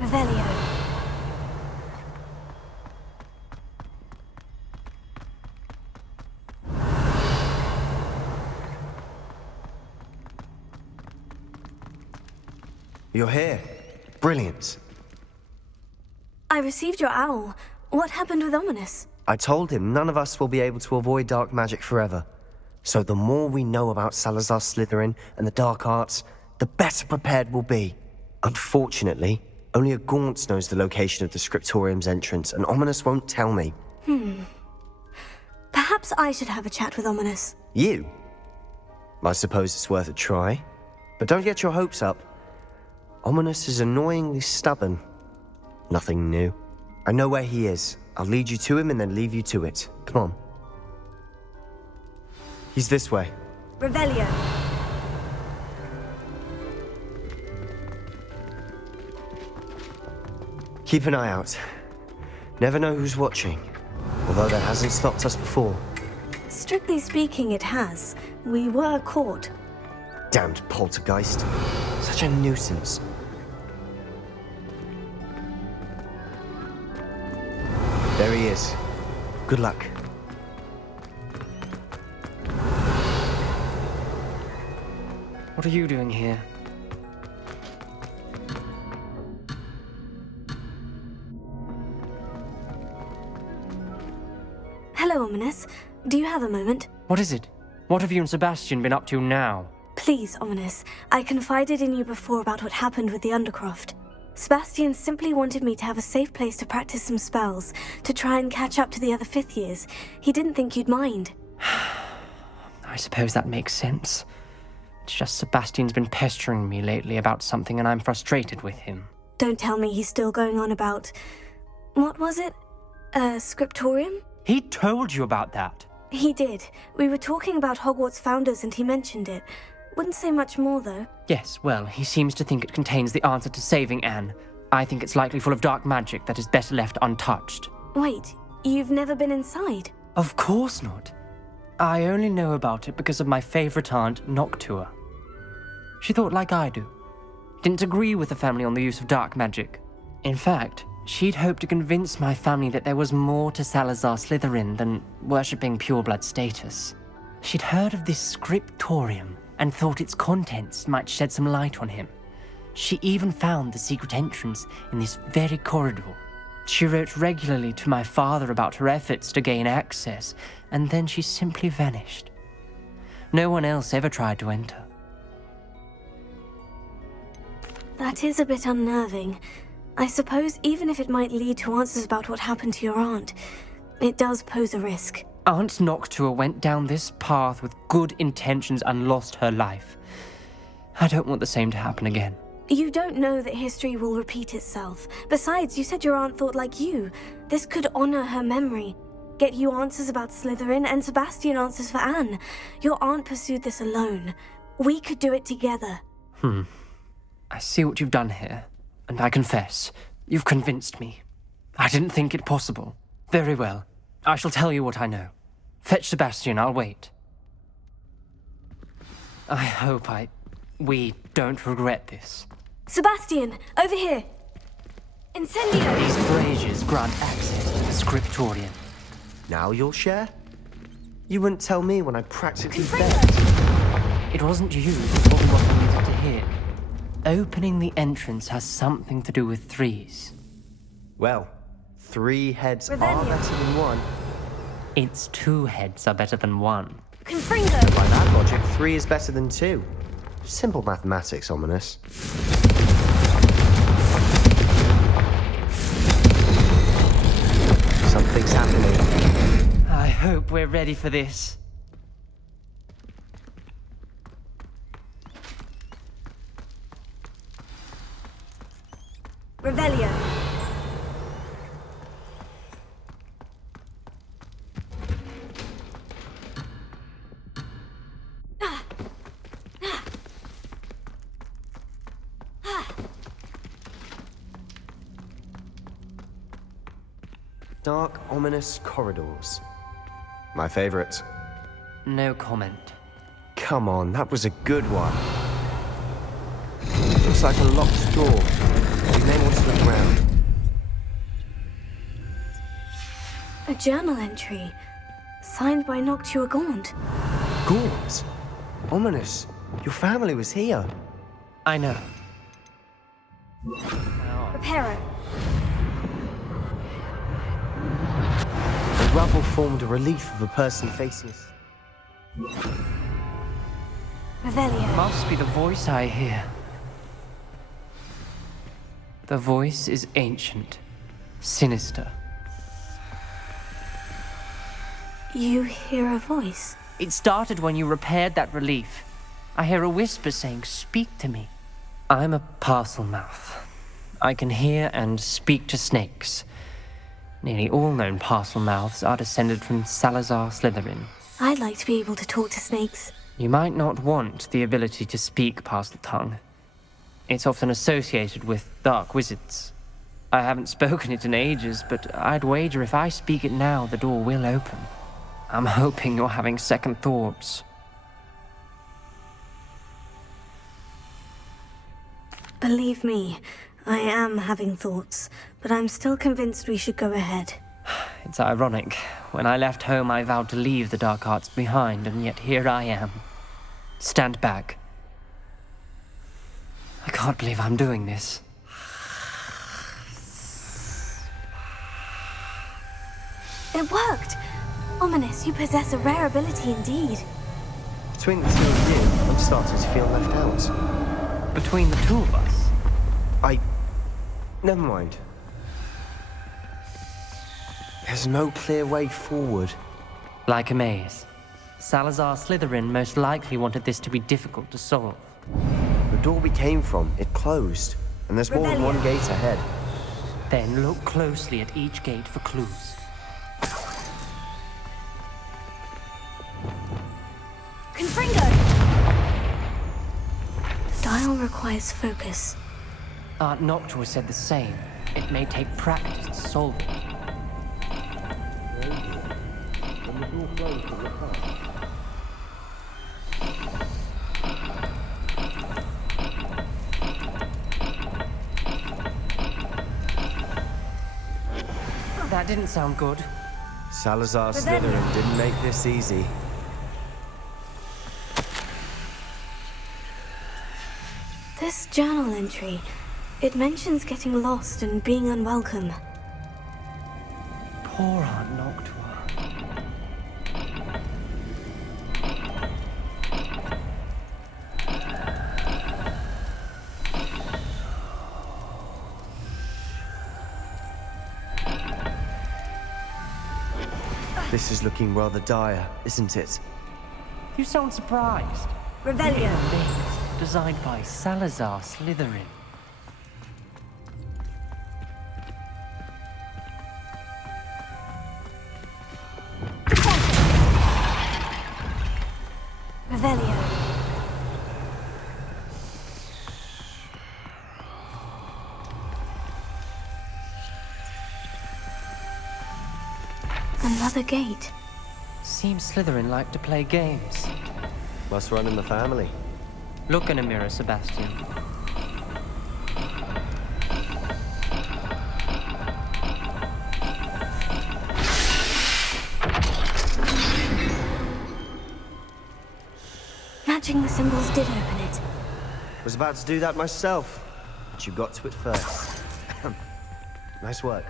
Revelio. You're here. Brilliant. I received your owl. What happened with Ominous? I told him none of us will be able to avoid dark magic forever. So the more we know about Salazar Slytherin and the dark arts, the better prepared we'll be. Unfortunately, only a Gaunt knows the location of the Scriptorium's entrance, and Ominous won't tell me. Perhaps I should have a chat with Ominous. You? I suppose it's worth a try. But don't get your hopes up. Ominous is annoyingly stubborn. Nothing new. I know where he is. I'll lead you to him and then leave you to it. Come on. He's this way. Revelio. Keep an eye out. Never know who's watching. Although that hasn't stopped us before. Strictly speaking, it has. We were caught. Damned poltergeist. Such a nuisance. There he is. Good luck. What are you doing here? Hello, Ominous. Do you have a moment? What is it? What have you and Sebastian been up to now? Please, Ominous. I confided in you before about what happened with the Undercroft. Sebastian simply wanted me to have a safe place to practice some spells, to try and catch up to the other 5th years. He didn't think you'd mind. I suppose that makes sense. It's just Sebastian's been pestering me lately about something and I'm frustrated with him. Don't tell me he's still going on about... What was it? A scriptorium? He told you about that? He did. We were talking about Hogwarts founders and he mentioned it. Wouldn't say much more, though. Yes, well, he seems to think it contains the answer to saving Anne. I think it's likely full of dark magic that is better left untouched. Wait, you've never been inside? Of course not. I only know about it because of my favorite aunt, Noctua. She thought like I do. Didn't agree with the family on the use of dark magic. In fact, she'd hoped to convince my family that there was more to Salazar Slytherin than worshipping pureblood status. She'd heard of this scriptorium and thought its contents might shed some light on him. She even found the secret entrance in this very corridor. She wrote regularly to my father about her efforts to gain access, and then she simply vanished. No one else ever tried to enter. That is a bit unnerving. I suppose even if it might lead to answers about what happened to your aunt, it does pose a risk. Aunt Noctua went down this path with good intentions and lost her life. I don't want the same to happen again. You don't know that history will repeat itself. Besides, you said your aunt thought like you. This could honor her memory. Get you answers about Slytherin and Sebastian answers for Anne. Your aunt pursued this alone. We could do it together. I see what you've done here, and I confess, you've convinced me. I didn't think it possible. Very well. I shall tell you what I know. Fetch Sebastian, I'll wait. I hope we don't regret this. Sebastian, over here! Incendio! These braziers grant access to the scriptorium. Now you'll share? You wouldn't tell me when I practically begged. It wasn't you who told me what I needed to hear. Opening the entrance has something to do with threes. Well, 3 heads Revelio. are better than 1. It's 2 heads are better than 1. Confringo! By that logic, 3 is better than 2. Simple mathematics, Ominous. Something's happening. I hope we're ready for this. Revelio. Dark, ominous corridors. My favorite. No comment. Come on, that was a good one. Looks like a locked door. You may want to look around. A journal entry. Signed by Noctua Gaunt. Gaunt? Ominous. Your family was here. I know. Reparo. The rubble formed a relief of a person facing us. Revelio. Must be the voice I hear. The voice is ancient, sinister. You hear a voice? It started when you repaired that relief. I hear a whisper saying, "Speak to me." I'm a parcel mouth. I can hear and speak to snakes. Nearly all known parcel mouths are descended from Salazar Slytherin. I'd like to be able to talk to snakes. You might not want the ability to speak parcel tongue. It's often associated with dark wizards. I haven't spoken it in ages, but I'd wager if I speak it now, the door will open. I'm hoping you're having second thoughts. Believe me, I am having thoughts, but I'm still convinced we should go ahead. It's ironic. When I left home, I vowed to leave the dark arts behind, and yet here I am. Stand back. I can't believe I'm doing this. It worked! Ominous, you possess a rare ability indeed. Between the two of you, I'm starting to feel left out. Between the two of us? Never mind. There's no clear way forward. Like a maze. Salazar Slytherin most likely wanted this to be difficult to solve. The door we came from, it closed. And there's more than one gate ahead. Then look closely at each gate for clues. Confringo! The dial requires focus. Aunt Noctua said the same. It may take practice to solve it. That didn't sound good. Salazar Slytherin didn't make this easy. This journal entry, it mentions getting lost and being unwelcome. Poor Aunt Noctua. This is looking rather dire, isn't it? You sound surprised. Revelio. Designed by Salazar Slytherin. Revelio. Another gate. Seems Slytherin like to play games. Must run in the family. Look in a mirror, Sebastian. Matching the symbols did open it. Was about to do that myself, but you got to it first. Nice work.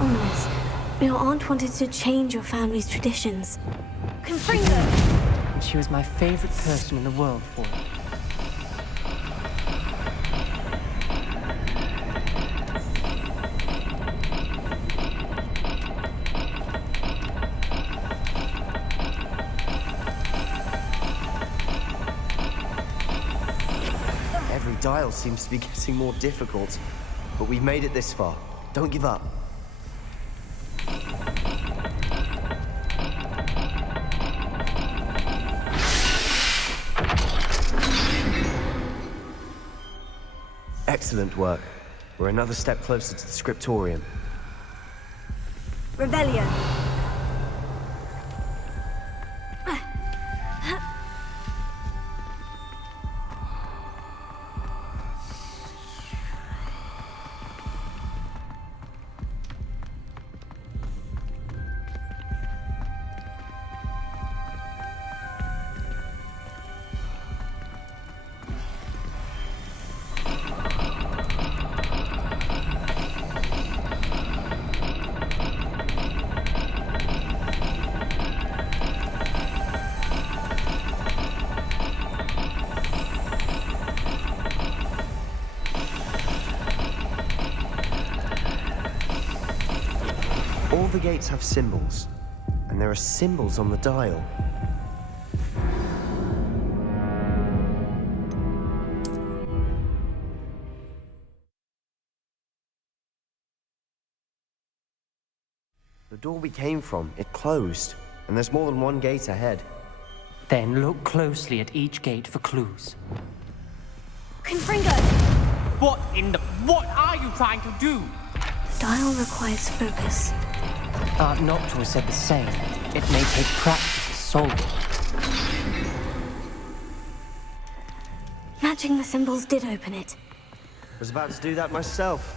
Ominous, your aunt wanted to change your family's traditions. Confringo! And she was my favorite person in the world for it. Every dial seems to be getting more difficult, but we've made it this far. Don't give up. Excellent work. We're another step closer to the scriptorium. Revelio. All the gates have symbols, and there are symbols on the dial. The door we came from, it closed, and there's more than one gate ahead. Then look closely at each gate for clues. Confringo! What are you trying to do? The dial requires focus. Aunt Noctua said the same. It may take practice to solve it. Matching the symbols did open it. I was about to do that myself,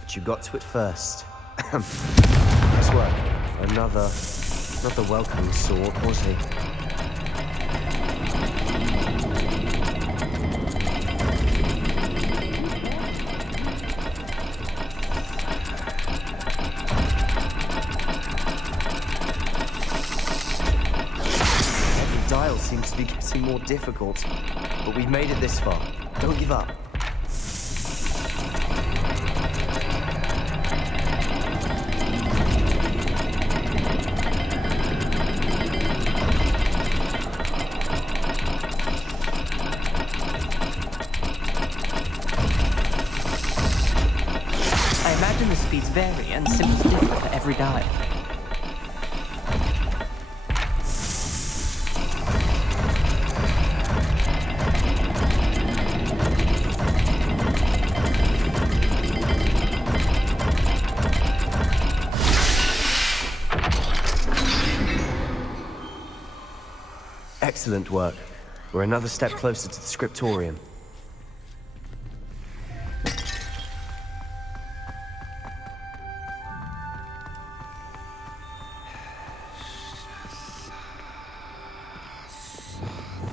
but you got to it first. Nice work. Another welcoming sword, was he? Every dial seems to be getting more difficult, but we've made it this far. Don't give up. The speeds vary and symbols differ for every dial. Excellent work. We're another step closer to the scriptorium.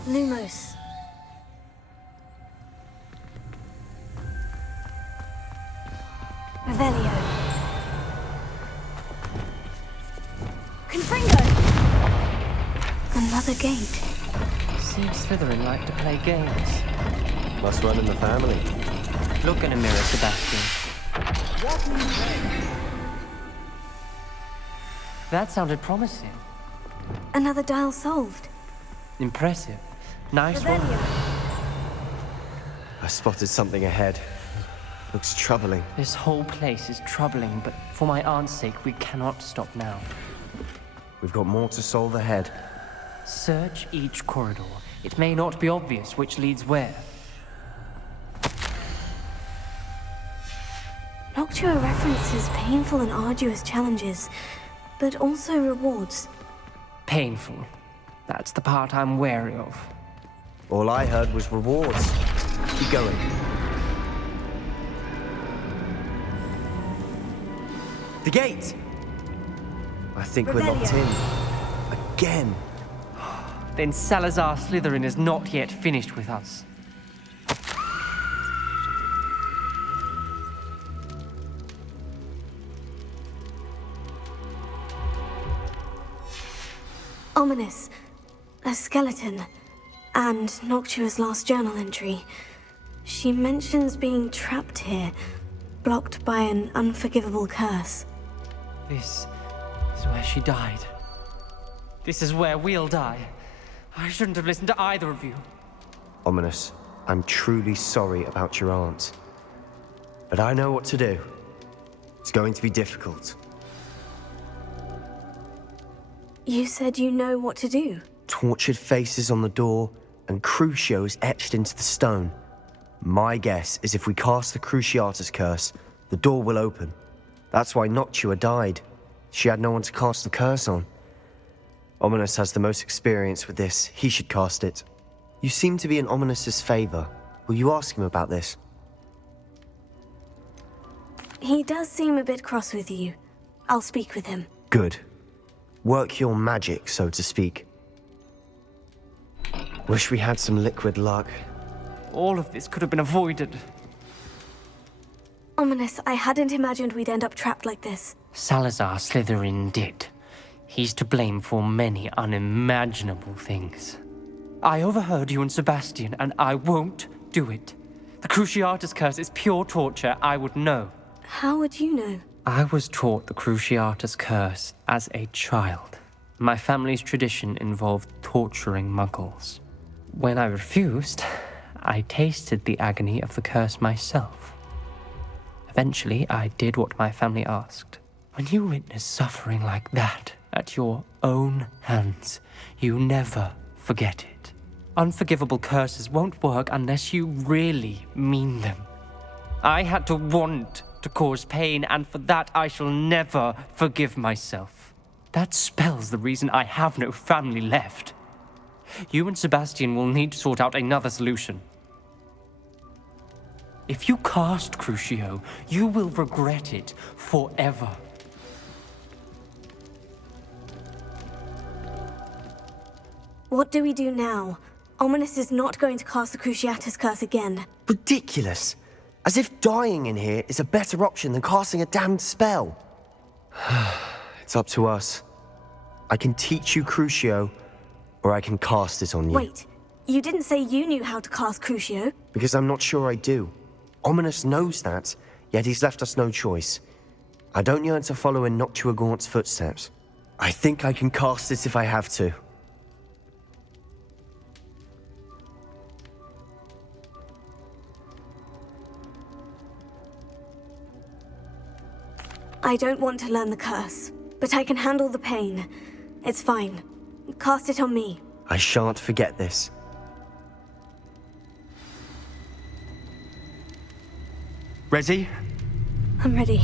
Lumos. Revelio. Confringo! Another gate. Seems Slytherin like to play games. Must run in the family. Look in a mirror, Sebastian. That sounded promising. Another dial solved. Impressive. Nice work. I spotted something ahead. Looks troubling. This whole place is troubling, but for my aunt's sake, we cannot stop now. We've got more to solve ahead. Search each corridor. It may not be obvious which leads where. Noctua references painful and arduous challenges, but also rewards. Painful. That's the part I'm wary of. All I heard was rewards. Keep going. The gate! I think we're locked in. Again. Then Salazar Slytherin is not yet finished with us. Ominous. A skeleton. And Noctua's last journal entry. She mentions being trapped here, blocked by an unforgivable curse. This is where she died. This is where we'll die. I shouldn't have listened to either of you. Ominous, I'm truly sorry about your aunt. But I know what to do. It's going to be difficult. You said you know what to do. Tortured faces on the door and Crucios etched into the stone. My guess is if we cast the Cruciatus curse, the door will open. That's why Noctua died. She had no one to cast the curse on. Ominous has the most experience with this. He should cast it. You seem to be in Ominous's favor. Will you ask him about this? He does seem a bit cross with you. I'll speak with him. Good. Work your magic, so to speak. Wish we had some liquid luck. All of this could have been avoided. Ominous, I hadn't imagined we'd end up trapped like this. Salazar Slytherin did. He's to blame for many unimaginable things. I overheard you and Sebastian, and I won't do it. The Cruciatus curse is pure torture. I would know. How would you know? I was taught the Cruciatus curse as a child. My family's tradition involved torturing muggles. When I refused, I tasted the agony of the curse myself. Eventually, I did what my family asked. When you witness suffering like that at your own hands, you never forget it. Unforgivable curses won't work unless you really mean them. I had to want to cause pain, and for that I shall never forgive myself. That spells the reason I have no family left. You and Sebastian will need to sort out another solution. If you cast Crucio, you will regret it forever. What do we do now? Ominous is not going to cast the Cruciatus curse again. Ridiculous. As if dying in here is a better option than casting a damned spell. It's up to us. I can teach you Crucio, or I can cast it on you. Wait, you didn't say you knew how to cast Crucio? Because I'm not sure I do. Ominous knows that, yet he's left us no choice. I don't yearn to follow in Noctua Gaunt's footsteps. I think I can cast it if I have to. I don't want to learn the curse, but I can handle the pain. It's fine. Cast it on me. I shan't forget this. Ready? I'm ready.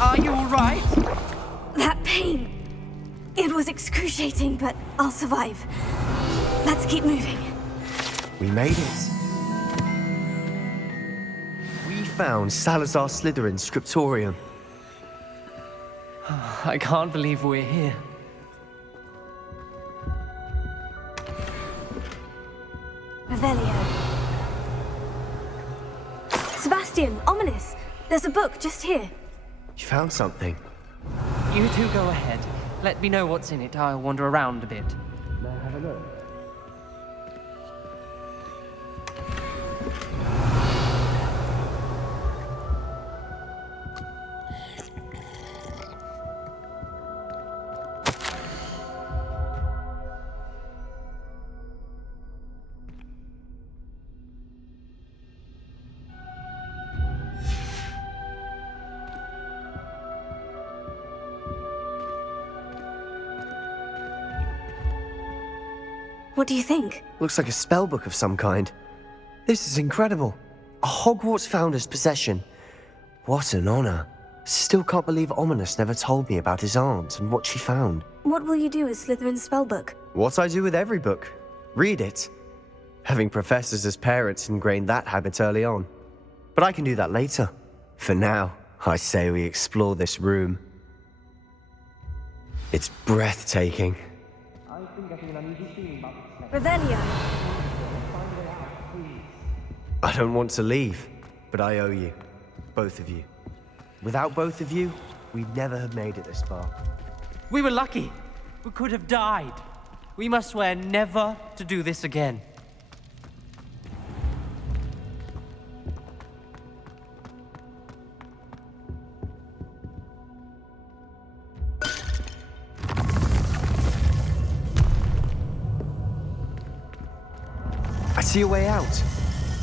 Are you all right? That pain. It was excruciating, but I'll survive. Let's keep moving. We made it. We found Salazar Slytherin's scriptorium. I can't believe we're here. Revelio. Sebastian, Ominous. There's a book just here. You found something. You two go ahead. Let me know what's in it. I'll wander around a bit. May I have a look? What do you think? Looks like a spellbook of some kind. This is incredible. A Hogwarts founder's possession. What an honor. Still can't believe Ominous never told me about his aunt and what she found. What will you do with Slytherin's spellbook? What I do with every book. Read it. Having professors as parents ingrained that habit early on. But I can do that later. For now, I say we explore this room. It's breathtaking. Revelio. I don't want to leave, but I owe you. Both of you. Without both of you, we'd never have made it this far. We were lucky. We could have died. We must swear never to do this again. I see a way out.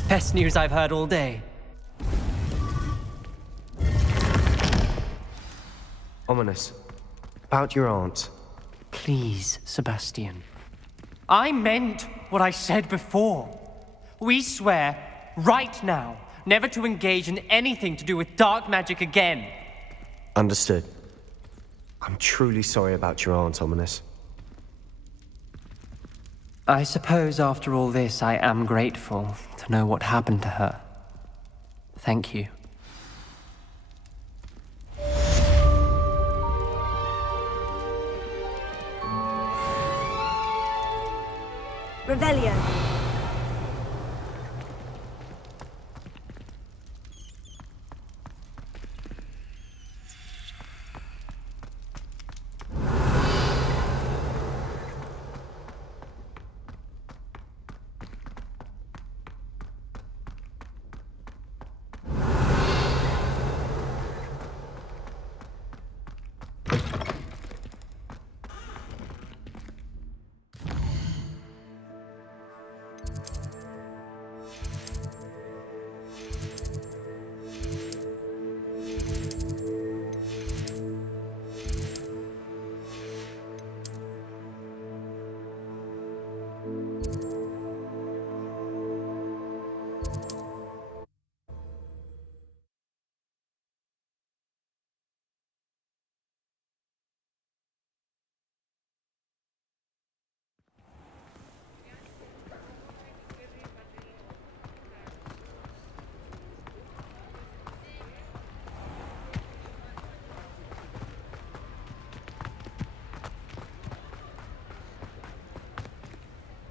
Best news I've heard all day. Ominous. About your aunt. Please, Sebastian. I meant what I said before. We swear, right now, never to engage in anything to do with dark magic again. Understood. I'm truly sorry about your aunt, Ominous. I suppose after all this, I am grateful to know what happened to her. Thank you. Revelio.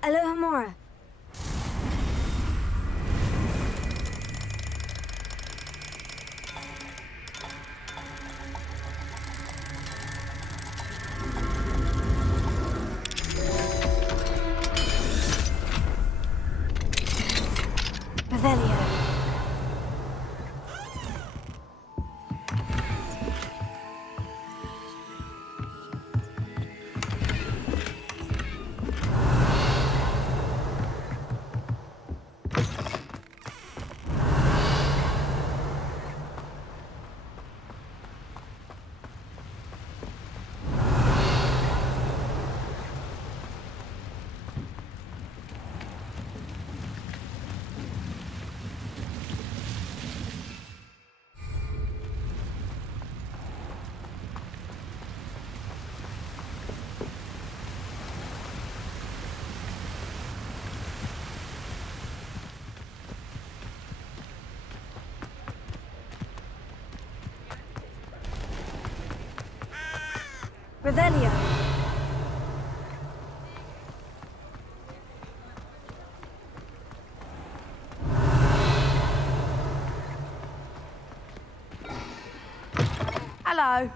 Alohomora. Revelio. Revelio. Hello.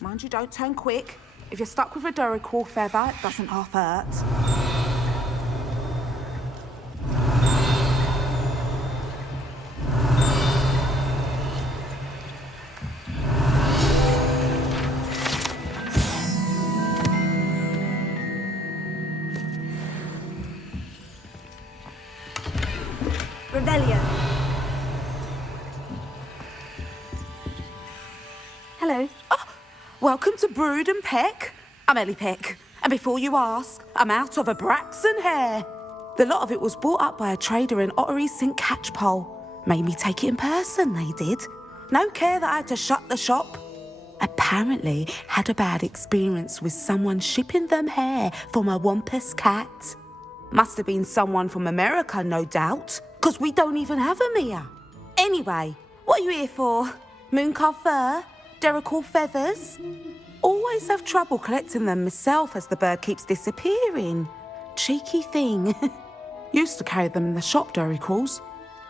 Mind you don't turn quick. If you're stuck with a Duracell feather, it doesn't half hurt. Revelio. Hello. Oh, welcome to Brood and Peck. I'm Ellie Peck. And before you ask, I'm out of a Braxton hair. The lot of it was bought up by a trader in Ottery St. Catchpole. Made me take it in person, they did. No care that I had to shut the shop. Apparently had a bad experience with someone shipping them hair from a Wampus cat. Must have been someone from America, no doubt, because we don't even have them here. Anyway, what are you here for? Mooncalf fur? Duracell feathers? Always have trouble collecting them myself as the bird keeps disappearing. Cheeky thing. Used to carry them in the shop, Duracells,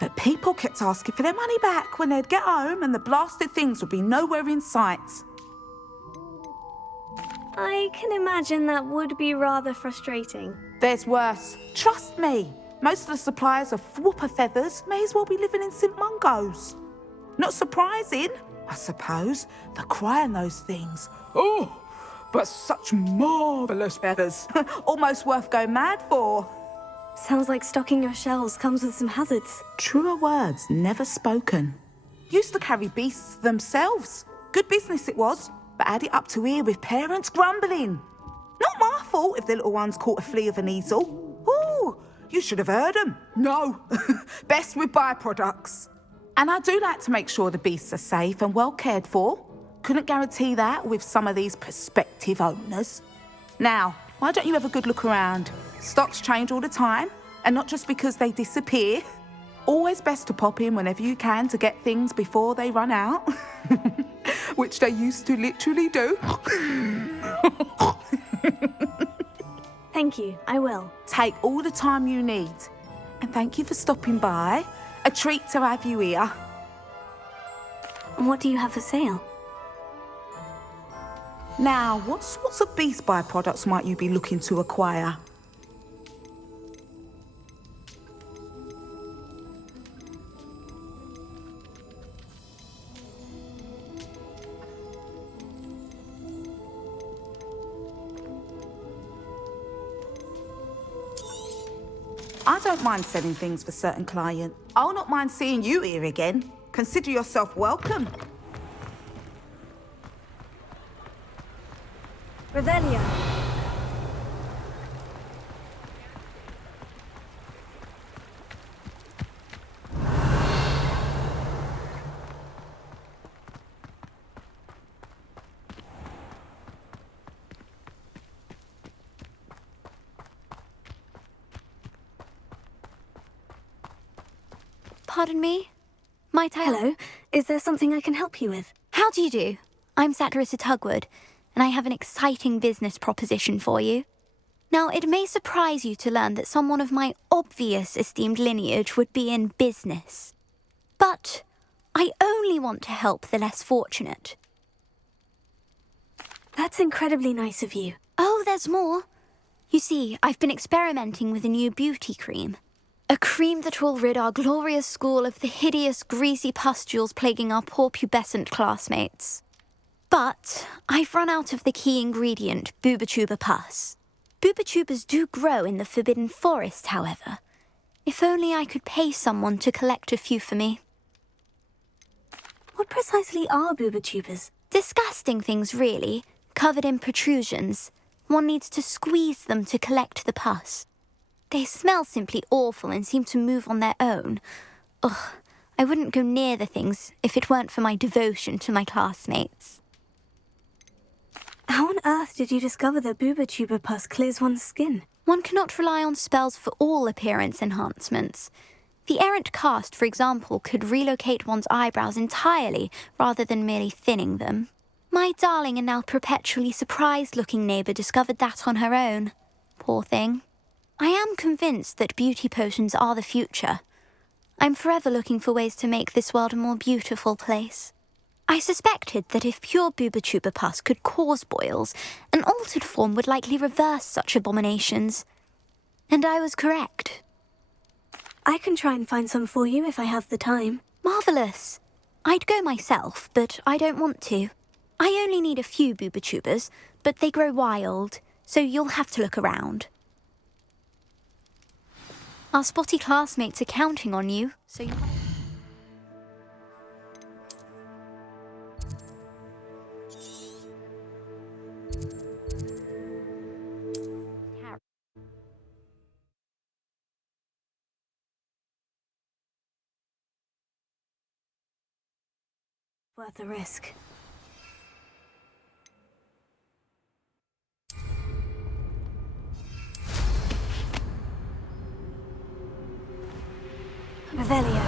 but people kept asking for their money back when they'd get home and the blasted things would be nowhere in sight. I can imagine that would be rather frustrating. There's worse. Trust me. Most of the suppliers of whooper feathers may as well be living in St. Mungo's. Not surprising, I suppose. The cry on those things. Oh, but such marvellous feathers. Almost worth going mad for. Sounds like stocking your shelves comes with some hazards. Truer words never spoken. Used to carry beasts themselves. Good business it was, but had it up to here with parents grumbling. Not my fault if the little ones caught a flea of an easel. Ooh, you should have heard them. No, best with byproducts. And I do like to make sure the beasts are safe and well cared for. Couldn't guarantee that with some of these prospective owners. Now, why don't you have a good look around? Stocks change all the time, and not just because they disappear. Always best to pop in whenever you can to get things before they run out. Which they used to literally do. Thank Thank you, I will. Take all the time you need. And thank you for stopping by. A treat to have you here. What do you have for sale? Now, what sorts of beast byproducts might you be looking to acquire? I don't mind selling things for certain clients. I'll not mind seeing you here again. Consider yourself welcome. Revelio. Pardon me? Might I... Hello, is there something I can help you with? How do you do? I'm Satirissa Tugwood, and I have an exciting business proposition for you. Now, it may surprise you to learn that someone of my obvious esteemed lineage would be in business. But I only want to help the less fortunate. That's incredibly nice of you. Oh, there's more. You see, I've been experimenting with a new beauty cream. A cream that will rid our glorious school of the hideous, greasy pustules plaguing our poor pubescent classmates. But I've run out of the key ingredient, boobotuber pus. Boobotubers do grow in the Forbidden Forest, however. If only I could pay someone to collect a few for me. What precisely are boobotubers? Disgusting things, really, covered in protrusions. One needs to squeeze them to collect the pus. They smell simply awful and seem to move on their own. Ugh, I wouldn't go near the things if it weren't for my devotion to my classmates. How on earth did you discover that boobotuber pus clears one's skin? One cannot rely on spells for all appearance enhancements. The errant cast, for example, could relocate one's eyebrows entirely rather than merely thinning them. My darling and now perpetually surprised-looking neighbour discovered that on her own. Poor thing. I am convinced that beauty potions are the future. I'm forever looking for ways to make this world a more beautiful place. I suspected that if pure boobotuber pus could cause boils, an altered form would likely reverse such abominations. And I was correct. I can try and find some for you if I have the time. Marvellous. I'd go myself, but I don't want to. I only need a few boobotubers, but they grow wild, so you'll have to look around. Our spotty classmates are counting on you, so you... Worth the risk. Revelio.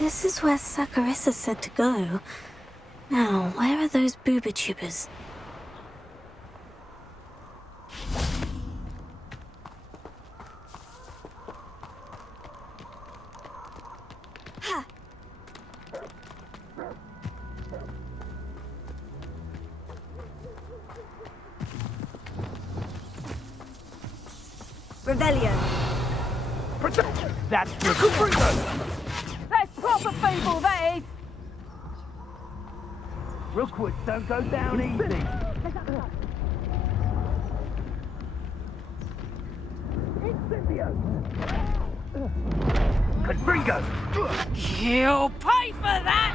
This is where Satirissa said to go. Now, where are those boobotubers? Revelio. That's the That's proper feeble, that is! Rookwoods don't go down easy. Incendio! Confringo! You'll pay for that!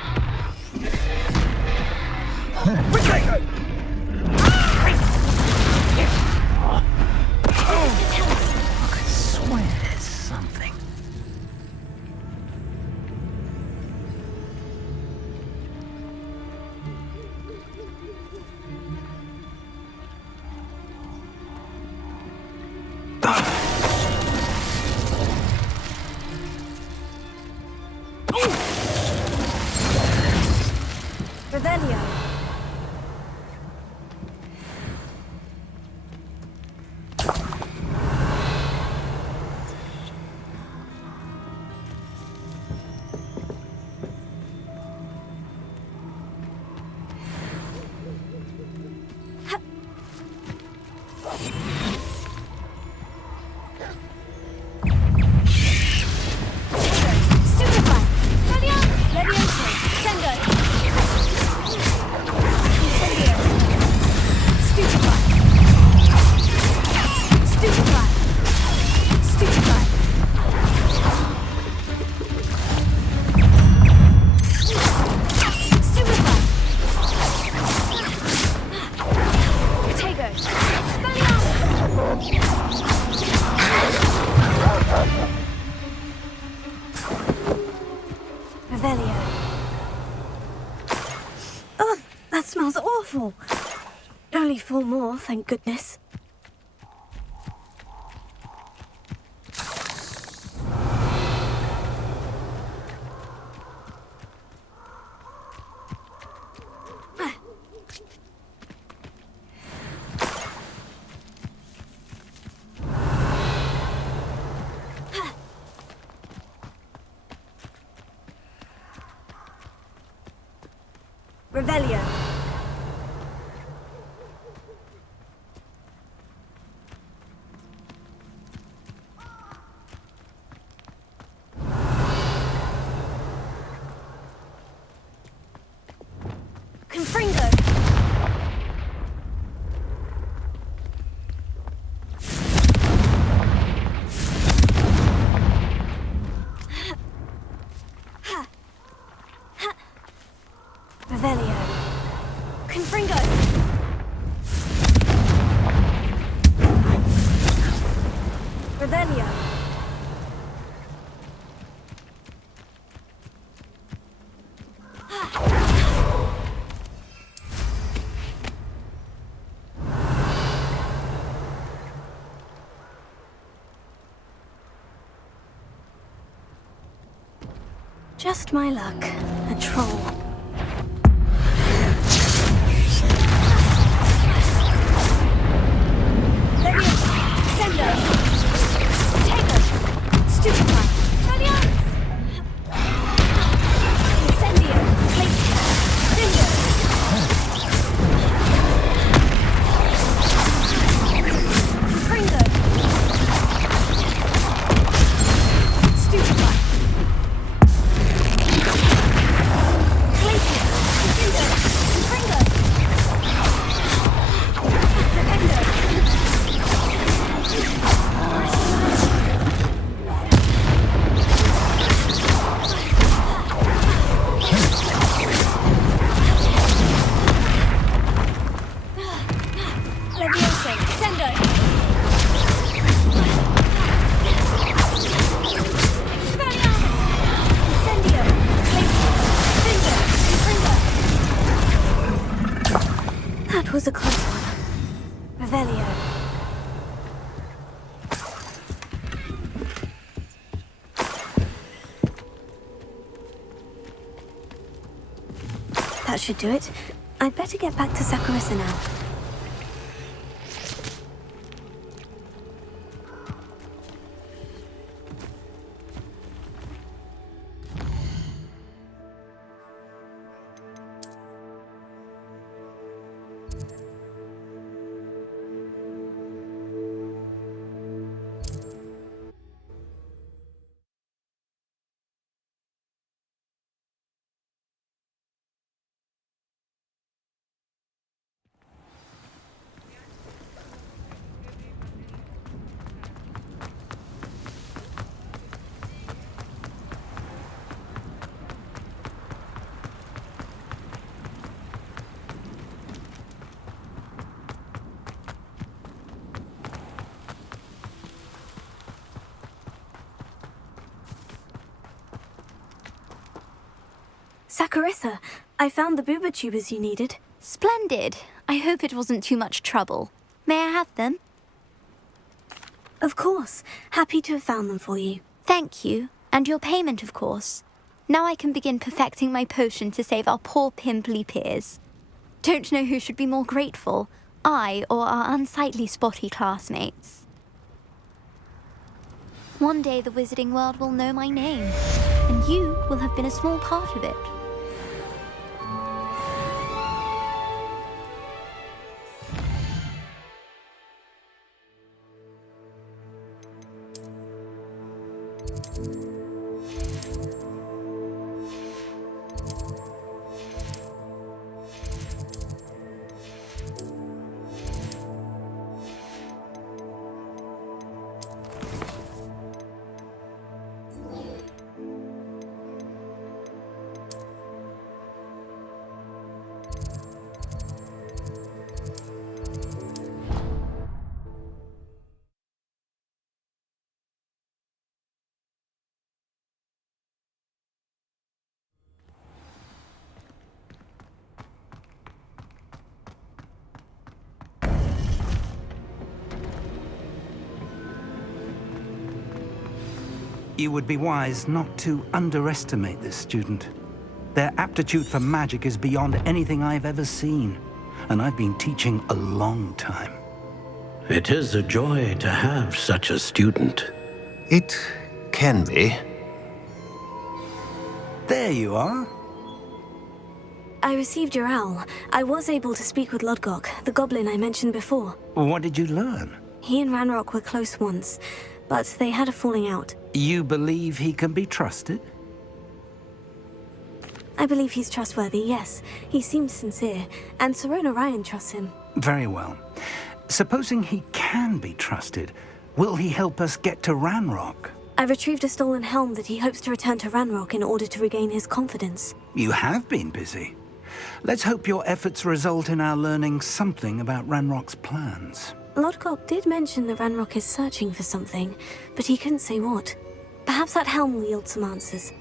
Potato! I could swear there's something. Revelio. Oh, that smells awful. Only 4 more, thank goodness. Revelio. Confringo. Revelio. Confringo. Revelio. Just my luck. A troll. That was a close one. Revelio. That should do it. I'd better get back to Sakurisa now. Sakurisa, I found the booba tubers you needed. Splendid. I hope it wasn't too much trouble. May I have them? Of course. Happy to have found them for you. Thank you. And your payment, of course. Now I can begin perfecting my potion to save our poor pimply peers. Don't know who should be more grateful, I or our unsightly spotty classmates. One day the wizarding world will know my name, and you will have been a small part of it. You would be wise not to underestimate this student. Their aptitude for magic is beyond anything I've ever seen, and I've been teaching a long time. It is a joy to have such a student. It can be. There you are. I received your owl. I was able to speak with Lodgok, the goblin I mentioned before. What did you learn? He and Ranrock were close once, but they had a falling out. You believe he can be trusted? I believe he's trustworthy, yes. He seems sincere, and Serona Ryan trusts him. Very well. Supposing he can be trusted, will he help us get to Ranrock? I retrieved a stolen helm that he hopes to return to Ranrock in order to regain his confidence. You have been busy. Let's hope your efforts result in our learning something about Ranrock's plans. Lodgok did mention that Ranrock is searching for something, but he couldn't say what. Perhaps that helm will yield some answers.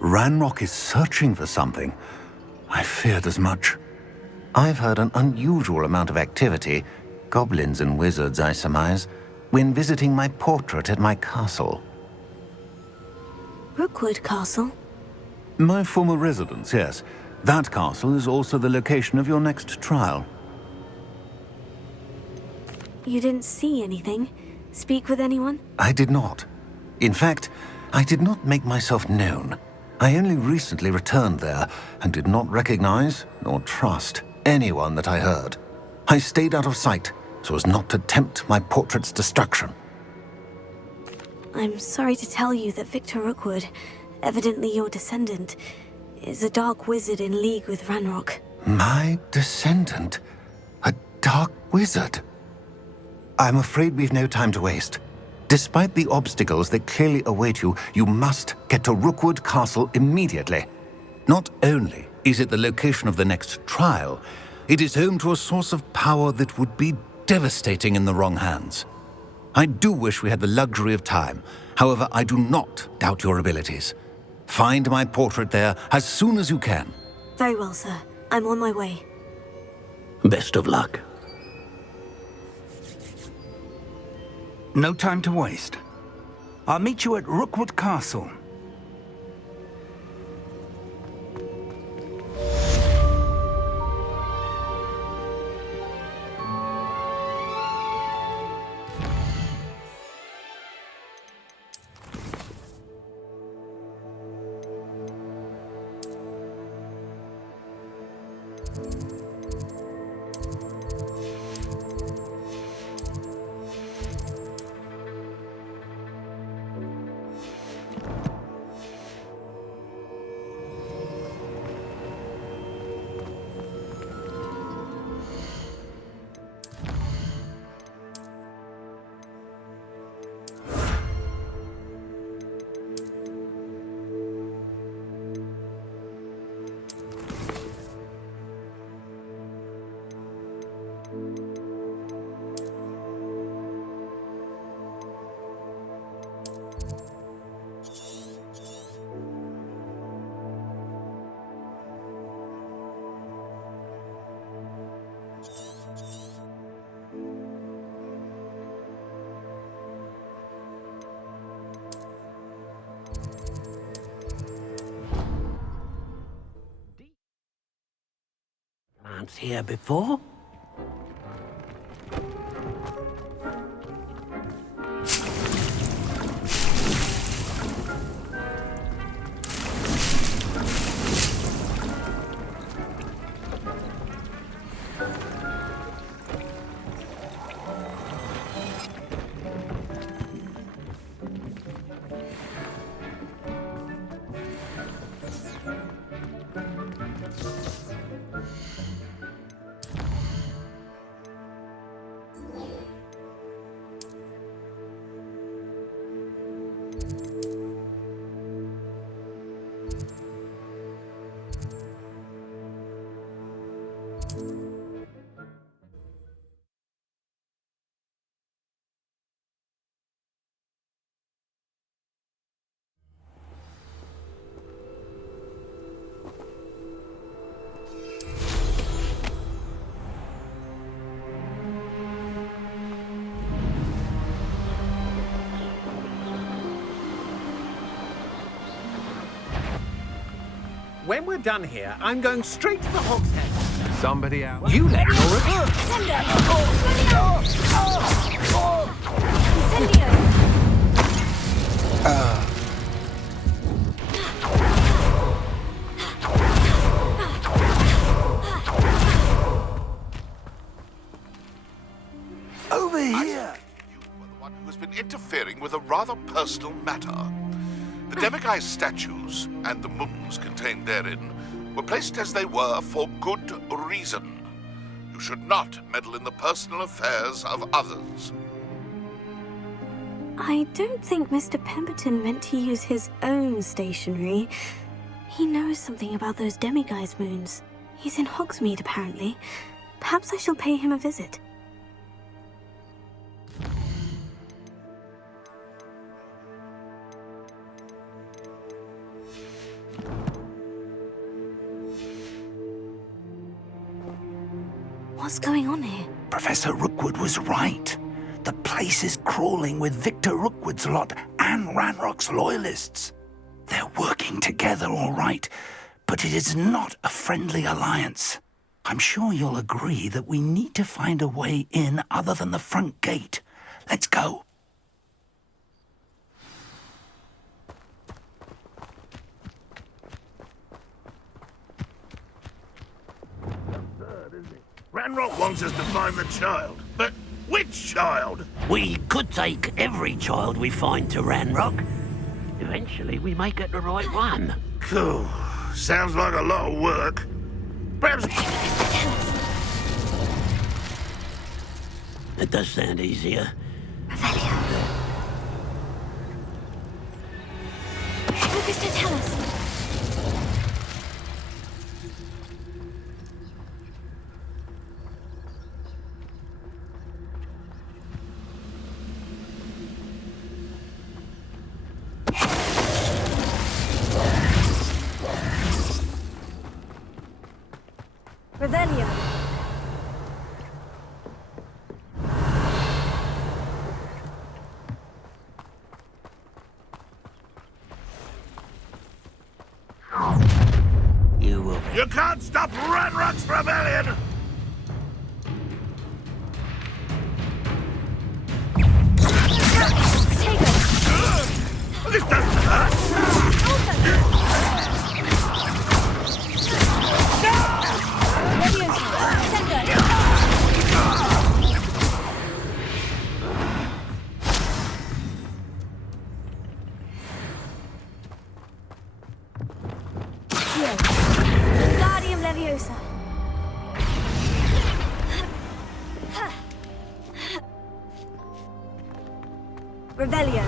Ranrock is searching for something. I feared as much. I've heard an unusual amount of activity, goblins and wizards, I surmise, when visiting my portrait at my castle. Rookwood Castle? My former residence, yes. That castle is also the location of your next trial. You didn't see anything? Speak with anyone? I did not. In fact, I did not make myself known. I only recently returned there and did not recognize nor trust anyone that I heard. I stayed out of sight so as not to tempt my portrait's destruction. I'm sorry to tell you that Victor Rookwood, evidently your descendant, is a dark wizard in league with Ranrock. My descendant? A dark wizard? I'm afraid we've no time to waste. Despite the obstacles that clearly await you, you must get to Rookwood Castle immediately. Not only is it the location of the next trial, it is home to a source of power that would be devastating in the wrong hands. I do wish we had the luxury of time. However, I do not doubt your abilities. Find my portrait there as soon as you can. Very well, sir. I'm on my way. Best of luck. No time to waste. I'll meet you at Rookwood Castle. Here before? when we're done here, I'm going straight to the Hog's Head. Somebody out. You let go of her. Over here! You were the one who has been interfering with a rather personal matter. The Demiguise statues and the mums contained therein were placed as they were for good reason. You should not meddle in the personal affairs of others. I don't think Mr. Pemberton meant to use his own stationery. He knows something about those Demiguise moons. He's in Hogsmeade, apparently. Perhaps I shall pay him a visit. What's going on here? Professor Rookwood was right. The place is crawling with Victor Rookwood's lot and Ranrock's loyalists. They're working together, all right, but it is not a friendly alliance. I'm sure you'll agree that we need to find a way in other than the front gate. Let's go. Ranrock wants us to find the child, but which child? We could take every child we find to Ranrock. Eventually, we may get the right one. Cool. Sounds like a lot of work. Perhaps... It does sound easier. Focus to tell us. Revelio. You will. You can't stop Ranrock's rebellion! This doesn't hurt! Wingardium Leviosa. Revelio.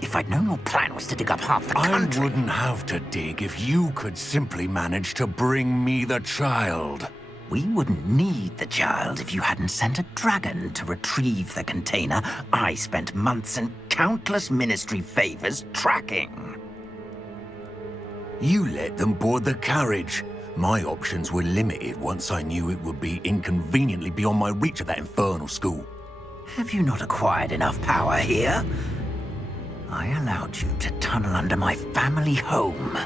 If I'd known your plan was to dig up half the country... I wouldn't have to dig if you could simply manage to bring me the child. We wouldn't need the child if you hadn't sent a dragon to retrieve the container I spent months and countless ministry favors tracking. You let them board the carriage. My options were limited once I knew it would be inconveniently beyond my reach at that infernal school. Have you not acquired enough power here? I allowed you to tunnel under my family home.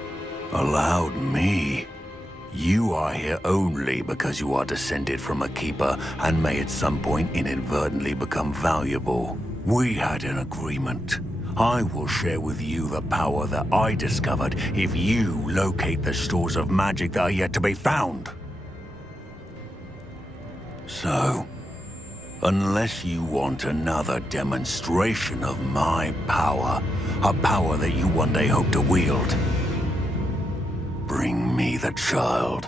Allowed me? You are here only because you are descended from a keeper and may at some point inadvertently become valuable. We had an agreement. I will share with you the power that I discovered if you locate the stores of magic that are yet to be found. So, unless you want another demonstration of my power, a power that you one day hope to wield, bring me the child.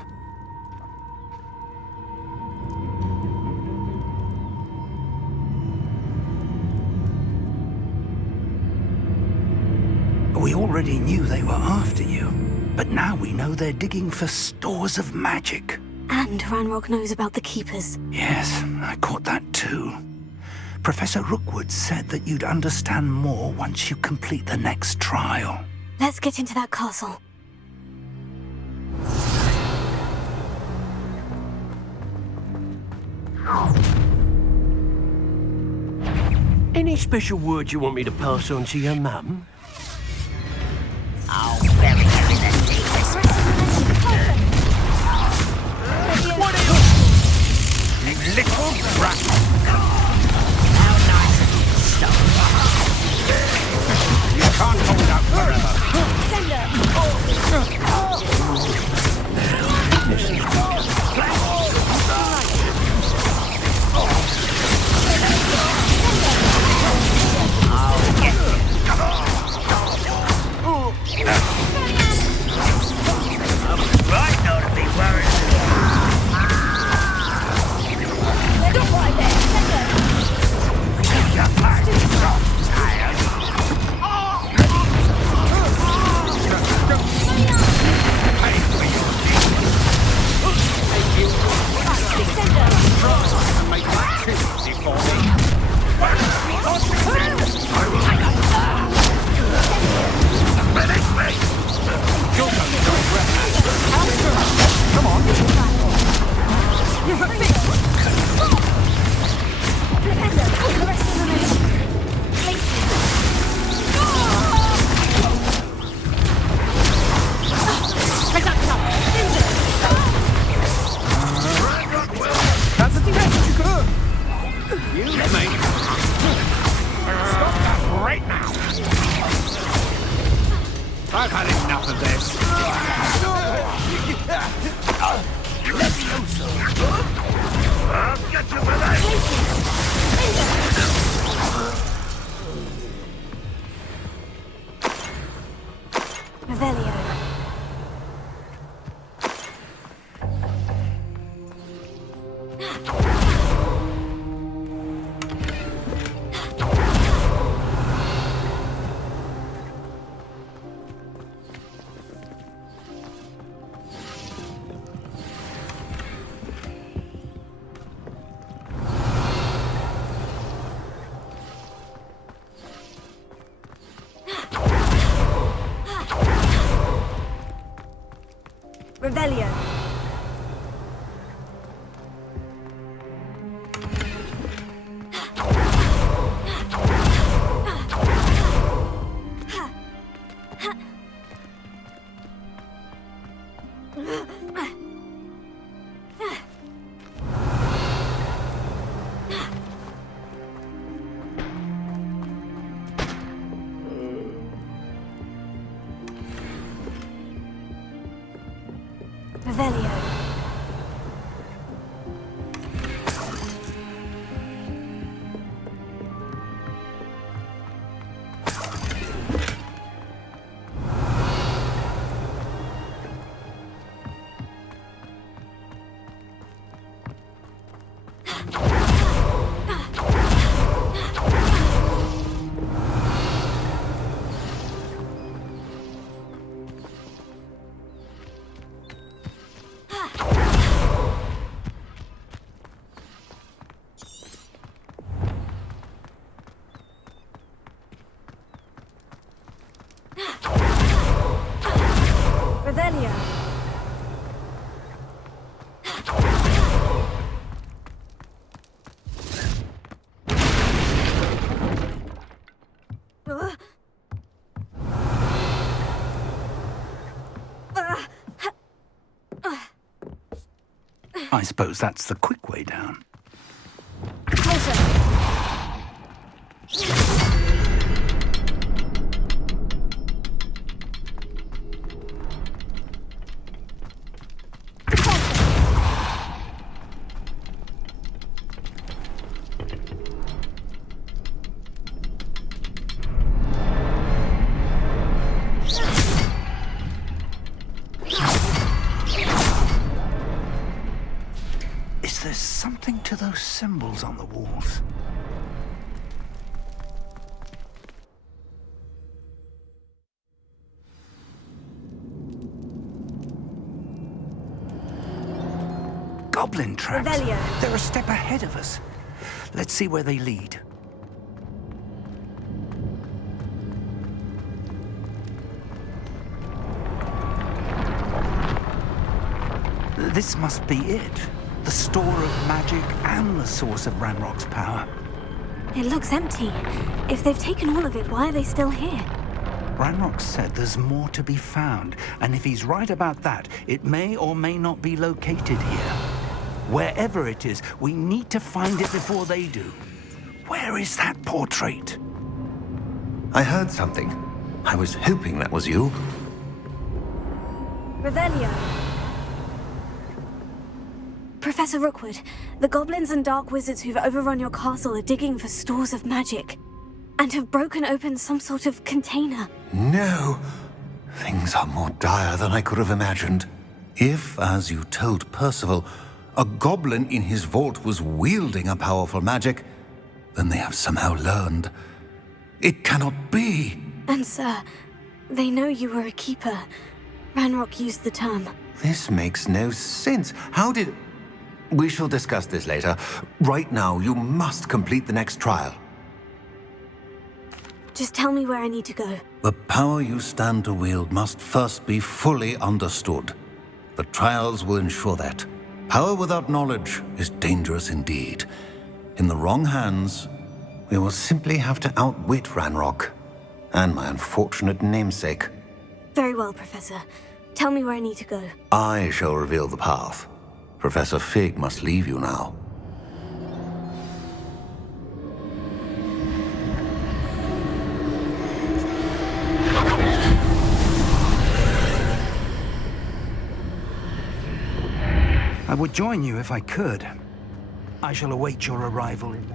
We already knew they were after you, but now we know they're digging for stores of magic. And Ranrock knows about the Keepers. Yes, I caught that too. Professor Rookwood said that you'd understand more once you complete the next trial. Let's get into that castle. Any special words you want me to pass on to your mum? Oh, very evidently this What is you little brat? How nice of you to stop. You can't hold out forever. Right now to be worried. Don't lie there. Come on. That's the best you could. You mate. Stop that right now. I've had enough of this. Let me know, sir. I'll get you for that. Revelio. Revelio. Revelio. Revelio. I suppose that's the quick way down. Is there something to those symbols on the walls? Goblin traps. Revelio. They're a step ahead of us. Let's see where they lead. This must be it. The store of magic and the source of Ranrock's power. It looks empty. If they've taken all of it, why are they still here? Ranrock said there's more to be found, and if he's right about that, it may or may not be located here. Wherever it is, we need to find it before they do. Where is that portrait? I heard something. I was hoping that was you. Revelio. Professor Rookwood, the goblins and dark wizards who've overrun your castle are digging for stores of magic and have broken open some sort of container. No! Things are more dire than I could have imagined. If, as you told Percival, a goblin in his vault was wielding a powerful magic, then they have somehow learned. It cannot be! And sir, they know you were a keeper. Ranrock used the term. This makes no sense. How did... We shall discuss this later. Right now, you must complete the next trial. Just tell me where I need to go. The power you stand to wield must first be fully understood. The trials will ensure that. Power without knowledge is dangerous indeed. In the wrong hands, we will simply have to outwit Ranrock and my unfortunate namesake. Very well, Professor. Tell me where I need to go. I shall reveal the path. Professor Fig must leave you now. I would join you if I could. I shall await your arrival in the...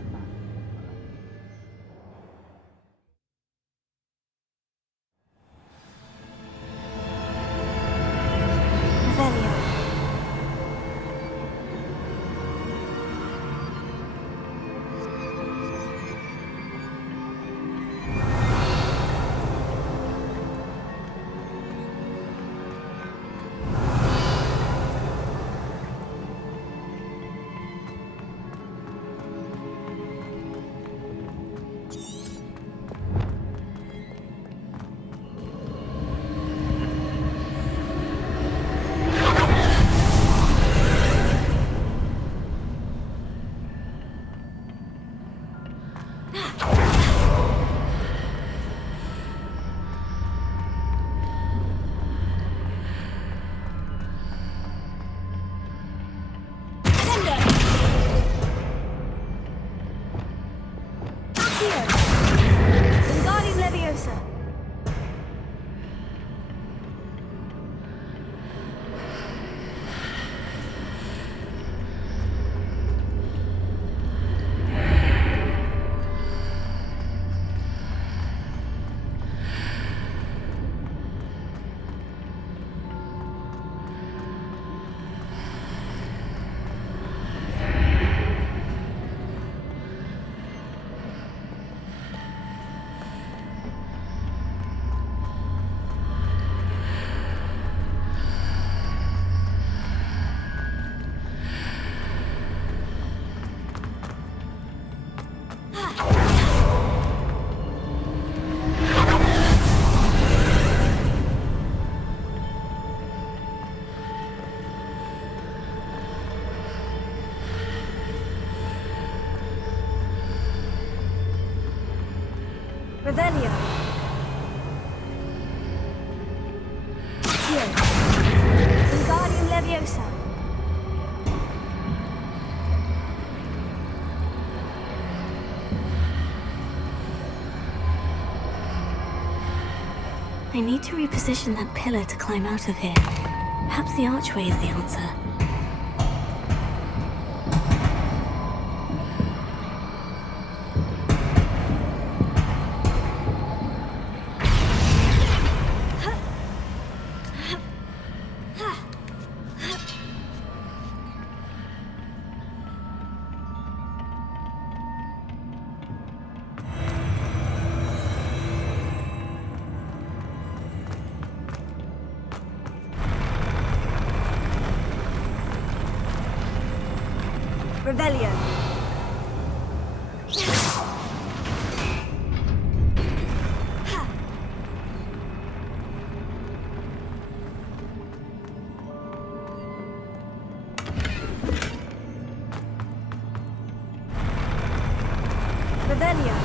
Revelio. Here. Wingardium Leviosa. I need to reposition that pillar to climb out of here. Perhaps the archway is the answer. Revelio. Revelio.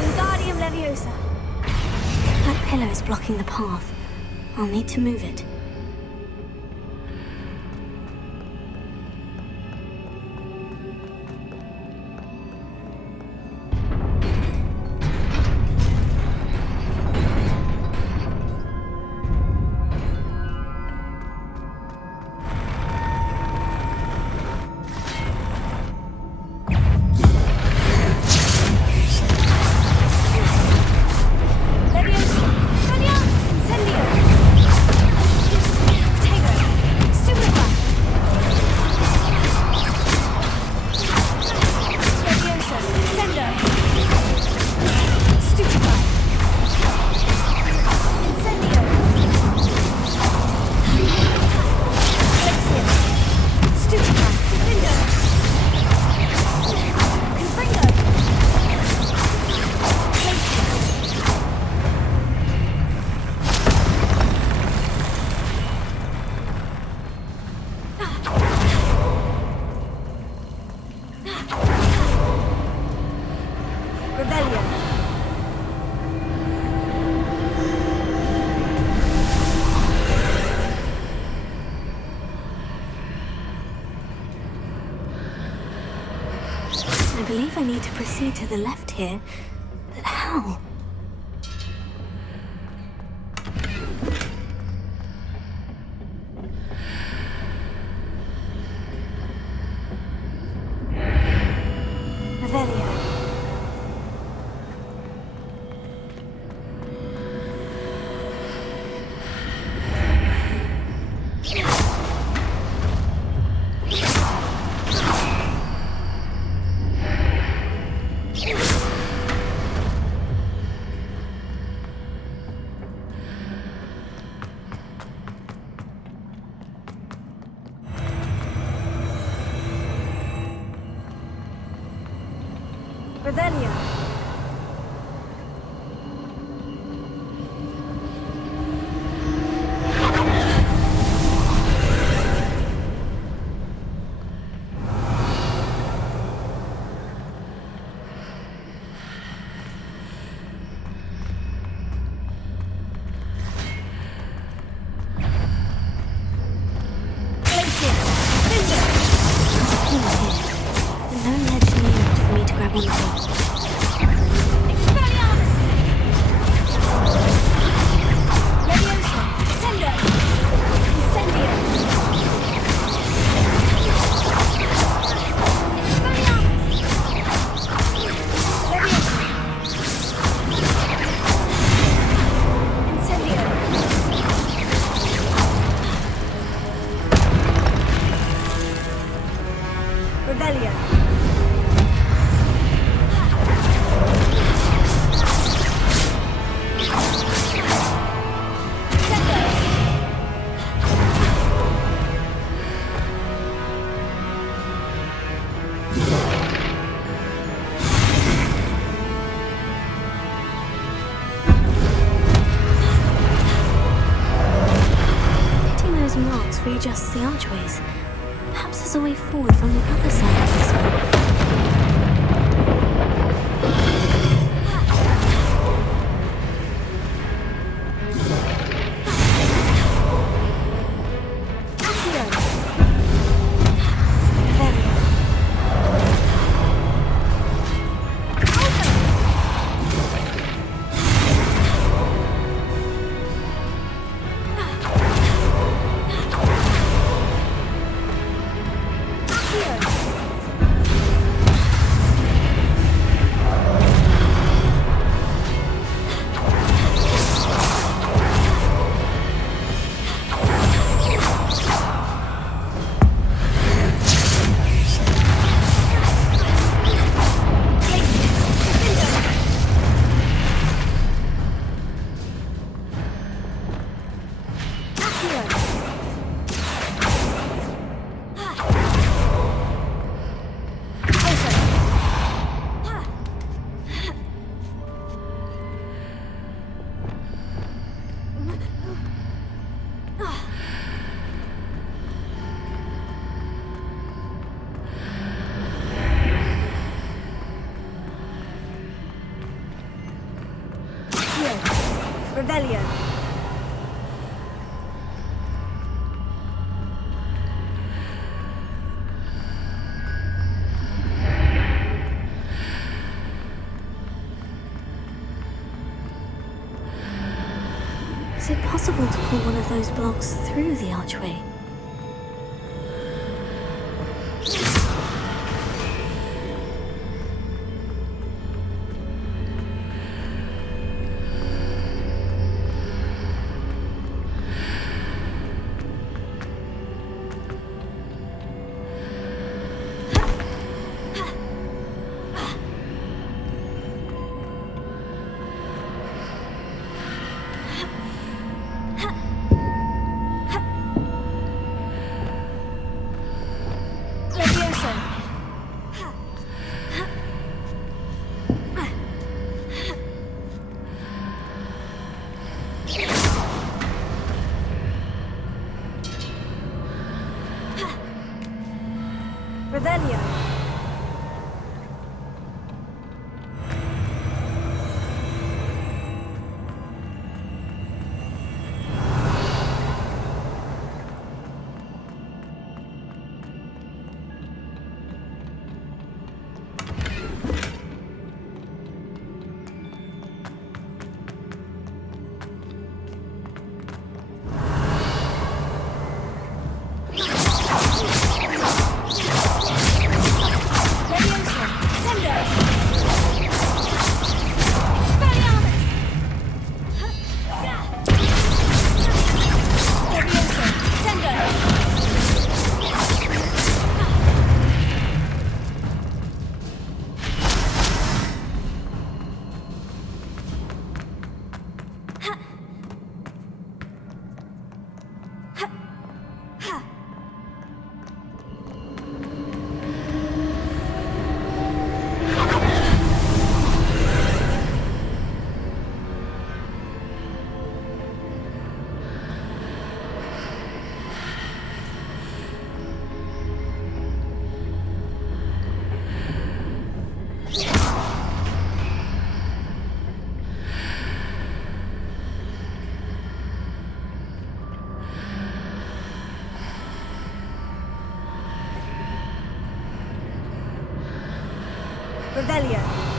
Wingardium Leviosa. That pillar is blocking the path. I'll need to move it. I believe I need to proceed to the left here, but how? Revelio. Revelio. Readjusts the archways. Perhaps there's a way forward from the other side of this one. Revelio. Is it possible to pull one of those blocks through the archway? Revelio. Revelio.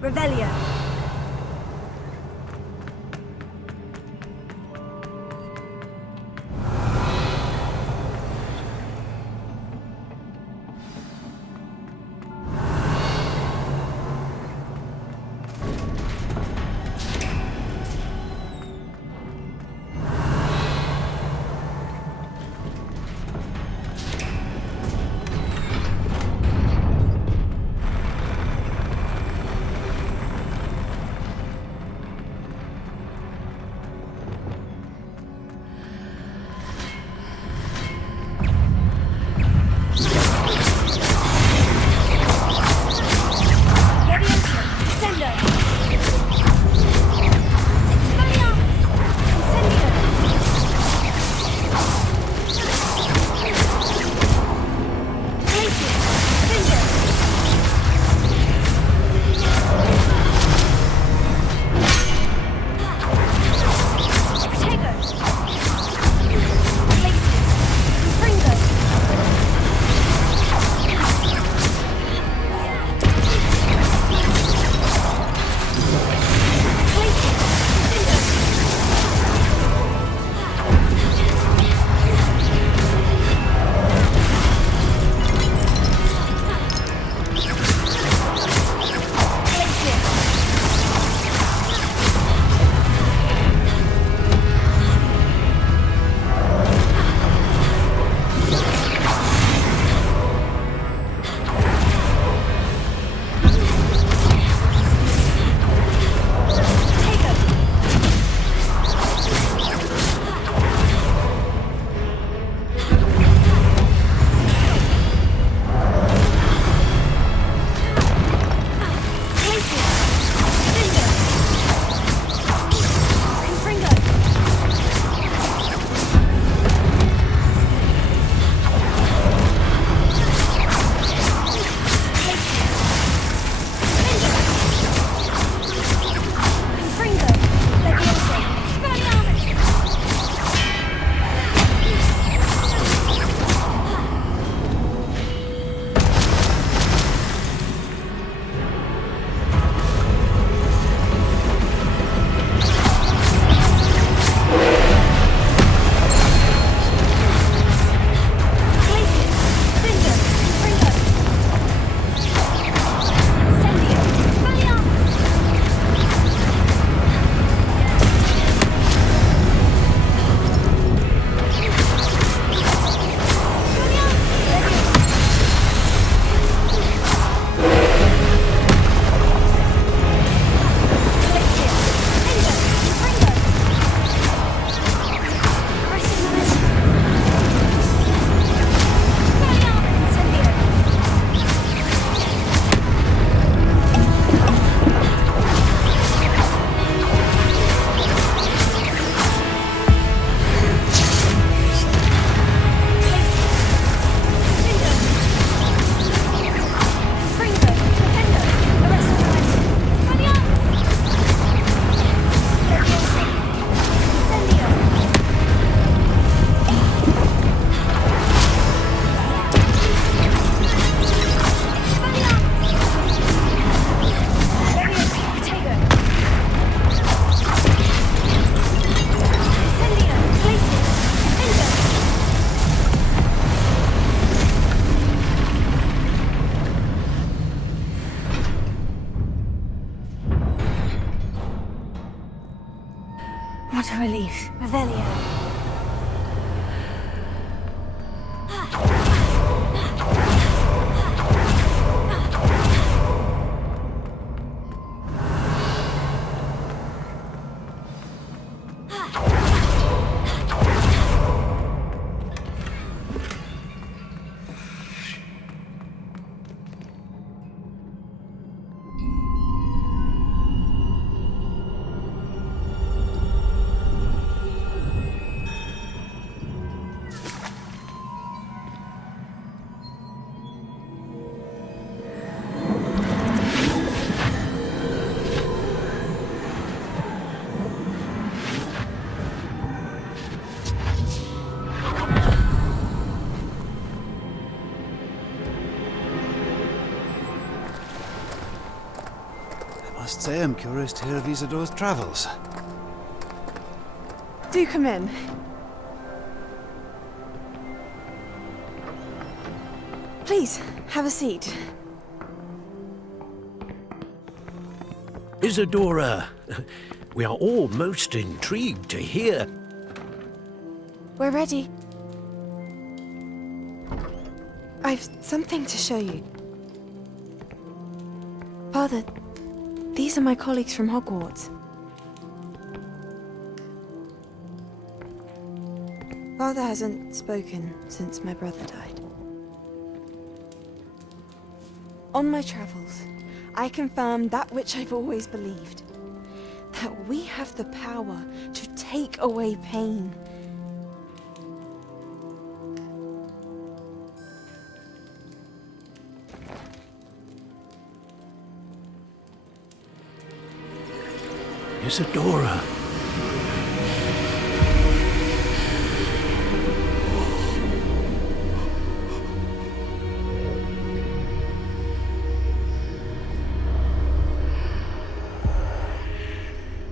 Revelio. What a relief. Revelio. Must say I'm curious to hear of Isidore's travels. Do come in. Please, have a seat. Isadora, we are all most intrigued to hear. We're ready. I've something to show you. Father, these are my colleagues from Hogwarts. Father hasn't spoken since my brother died. On my travels, I confirmed that which I've always believed. That we have the power to take away pain. Isadora.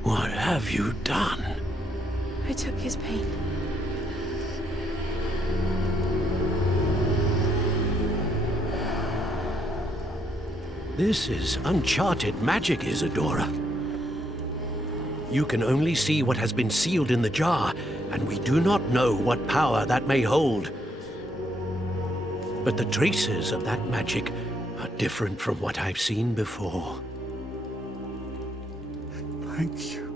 What have you done? I took his pain. This is uncharted magic, Isadora. You can only see what has been sealed in the jar, and we do not know what power that may hold. But the traces of that magic are different from what I've seen before. Thank you.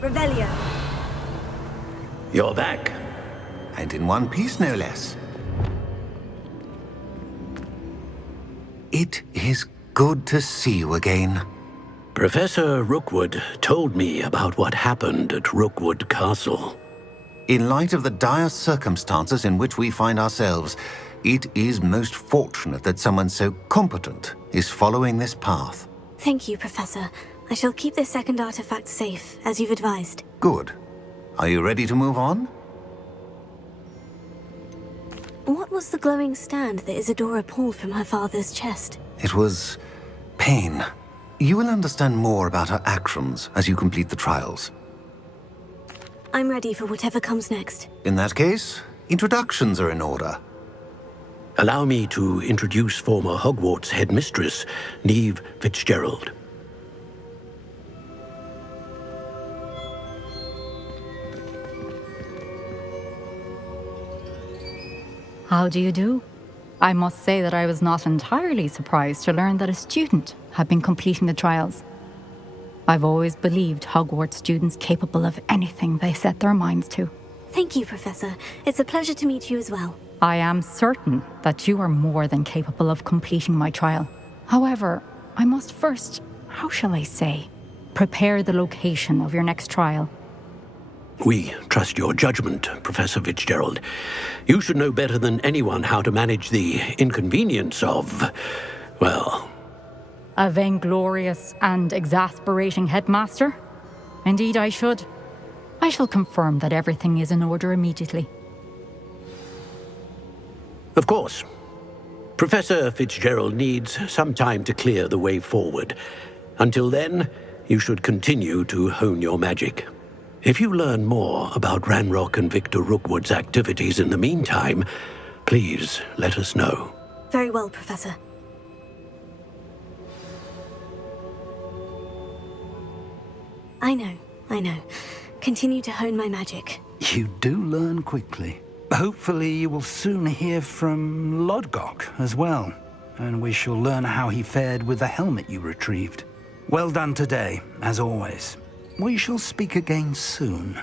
Revelio. You're back. And in one piece, no less. It is good to see you again. Professor Rookwood told me about what happened at Rookwood Castle. In light of the dire circumstances in which we find ourselves, it is most fortunate that someone so competent is following this path. Thank you, Professor. I shall keep this second artifact safe, as you've advised. Good. Are you ready to move on? What was the glowing stand that Isadora pulled from her father's chest? It was pain. You will understand more about her actions as you complete the trials. I'm ready for whatever comes next. In that case, introductions are in order. Allow me to introduce former Hogwarts headmistress, Neve Fitzgerald. How do you do? I must say that I was not entirely surprised to learn that a student had been completing the trials. I've always believed Hogwarts students capable of anything they set their minds to. Thank you, Professor. It's a pleasure to meet you as well. I am certain that you are more than capable of completing my trial. However, I must first, how shall I say, prepare the location of your next trial. We trust your judgment, Professor Fitzgerald. You should know better than anyone how to manage the inconvenience of, well... A vainglorious and exasperating headmaster? Indeed I should. I shall confirm that everything is in order immediately. Of course. Professor Fitzgerald needs some time to clear the way forward. Until then, you should continue to hone your magic. If you learn more about Ranrock and Victor Rookwood's activities in the meantime, please let us know. Very well, Professor. I know. Continue to hone my magic. You do learn quickly. Hopefully you will soon hear from Lodgok as well, and we shall learn how he fared with the helmet you retrieved. Well done today, as always. We shall speak again soon.